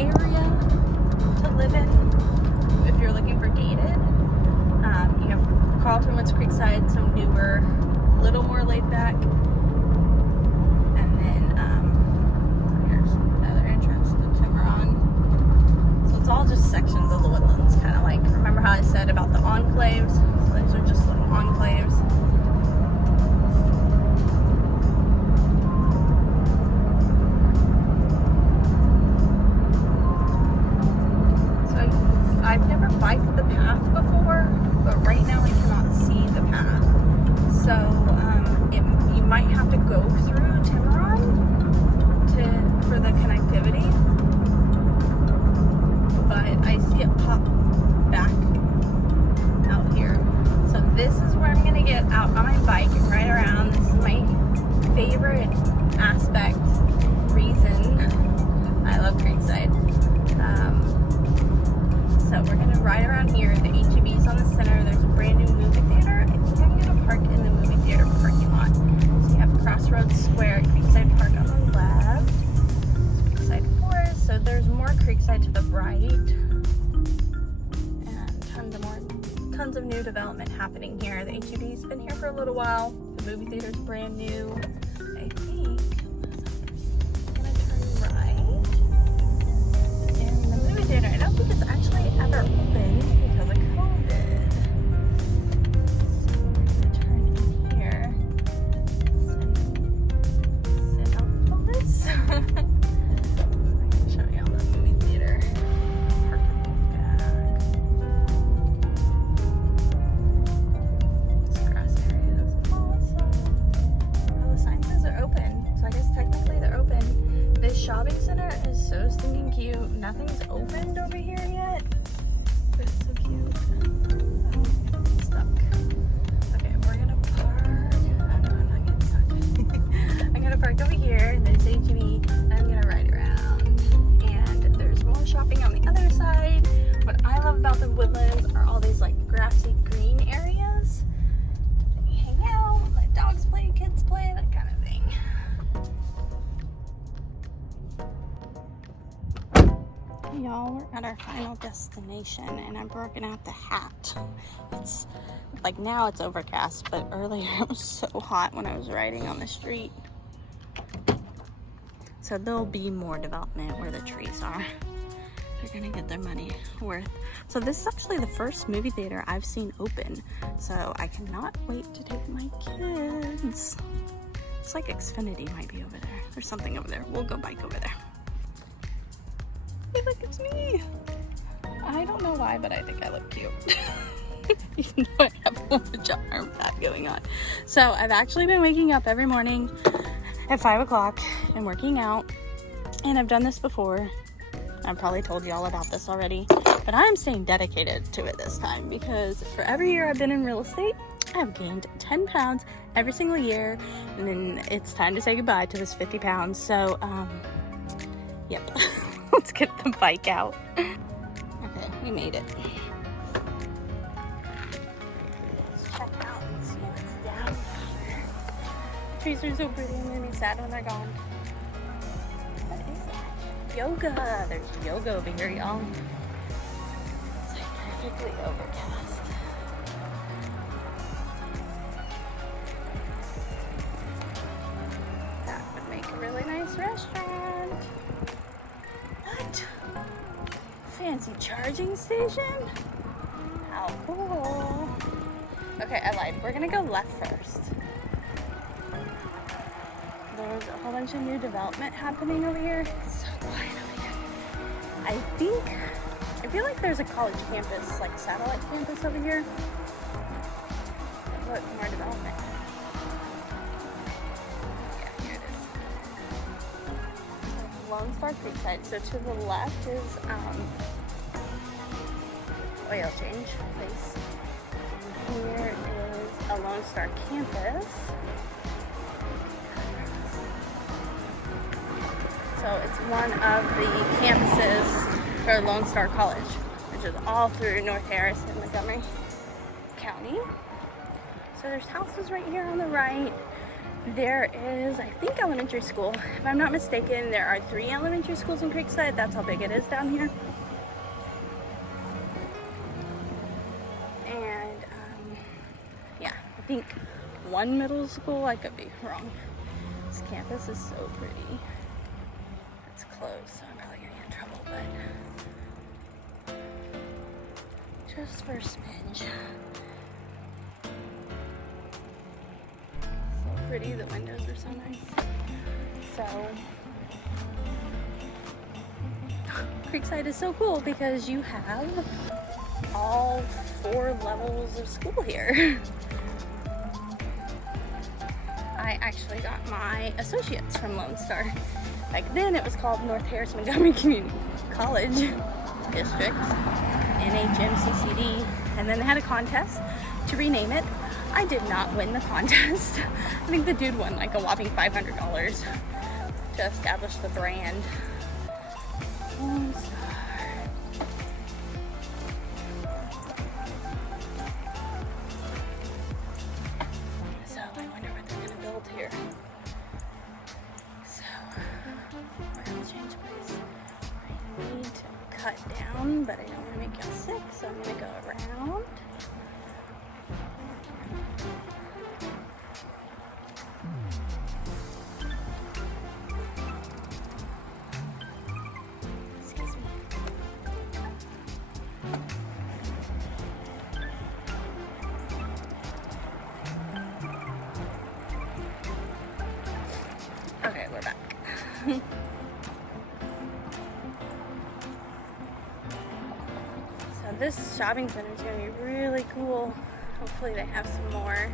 area to live in if you're looking for gated. You have Carlton Woods Creekside, some newer, little more laid back. And then here's another entrance to Tiburon. So it's all just sections of the Woodlands, kind of like, remember how I said about the enclaves? So these are just little enclaves. I've never biked the path before, but right now I cannot see the path. So you might have to go through Tiburon for the connectivity. But I see it pop back out here. So this is where I'm gonna get out on my bike and ride around. This is my favorite aspect, reason I love Creekside. So we're gonna ride around here. The HEB's on the center. There's a brand new movie theater. I think I'm gonna park in the movie theater parking lot. So you have Crossroads Square, Creekside Park on the left, Creekside Forest. So there's more Creekside to the right, and tons of new development happening here. The HEB's been here for a little while. The movie theater's brand new. I think I'm gonna turn right. And the movie theater, I don't think it's actually ever open because of COVID. So we're gonna turn in here. Sit out for this. I'm gonna show you all the movie theater. Park in the back. This grass area is awesome. Oh, the sign says they're open, so I guess technically they're open. This shopping center is so stinking cute. Nothing's opened over here yet, but it's so cute. Oh, I'm stuck. Okay, we're gonna park. Oh no, I'm not getting stuck. I'm gonna park over here. There's HEB. I'm gonna ride around, and there's more shopping on the other side. What I love about the Woodlands are all these like grassy green areas. You hang out, let dogs play, kids play, that kind of thing. Y'all, we're at our final destination and I'm broken out the hat. It's like now it's overcast, but earlier it was so hot when I was riding on the street. So there'll be more development where the trees are. They're gonna get their money worth. So this is actually the first movie theater I've seen open. So I cannot wait to take my kids. It's like Xfinity might be over there. There's something over there. We'll go bike over there. Hey, look, it's me. I don't know why, but I think I look cute. Even though I have a large arm fat going on. So I've actually been waking up every morning at 5 o'clock and working out. And I've done this before. I've probably told you all about this already. But I'm staying dedicated to it this time because for every year I've been in real estate, I've gained 10 pounds every single year. And then it's time to say goodbye to this 50 pounds. So, yep. Let's get the bike out. Okay, we made it. Let's check out and see what's down here. The trees are so pretty. I'm gonna be sad when they're gone. What is that? Yoga. There's yoga over here, y'all. It's like perfectly overcast. That would make a really nice restaurant. What? Fancy charging station? How cool. Okay, I lied. We're gonna go left first. There's a whole bunch of new development happening over here. It's so quiet over here. I feel like there's a college campus, like satellite campus over here. Look, more development. Lone Star Creekside. So to the left is oil change place. And here is a Lone Star campus. So it's one of the campuses for Lone Star College, which is all through North Harris and Montgomery County. So there's houses right here on the right. There is, I think, elementary school. If I'm not mistaken, there are 3 elementary schools in Creekside. That's how big it is down here. And, yeah, I think 1 middle school. I could be wrong. This campus is so pretty. It's closed, so I'm probably gonna get in trouble, but just for a smidge. Pretty, the windows are so nice. So Creekside is so cool because you have all 4 levels of school here. I actually got my associates from Lone Star. Back then it was called North Harris Montgomery Community College District, NHMCCD, and then they had a contest to rename it. I did not win the contest. I think the dude won like a whopping $500 to establish the brand. Lone Star. So I wonder what they're gonna build here. So oil change place. I need to cut down, but I don't want to make y'all sick, so I'm gonna go around. Okay, we're back. So this shopping center is going to be really cool. Hopefully they have some more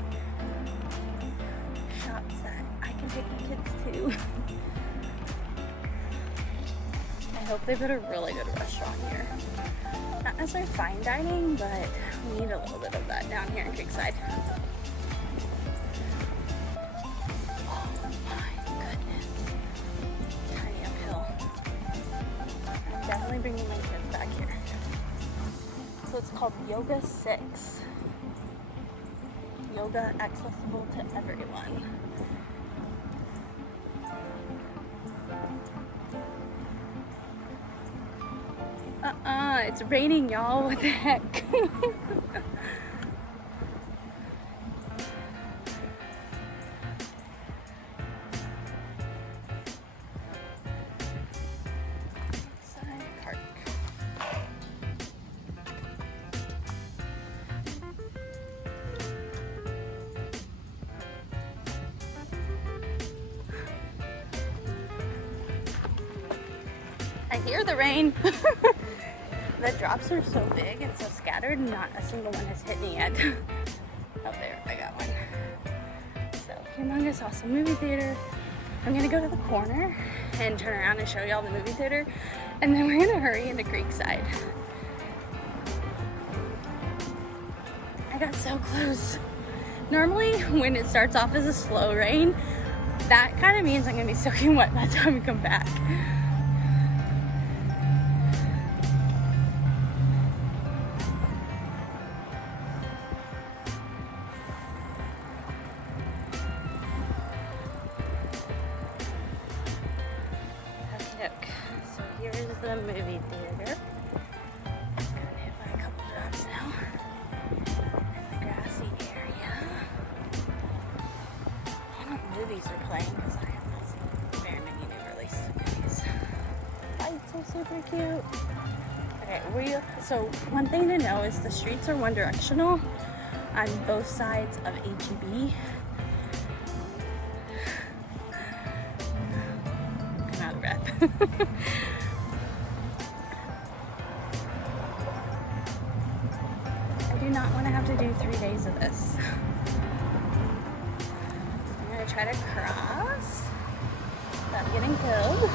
shops that I can take my kids to. I hope they put a really good restaurant here. Not necessarily fine dining, but we need a little bit of that down here in Creekside. Definitely bringing my kids back here. So it's called Yoga 6. Yoga accessible to everyone. It's raining, y'all. What the heck? Creekside Park. I hear the rain. The drops are so big and so scattered, not a single one has hit me yet. Oh, there, I got one. So, humongous awesome movie theater. I'm gonna go to the corner and turn around and show y'all the movie theater, and then we're gonna hurry into Creekside. I got so close. Normally, when it starts off as a slow rain, that kind of means I'm gonna be soaking wet by the time we come back. So here's the movie theater. Got hit by a couple drops now. In the grassy area. I don't know if movies are playing because I have not seen very many new release movies. Lights are super cute. Okay, so one thing to know is the streets are one directional on both sides of H-E-B. I'm out of breath. I do not want to have to do 3 days of this. I'm going to try to cross without getting killed.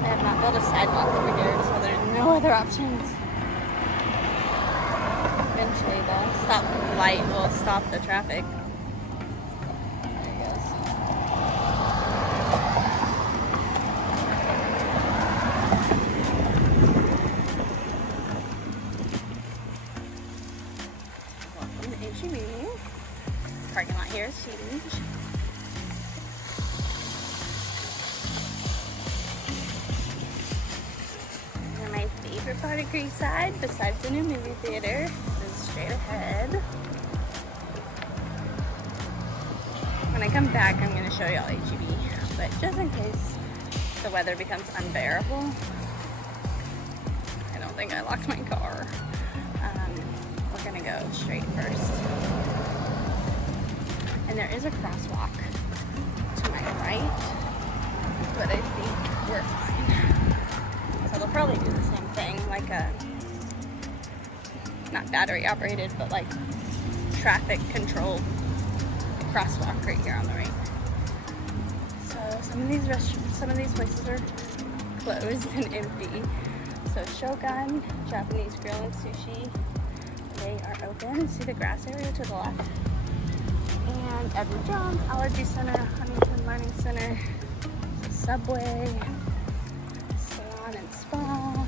They have not built a sidewalk over here, so there's no other options. Eventually the stop light will stop the traffic. There it goes. Welcome to H-E-B. Parking lot here is huge. And my favorite part of Creekside, besides the new movie theater, is straight ahead. When I come back, I'm going to show y'all H-E-B, but just in case the weather becomes unbearable, I don't think I locked my car. We're going to go straight first. And there is a crosswalk to my right, but I think we're fine. So they'll probably do the same thing, like a, not battery operated, but like traffic controlled crosswalk right here on the right. So some of these restaurants, some of these places are closed and empty. So Shogun, Japanese Grill and Sushi, they are open. See the grass area to the left. And Edward Jones, Allergy Center, Huntington Learning Center, Subway, Salon and Spa,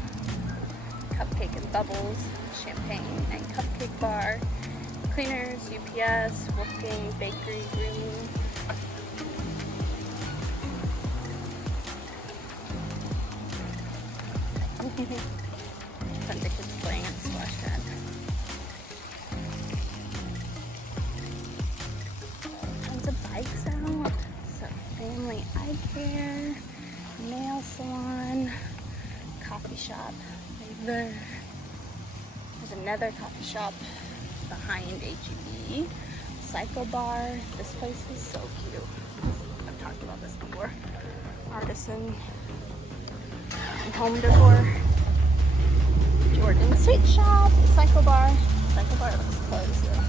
Cupcake and Bubbles, Champagne and Cupcake Bar, Cleaners, UPS, Wolfgang Bakery, Green. Fun to kids playing at the splash pad. Tons of bikes out. So family eye care, nail salon, coffee shop right there. There's another coffee shop behind H-E-B. Cycle bar. This place is so cute. I've talked about this before. Artisan and home decor. Jordan Sweet Shop. Cycle bar. Cycle bar looks closed though.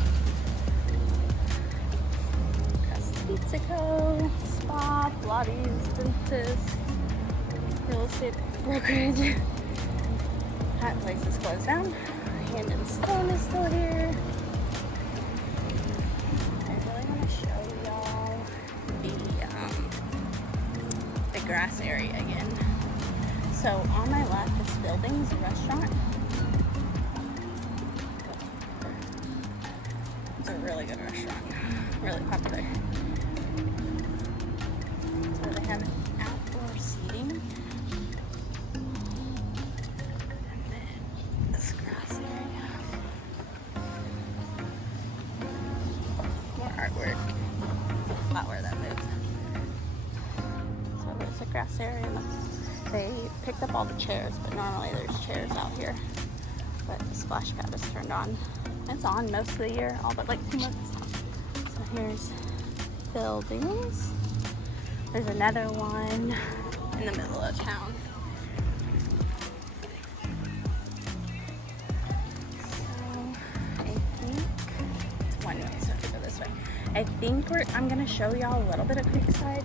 Crust Pizza Co. Spa. Pilates. Dentist. Real estate brokerage. That place is closed down. Hand and Stone is still here. I really want to show y'all the grass area again. So on my left, this building is a restaurant. really good restaurant. Really popular. So they have outdoor seating. And then this grass area. More artwork. Flower that moves. So there's a grass area. They picked up all the chairs, but normally there's chairs out here. But the splash pad is turned on. It's on most of the year, all but like 2 months. So here's buildings. There's another one in the middle of town. So I think it's one way, so I have to go this way. I think I'm gonna show y'all a little bit of Creekside.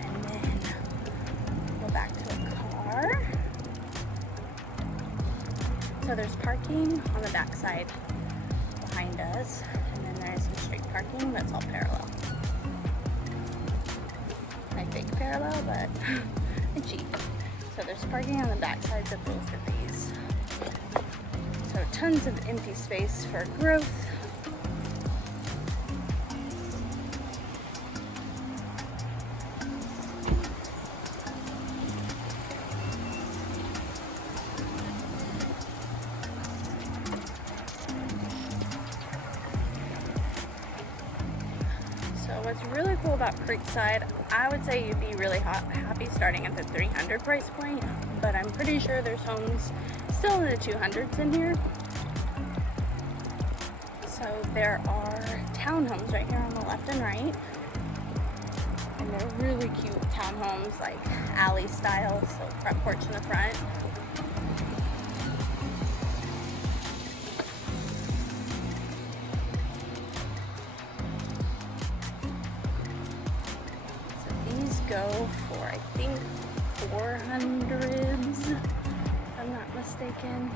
And then go back to the car. So there's parking on the back side behind us, and then there's some street parking that's all parallel. I think parallel, but a Jeep. So there's parking on the back sides of both of these. So tons of empty space for growth. What's really cool about Creekside, I would say you'd be really happy starting at the 300 price point, but I'm pretty sure there's homes still in the 200s in here. So there are townhomes right here on the left and right, and they're really cute townhomes, like alley style, so front porch in the front. Go for, I think, 400s, if I'm not mistaken.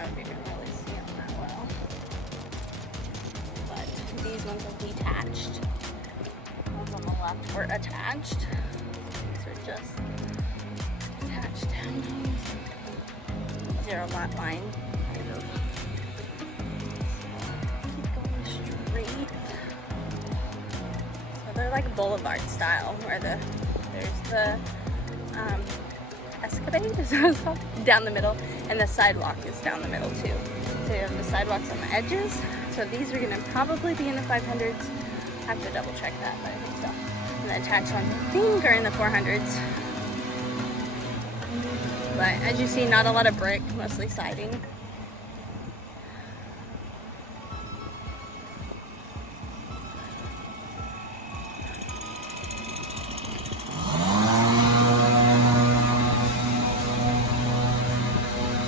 Okay, you can really see them that well. These ones are detached. The ones on the left were attached. These are just attached townhomes. 0 lot line. Keep going straight. So they're like boulevard style, where there's the escapade, is what it's called, down the middle, and the sidewalk is down the middle too. So you have the sidewalks on the edges. So these are gonna probably be in the 500s. I have to double check that, but I think so. And the attached ones, I think, are in the 400s. But as you see, not a lot of brick, mostly siding.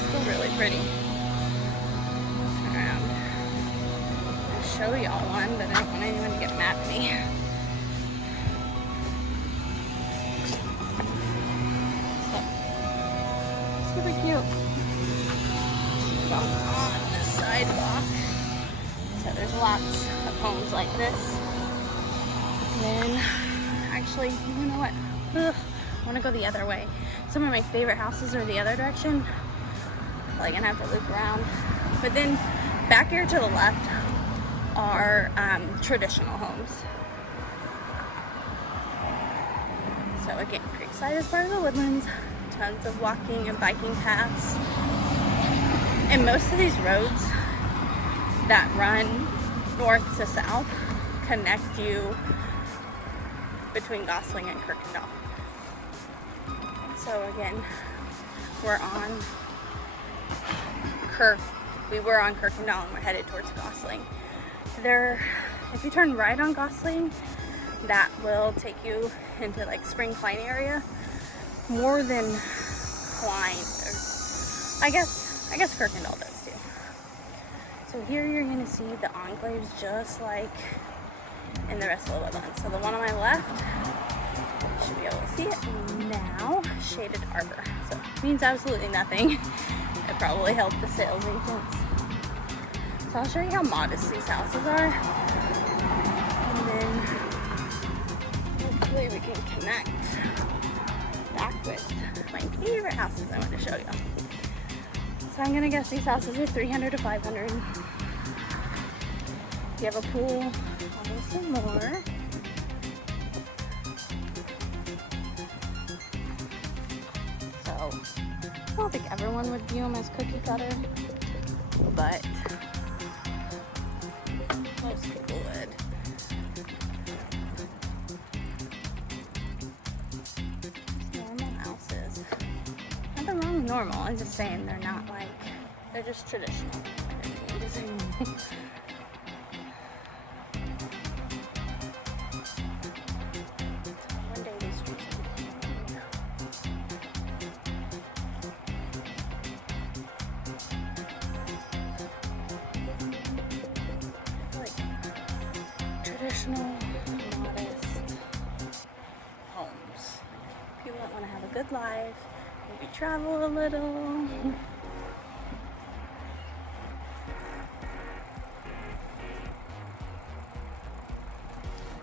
Still really pretty. Show y'all one, but I don't want anyone to get mad at me. So, it's really cute. On the sidewalk. So there's lots of homes like this. And then, actually, you know what? Ugh, I want to go the other way. Some of my favorite houses are the other direction. Probably gonna have to loop around. But then, back here to the left are traditional homes. So again, Creekside is part of the Woodlands. Tons of walking and biking paths. And most of these roads that run north to south connect you between Gosling and Kirkendall. So again, we were on Kirkendall and we're headed towards Gosling. If you turn right on Gosling, that will take you into like Spring Klein area. More than Klein, I guess Kirkendall does too. So here you're gonna see the enclaves just like in the rest of the Woodlands. So the one on my left, you should be able to see it now. shaded arbor. So it means absolutely nothing. It probably helped the sales agents. So I'll show you how modest these houses are. And then hopefully we can connect back with my favorite houses I want to show you. So I'm gonna guess these houses are 300 to 500. You have a pool, almost some more. So I don't think everyone would view them as cookie cutter, but most people would. Normal houses. Nothing wrong with normal. I'm just saying they're not like, they're just traditional. One day these streets will be like traditional, modest homes. People that want to have a good life, maybe travel a little.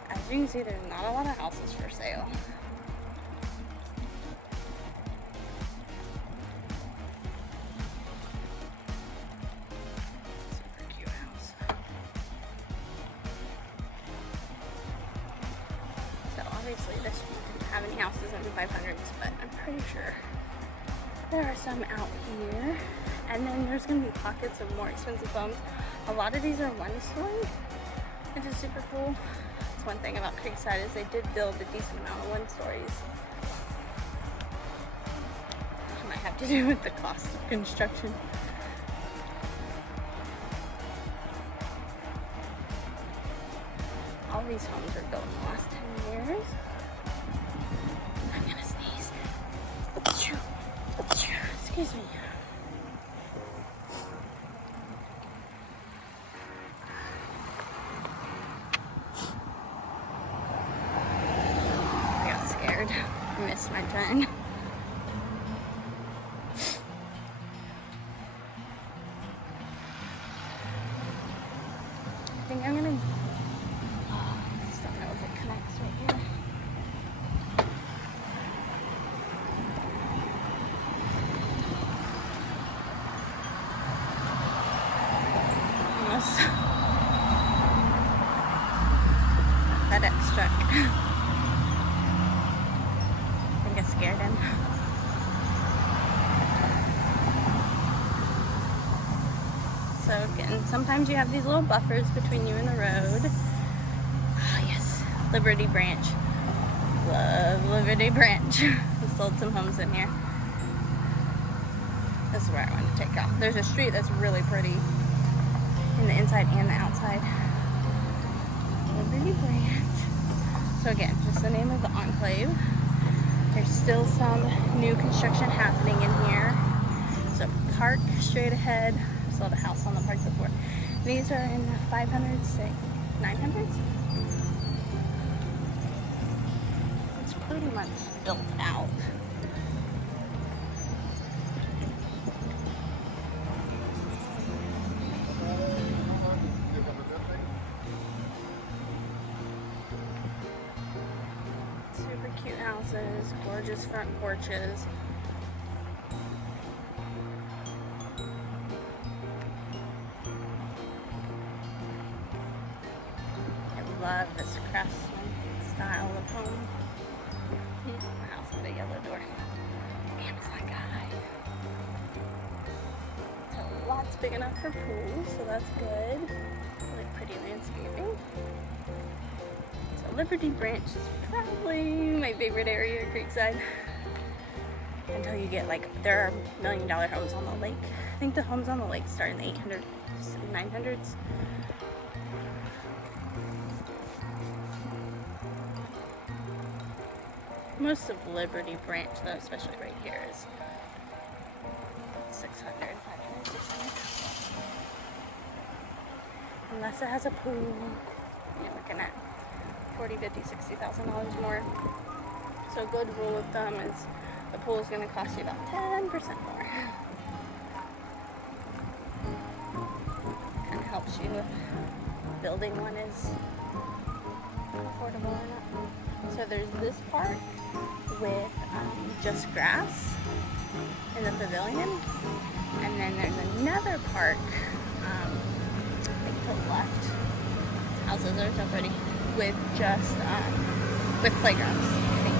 As you can see, there's not a lot of houses for sale. Super cute house. So obviously this didn't have any houses in the 500s, but I'm pretty sure there are some out here. And then there's going to be pockets of more expensive homes. A lot of these are one story, which is super cool. One thing about Creekside is they did build a decent amount of one stories. It might have to do with the cost of construction. All these homes were built in the last 10 years. I'm gonna sneeze. Excuse me. I missed my turn. I think I'm gonna, I just don't know if it connects right here. Almost. FedEx truck. Scared him. So again, sometimes you have these little buffers between you and the road. Oh yes, Liberty Branch. Love Liberty Branch. We've sold some homes in here. This is where I want to take off. There's a street that's really pretty in the inside and the outside. Liberty Branch. So again, just the name of the enclave. There's still some new construction happening in here. So park straight ahead. Saw the house on the park before. These are in the 500s, 900s. It's pretty much built out. Super cute houses, gorgeous front porches. I love this craftsman style of home. My house with a yellow door. Amazon guy. So lots big enough for pools, so that's good. Really pretty landscaping. So Liberty Branch is probably my favorite area in Creekside. Until you get like, there are $1 million homes on the lake. I think the homes on the lake start in the 800s, 900s. Most of Liberty Branch, though, especially right here, is 600, 500, 600. Unless it has a pool, you're looking at $40,000, $50,000, $60,000 more. So a good rule of thumb is the pool is going to cost you about 10% more. Kind of helps you if building one is affordable or not. So there's this park with just grass in the pavilion, and then there's another park, I think to the left, houses or something, with just with playgrounds, I think.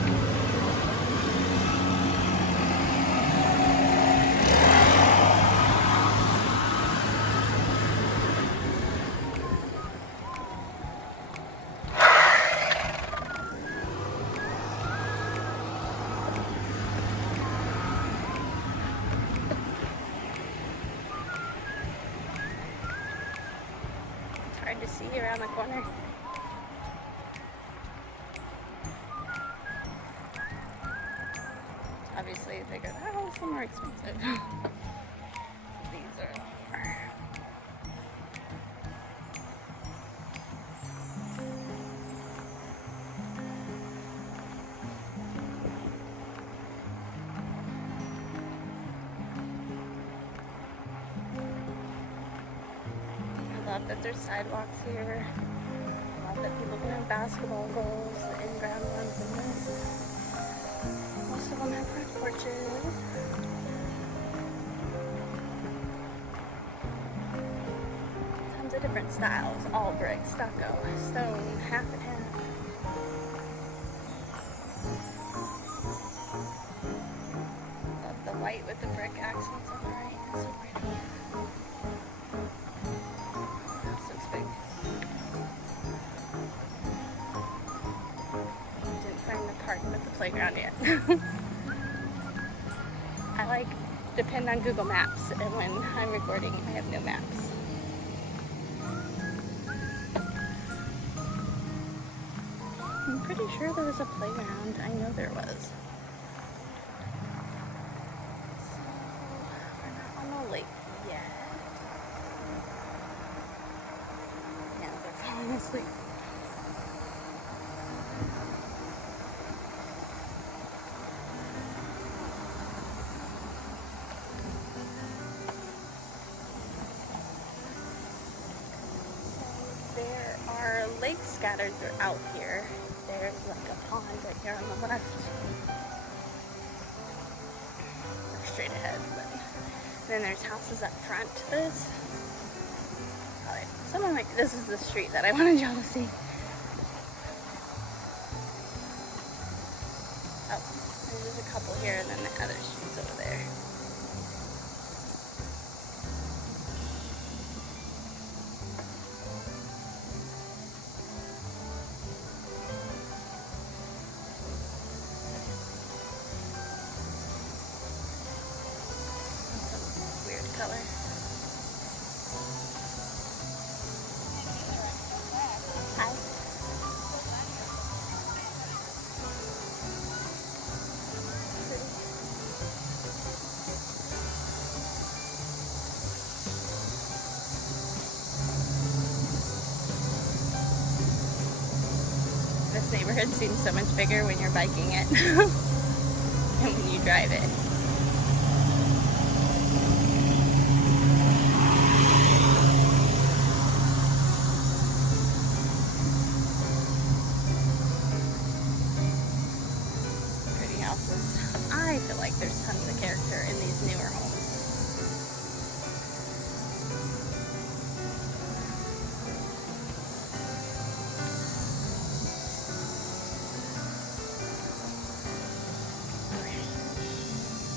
It's hard to see around the corner. Obviously, bigger house and more expensive. These are lower. I love that there's sidewalks here. I love that people can have basketball goals, the in-ground ones in this. Most of them have front porches. Tons of different styles. All brick, stucco, stone, half and half. Love the white with the brick accents on the right. It's so pretty. House looks big. Didn't find the park with the playground yet. I depend on Google Maps, and when I'm recording, I have no maps. I'm pretty sure there was a playground. I know there was. So, we're not on the lake yet. Yeah, they're falling asleep. There are lakes scattered throughout here. There's like a pond right here on the left. Or straight ahead, but then there's houses up front to this. Someone like this is the street that I wanted y'all to see. Oh, there's just a couple here, and then the other street's over there. Color. Hi. This neighborhood seems so much bigger when you're biking it than when you drive it. I feel like there's tons of character in these newer homes.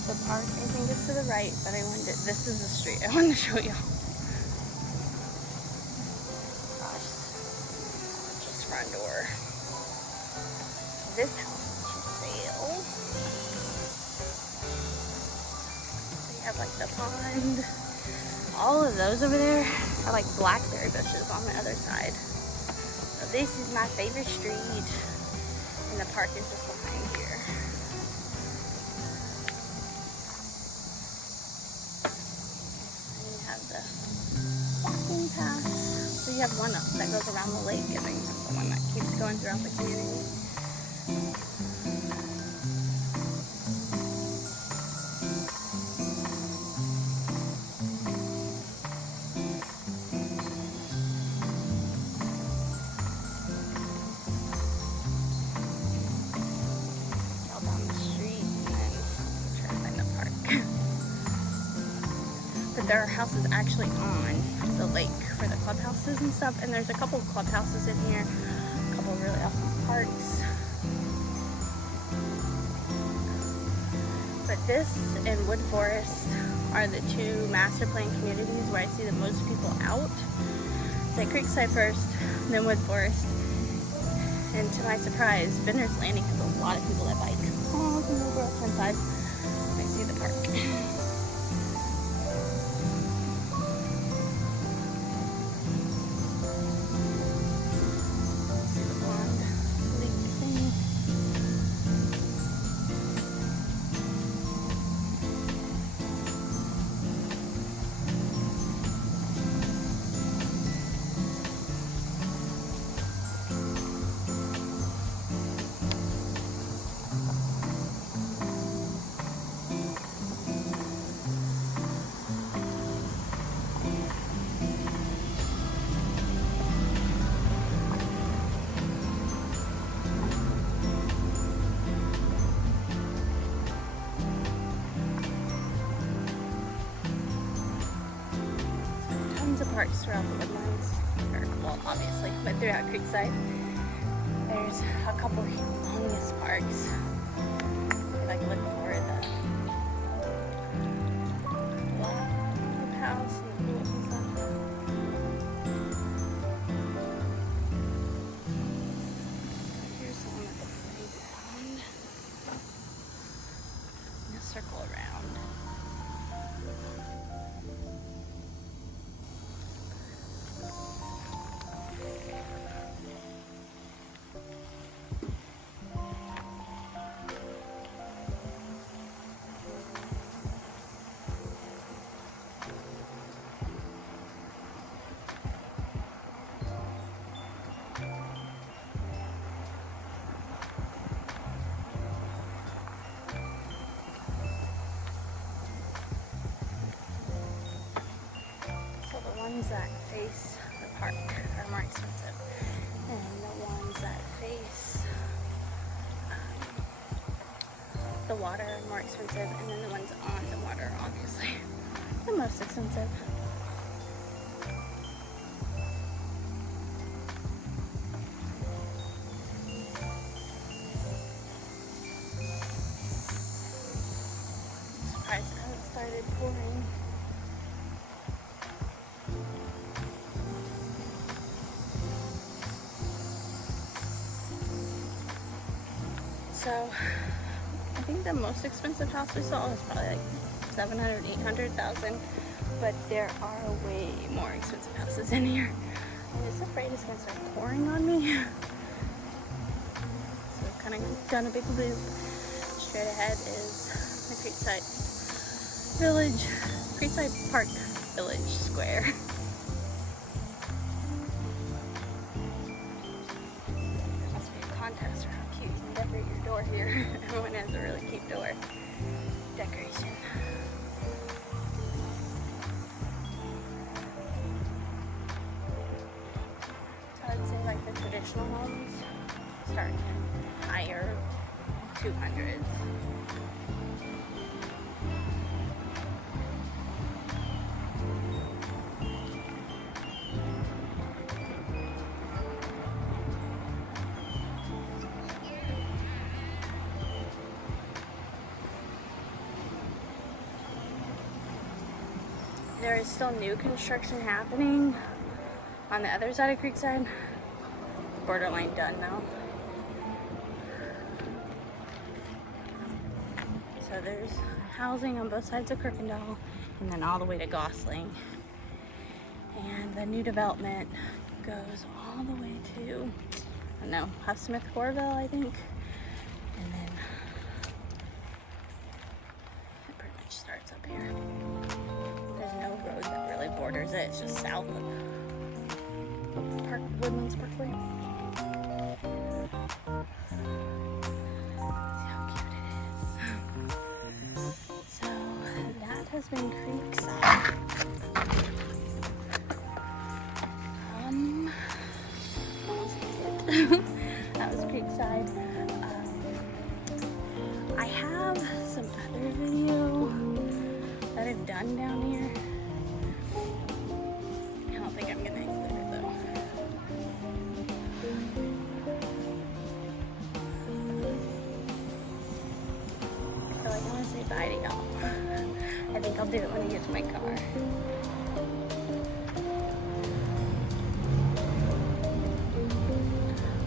The park, I think, is to the right, but this is the street I wanted to show y'all. Gosh, just front door. This house is for sale. Have like the pond. All of those over there are like blackberry bushes on the other side. So this is my favorite street, and the park is just behind here. And you have the walking path. So you have one that goes around the lake, and then you have the one that keeps going throughout the community. there are houses actually on the lake for the clubhouses and stuff, and there's a couple of clubhouses in here, a couple of really awesome parks. But this and Wood Forest are the two master plan communities where I see the most people out. It's like Creekside first, then Wood Forest. And to my surprise, Vendor's Landing has a lot of people that bike. Oh, the little girl on side. I see the park. See the pond lake thing. Tons of parks throughout the Woodlands, well, obviously, but throughout Creekside. There's a couple humongous parks. Like look for the house and the pools and stuff. Here's one at the playground. And a circle around. That face the park are more expensive, and the ones that face the water are more expensive, and then the ones on the water are obviously the most expensive. I'm surprised it hasn't started pouring. So, I think the most expensive house we saw was probably like 700, 800,000, but there are way more expensive houses in here. I'm just afraid it's gonna start pouring on me. So I've kind of done a big loop. Straight ahead is the Creekside Village, Creekside Park Village Square. Contest for how cute you can decorate your door here. Everyone has a really cute door decoration. So I'd say like the traditional homes start in higher 200s. There is still new construction happening on the other side of Creekside. Borderline done now. So there's housing on both sides of Kirkendall and then all the way to Gosling. And the new development goes all the way to, I don't know, Huffsmith Corville, I think. And then it pretty much starts up here. There's no road that really borders it. It's just south of Woodlands Parkway. See how cute it is. So that has been Creekside. That was Creekside. I have some other video that I've done down here, bye to y'all. I think I'll do it when I get to my car.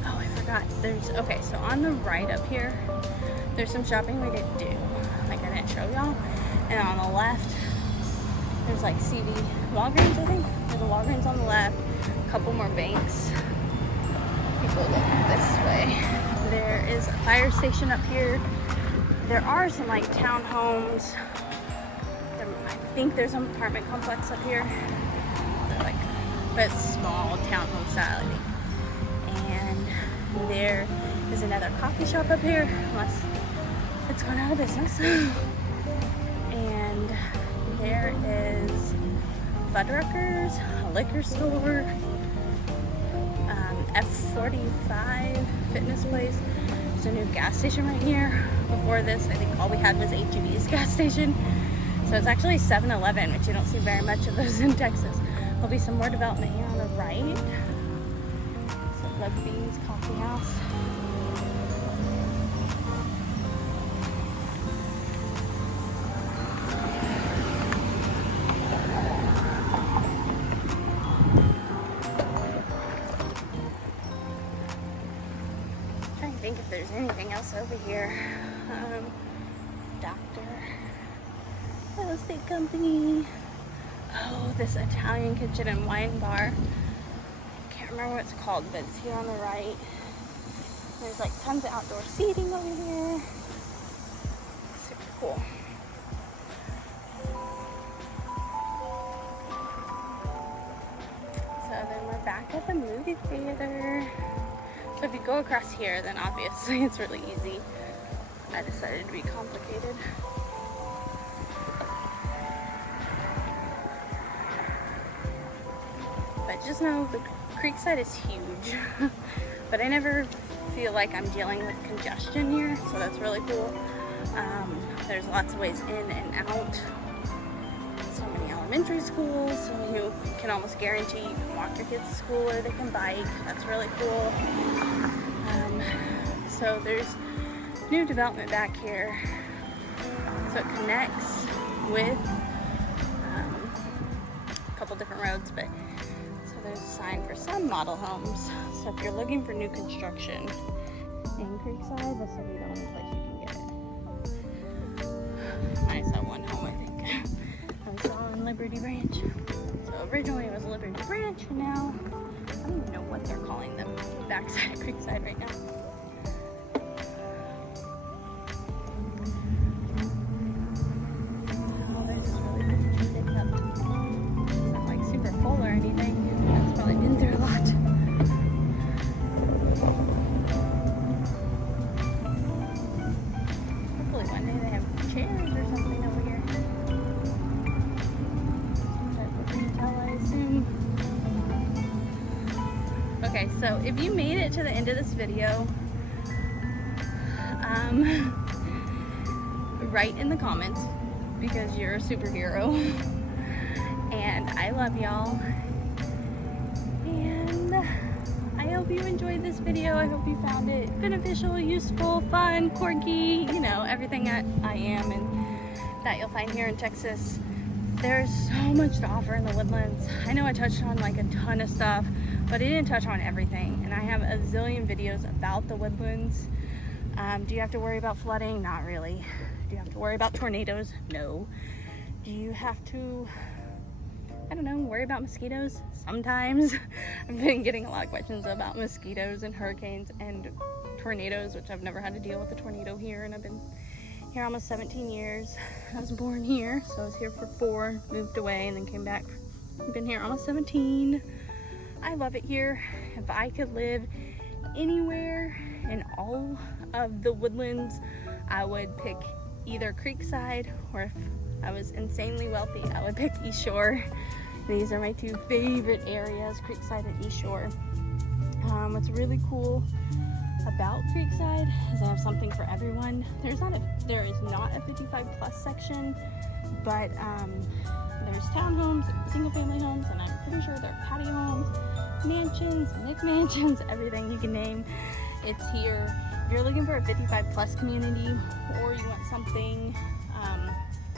Oh, I forgot. Okay, so on the right up here, there's some shopping we didn't do. Like I didn't show y'all. And on the left, there's like CV Walgreens, I think. There's a Walgreens on the left, a couple more banks. We go this way. There is a fire station up here. There are some like townhomes. I think there's an apartment complex up here. But small townhome style, I think. And there is another coffee shop up here, unless it's gone out of business. And there is Fuddruckers, a liquor store, F45 fitness place. There's a new gas station right here. Before this, I think all we had was HEB's gas station. So it's actually 7-Eleven, which you don't see very much of those in Texas. There'll be some more development here on the right. So Rugby's Coffee House. Trying to think if there's anything else over here. Doctor. Real estate company. Oh, this Italian kitchen and wine bar. Can't remember what it's called, but it's here on the right. There's like tons of outdoor seating over here. Super cool. So then we're back at the movie theater. So if you go across here, then obviously it's really easy. I decided to be complicated. But just know the Creekside is huge. But I never feel like I'm dealing with congestion here, so that's really cool. There's lots of ways in and out. So many elementary schools, so you can almost guarantee you can walk your kids to school or they can bike. That's really cool. So there's new development back here. So it connects with a couple different roads, but so there's a sign for some model homes. So if you're looking for new construction in Creekside, this will be the only place you can get it. I saw one home, I think. I saw in Liberty Branch. So originally it was Liberty Branch, and now I don't even know what they're calling them. Backside of Creekside right now. Oh, there's this really pretty tree pickup. It's not like super full or anything. It's probably been through a lot. Hopefully one day they have chairs or something over here. That's what tell, I assume. Okay, so if you made it to the end of this video, write in the comments because you're a superhero. And I love y'all. And I hope you enjoyed this video. I hope you found it beneficial, useful, fun, quirky, you know, everything that I am and that you'll find here in Texas. There's so much to offer in the Woodlands. I know I touched on like a ton of stuff, but I didn't touch on everything. And I have a zillion videos about the Woodlands. Do you have to worry about flooding? Not really. Do you have to worry about tornadoes? No. Do you have to, I don't know, worry about mosquitoes? Sometimes. I've been getting a lot of questions about mosquitoes and hurricanes and tornadoes, which I've never had to deal with a tornado here, and I've been here almost 17 years. I was born here, so I was here for 4, moved away, and then came back. I've been here almost 17. I love it here. If I could live anywhere in all of the Woodlands, I would pick either Creekside, or if I was insanely wealthy, I would pick East Shore. These are my 2 favorite areas, Creekside and East Shore. What's really cool about Creekside is they have something for everyone. There is not a 55 plus section, but there's townhomes, single family homes, and I'm pretty sure there are patio homes, mansions, mid-mansions, everything you can name. It's here. If you're looking for a 55 plus community, or you want something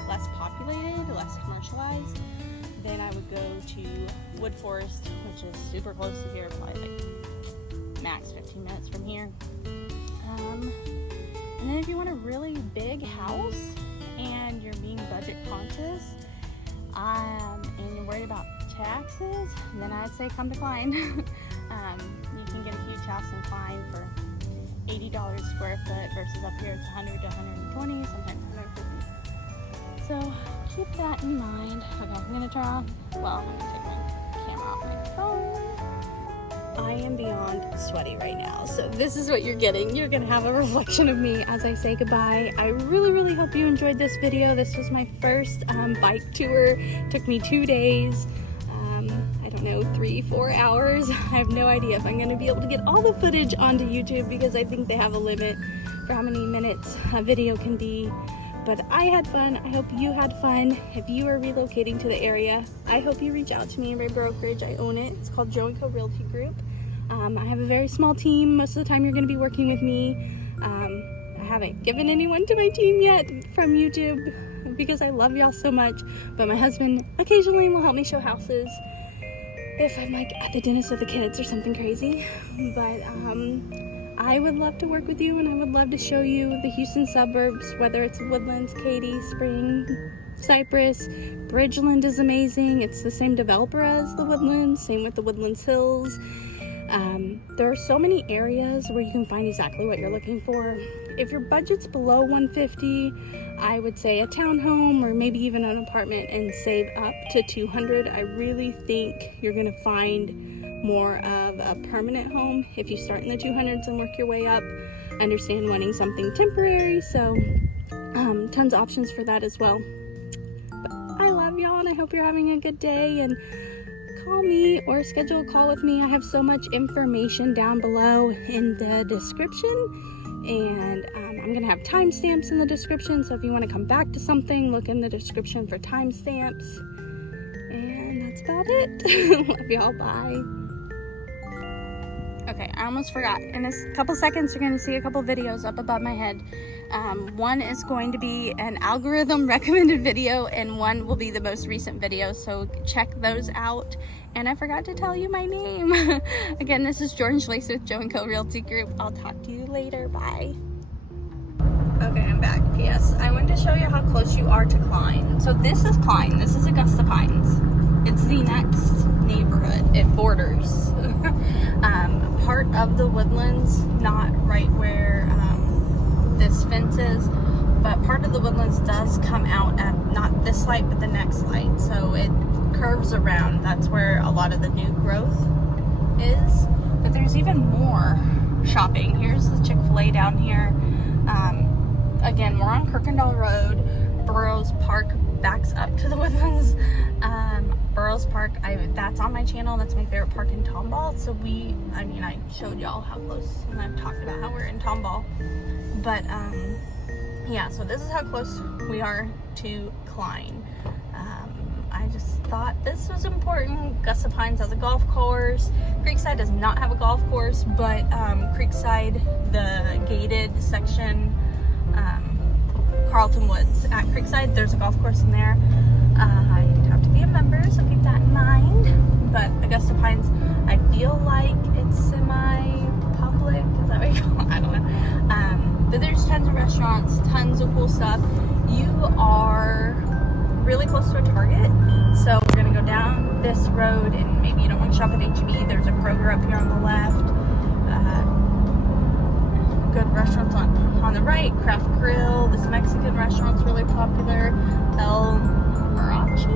less populated, less commercialized, then I would go to Wood Forest, which is super close to here, probably like max 15 minutes from here. And then if you want a really big house and you're being budget conscious, and you're worried about taxes, then I'd say come to Klein. You can get a huge house in Klein for $80 a square foot versus up here it's 100 to 120, sometimes 150. So keep that in mind. Okay, I'm gonna turn off. Well, I'm gonna take my camera off my phone. I am beyond sweaty right now, so this is what you're getting. You're gonna have a reflection of me as I say goodbye. I really hope you enjoyed this video. This was my first bike tour. Took me 2 days. I don't know, 3-4 hours. I have no idea if I'm gonna be able to get all the footage onto YouTube because I think they have a limit for how many minutes a video can be. But I had fun. I hope you had fun. If you are relocating to the area, I hope you reach out to me. My brokerage, I own it. It's called Joe & Co Realty Group. I have a very small team. Most of the time you're going to be working with me. I haven't given anyone to my team yet from YouTube because I love y'all so much. But my husband occasionally will help me show houses if I'm like at the dentist with the kids or something crazy. But I would love to work with you, and I would love to show you the Houston suburbs, whether it's Woodlands, Katy, Spring, Cypress. Bridgeland is amazing. It's the same developer as the Woodlands, same with the Woodlands Hills. There are so many areas where you can find exactly what you're looking for. If your budget's below $150, I would say a townhome or maybe even an apartment and save up to $200. I really think you're gonna find more of a permanent home if you start in the 200s and work your way up. I understand wanting something temporary, so tons of options for that as well. But I love y'all, and I hope you're having a good day, and call me or schedule a call with me. I have so much information down below in the description, and I'm gonna have timestamps in the description, so if you want to come back to something, look in the description for timestamps. And that's about it. Love y'all, bye. Okay, I almost forgot. In a couple seconds, you're going to see a couple videos up above my head. One is going to be an algorithm recommended video, and one will be the most recent video, so check those out. And I forgot to tell you my name. Again, this is Jordan Schlase with Joe & Co Realty Group. I'll talk to you later. Bye. Okay, I'm back. P.S. I wanted to show you how close you are to Klein. So this is Klein. This is Augusta Pines. It's the next neighborhood. It borders part of the Woodlands, not right where this fence is, but part of the Woodlands does come out at not this light but the next light, so it curves around. That's where a lot of the new growth is. But there's even more shopping. Here's the Chick-fil-A down here. Again, we're on Kirkendall Road. Burroughs Park backs up to the Woodlands. Burroughs Park, that's on my channel. That's my favorite park in Tomball. So I showed y'all how close, and I've talked about how we're in Tomball. But yeah, so this is how close we are to Klein. I just thought this was important. Augusta Pines has a golf course. Creekside does not have a golf course, but Creekside, the gated section, Carlton Woods at Creekside, there's a golf course in there. You'd have to be a member, so keep that in mind. But Augusta Pines, I feel like it's semi-public. Is that what you call it? I don't know. But there's tons of restaurants, tons of cool stuff. You are really close to a Target, so we're gonna go down this road, and maybe you don't want to shop at H-E-B. There's a Kroger up here on the left. Good restaurants on the right. Craft Grill. This Mexican restaurant's really popular. El Marachi.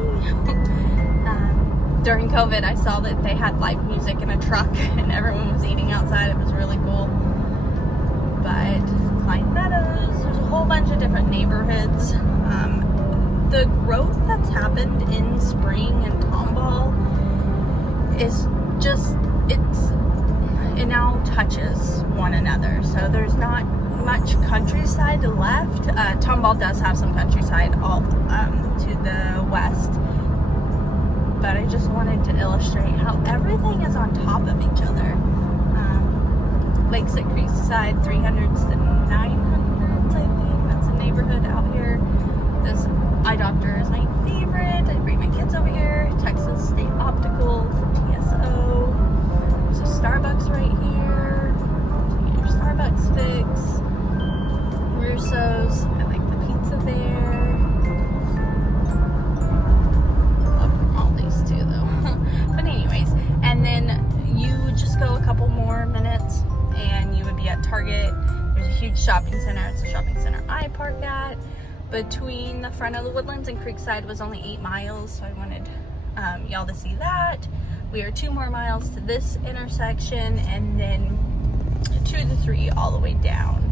During COVID, I saw that they had live music in a truck, and everyone was eating outside. It was really cool. But Klein Meadows. There's a whole bunch of different neighborhoods. The growth that's happened in Spring and Tomball is just, it now touches one another. So there's not much countryside left. Tomball does have some countryside all to the west. But I just wanted to illustrate how everything is on top of each other. Lakes at Creekside, 300s to 900s, I think. That's a neighborhood out here. This eye doctor is my favorite. I bring my kids over here. Texas State Optical, TSO. There's a Starbucks right here. So you get your Starbucks fix. Russo's. I like the pizza there. Love all these too though. But anyways, and then you would just go a couple more minutes and you would be at Target. There's a huge shopping center. It's a shopping center I park at. Between the front of the Woodlands and Creekside was only 8 miles, so I wanted y'all to see that. We are 2 more miles to this intersection, and then 2 to 3 all the way down.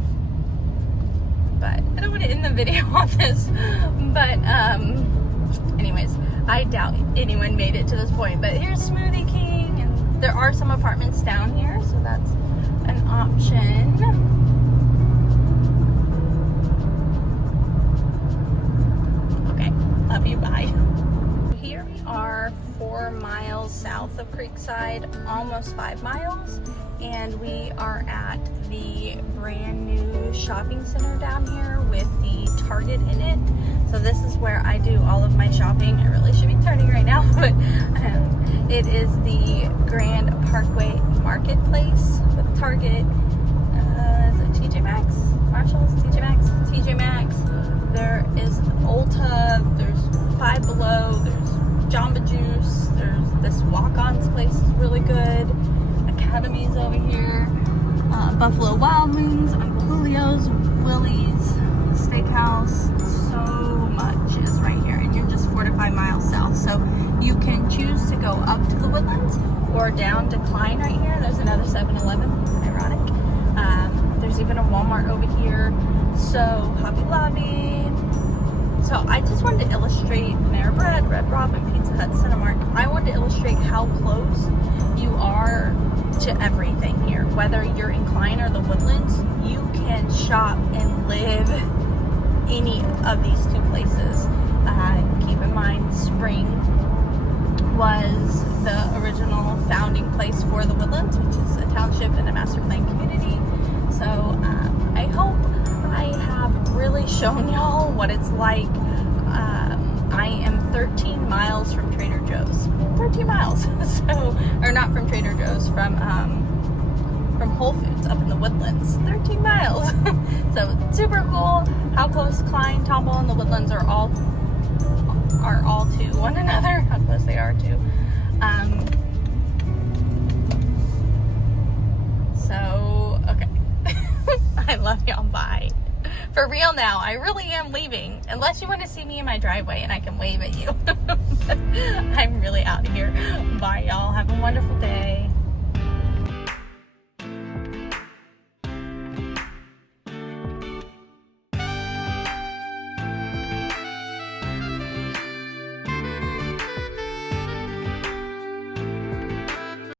But I don't want to end the video on this. But anyways, I doubt anyone made it to this point. But here's Smoothie King, and there are some apartments down here, so that's an option. Love you, bye. Here we are 4 miles south of Creekside, almost 5 miles, and we are at the brand new shopping center down here with the Target in it. So this is where I do all of my shopping. I really should be turning right now, but it is the Grand Parkway Marketplace with Target. Is it TJ Maxx? Marshalls? TJ Maxx? TJ Maxx. There is Ulta, there's Five Below, there's Jamba Juice, there's this Walk-On's place is really good, Academy's over here, Buffalo Wild Wings, Uncle Julio's, Willie's, Steakhouse, so much is right here, and you're just 4 to 5 miles south, so you can choose to go up to the Woodlands or down to Klein right here. There's another 7-Eleven, ironic. There's even a Walmart over here, so Hobby Lobby. So I just wanted to illustrate Panera Bread, Red Robin, Pizza Hut, Cinemark. I wanted to illustrate how close you are to everything here. Whether you're in Klein or the Woodlands, you can shop and live any of these 2 places. Keep in mind, Spring was the original founding place for the Woodlands, which is a township and a master plan community. So I hope I have really shown y'all what it's like. I am 13 miles from Trader Joe's. 13 miles. So, or not from Trader Joe's, from Whole Foods up in the Woodlands. 13 miles. So super cool how close Klein, Tomball, and the Woodlands are all to one another. How close they are to. So okay. I love y'all. Bye. For real now, I really am leaving. Unless you want to see me in my driveway and I can wave at you. I'm really out of here. Bye, y'all. Have a wonderful day.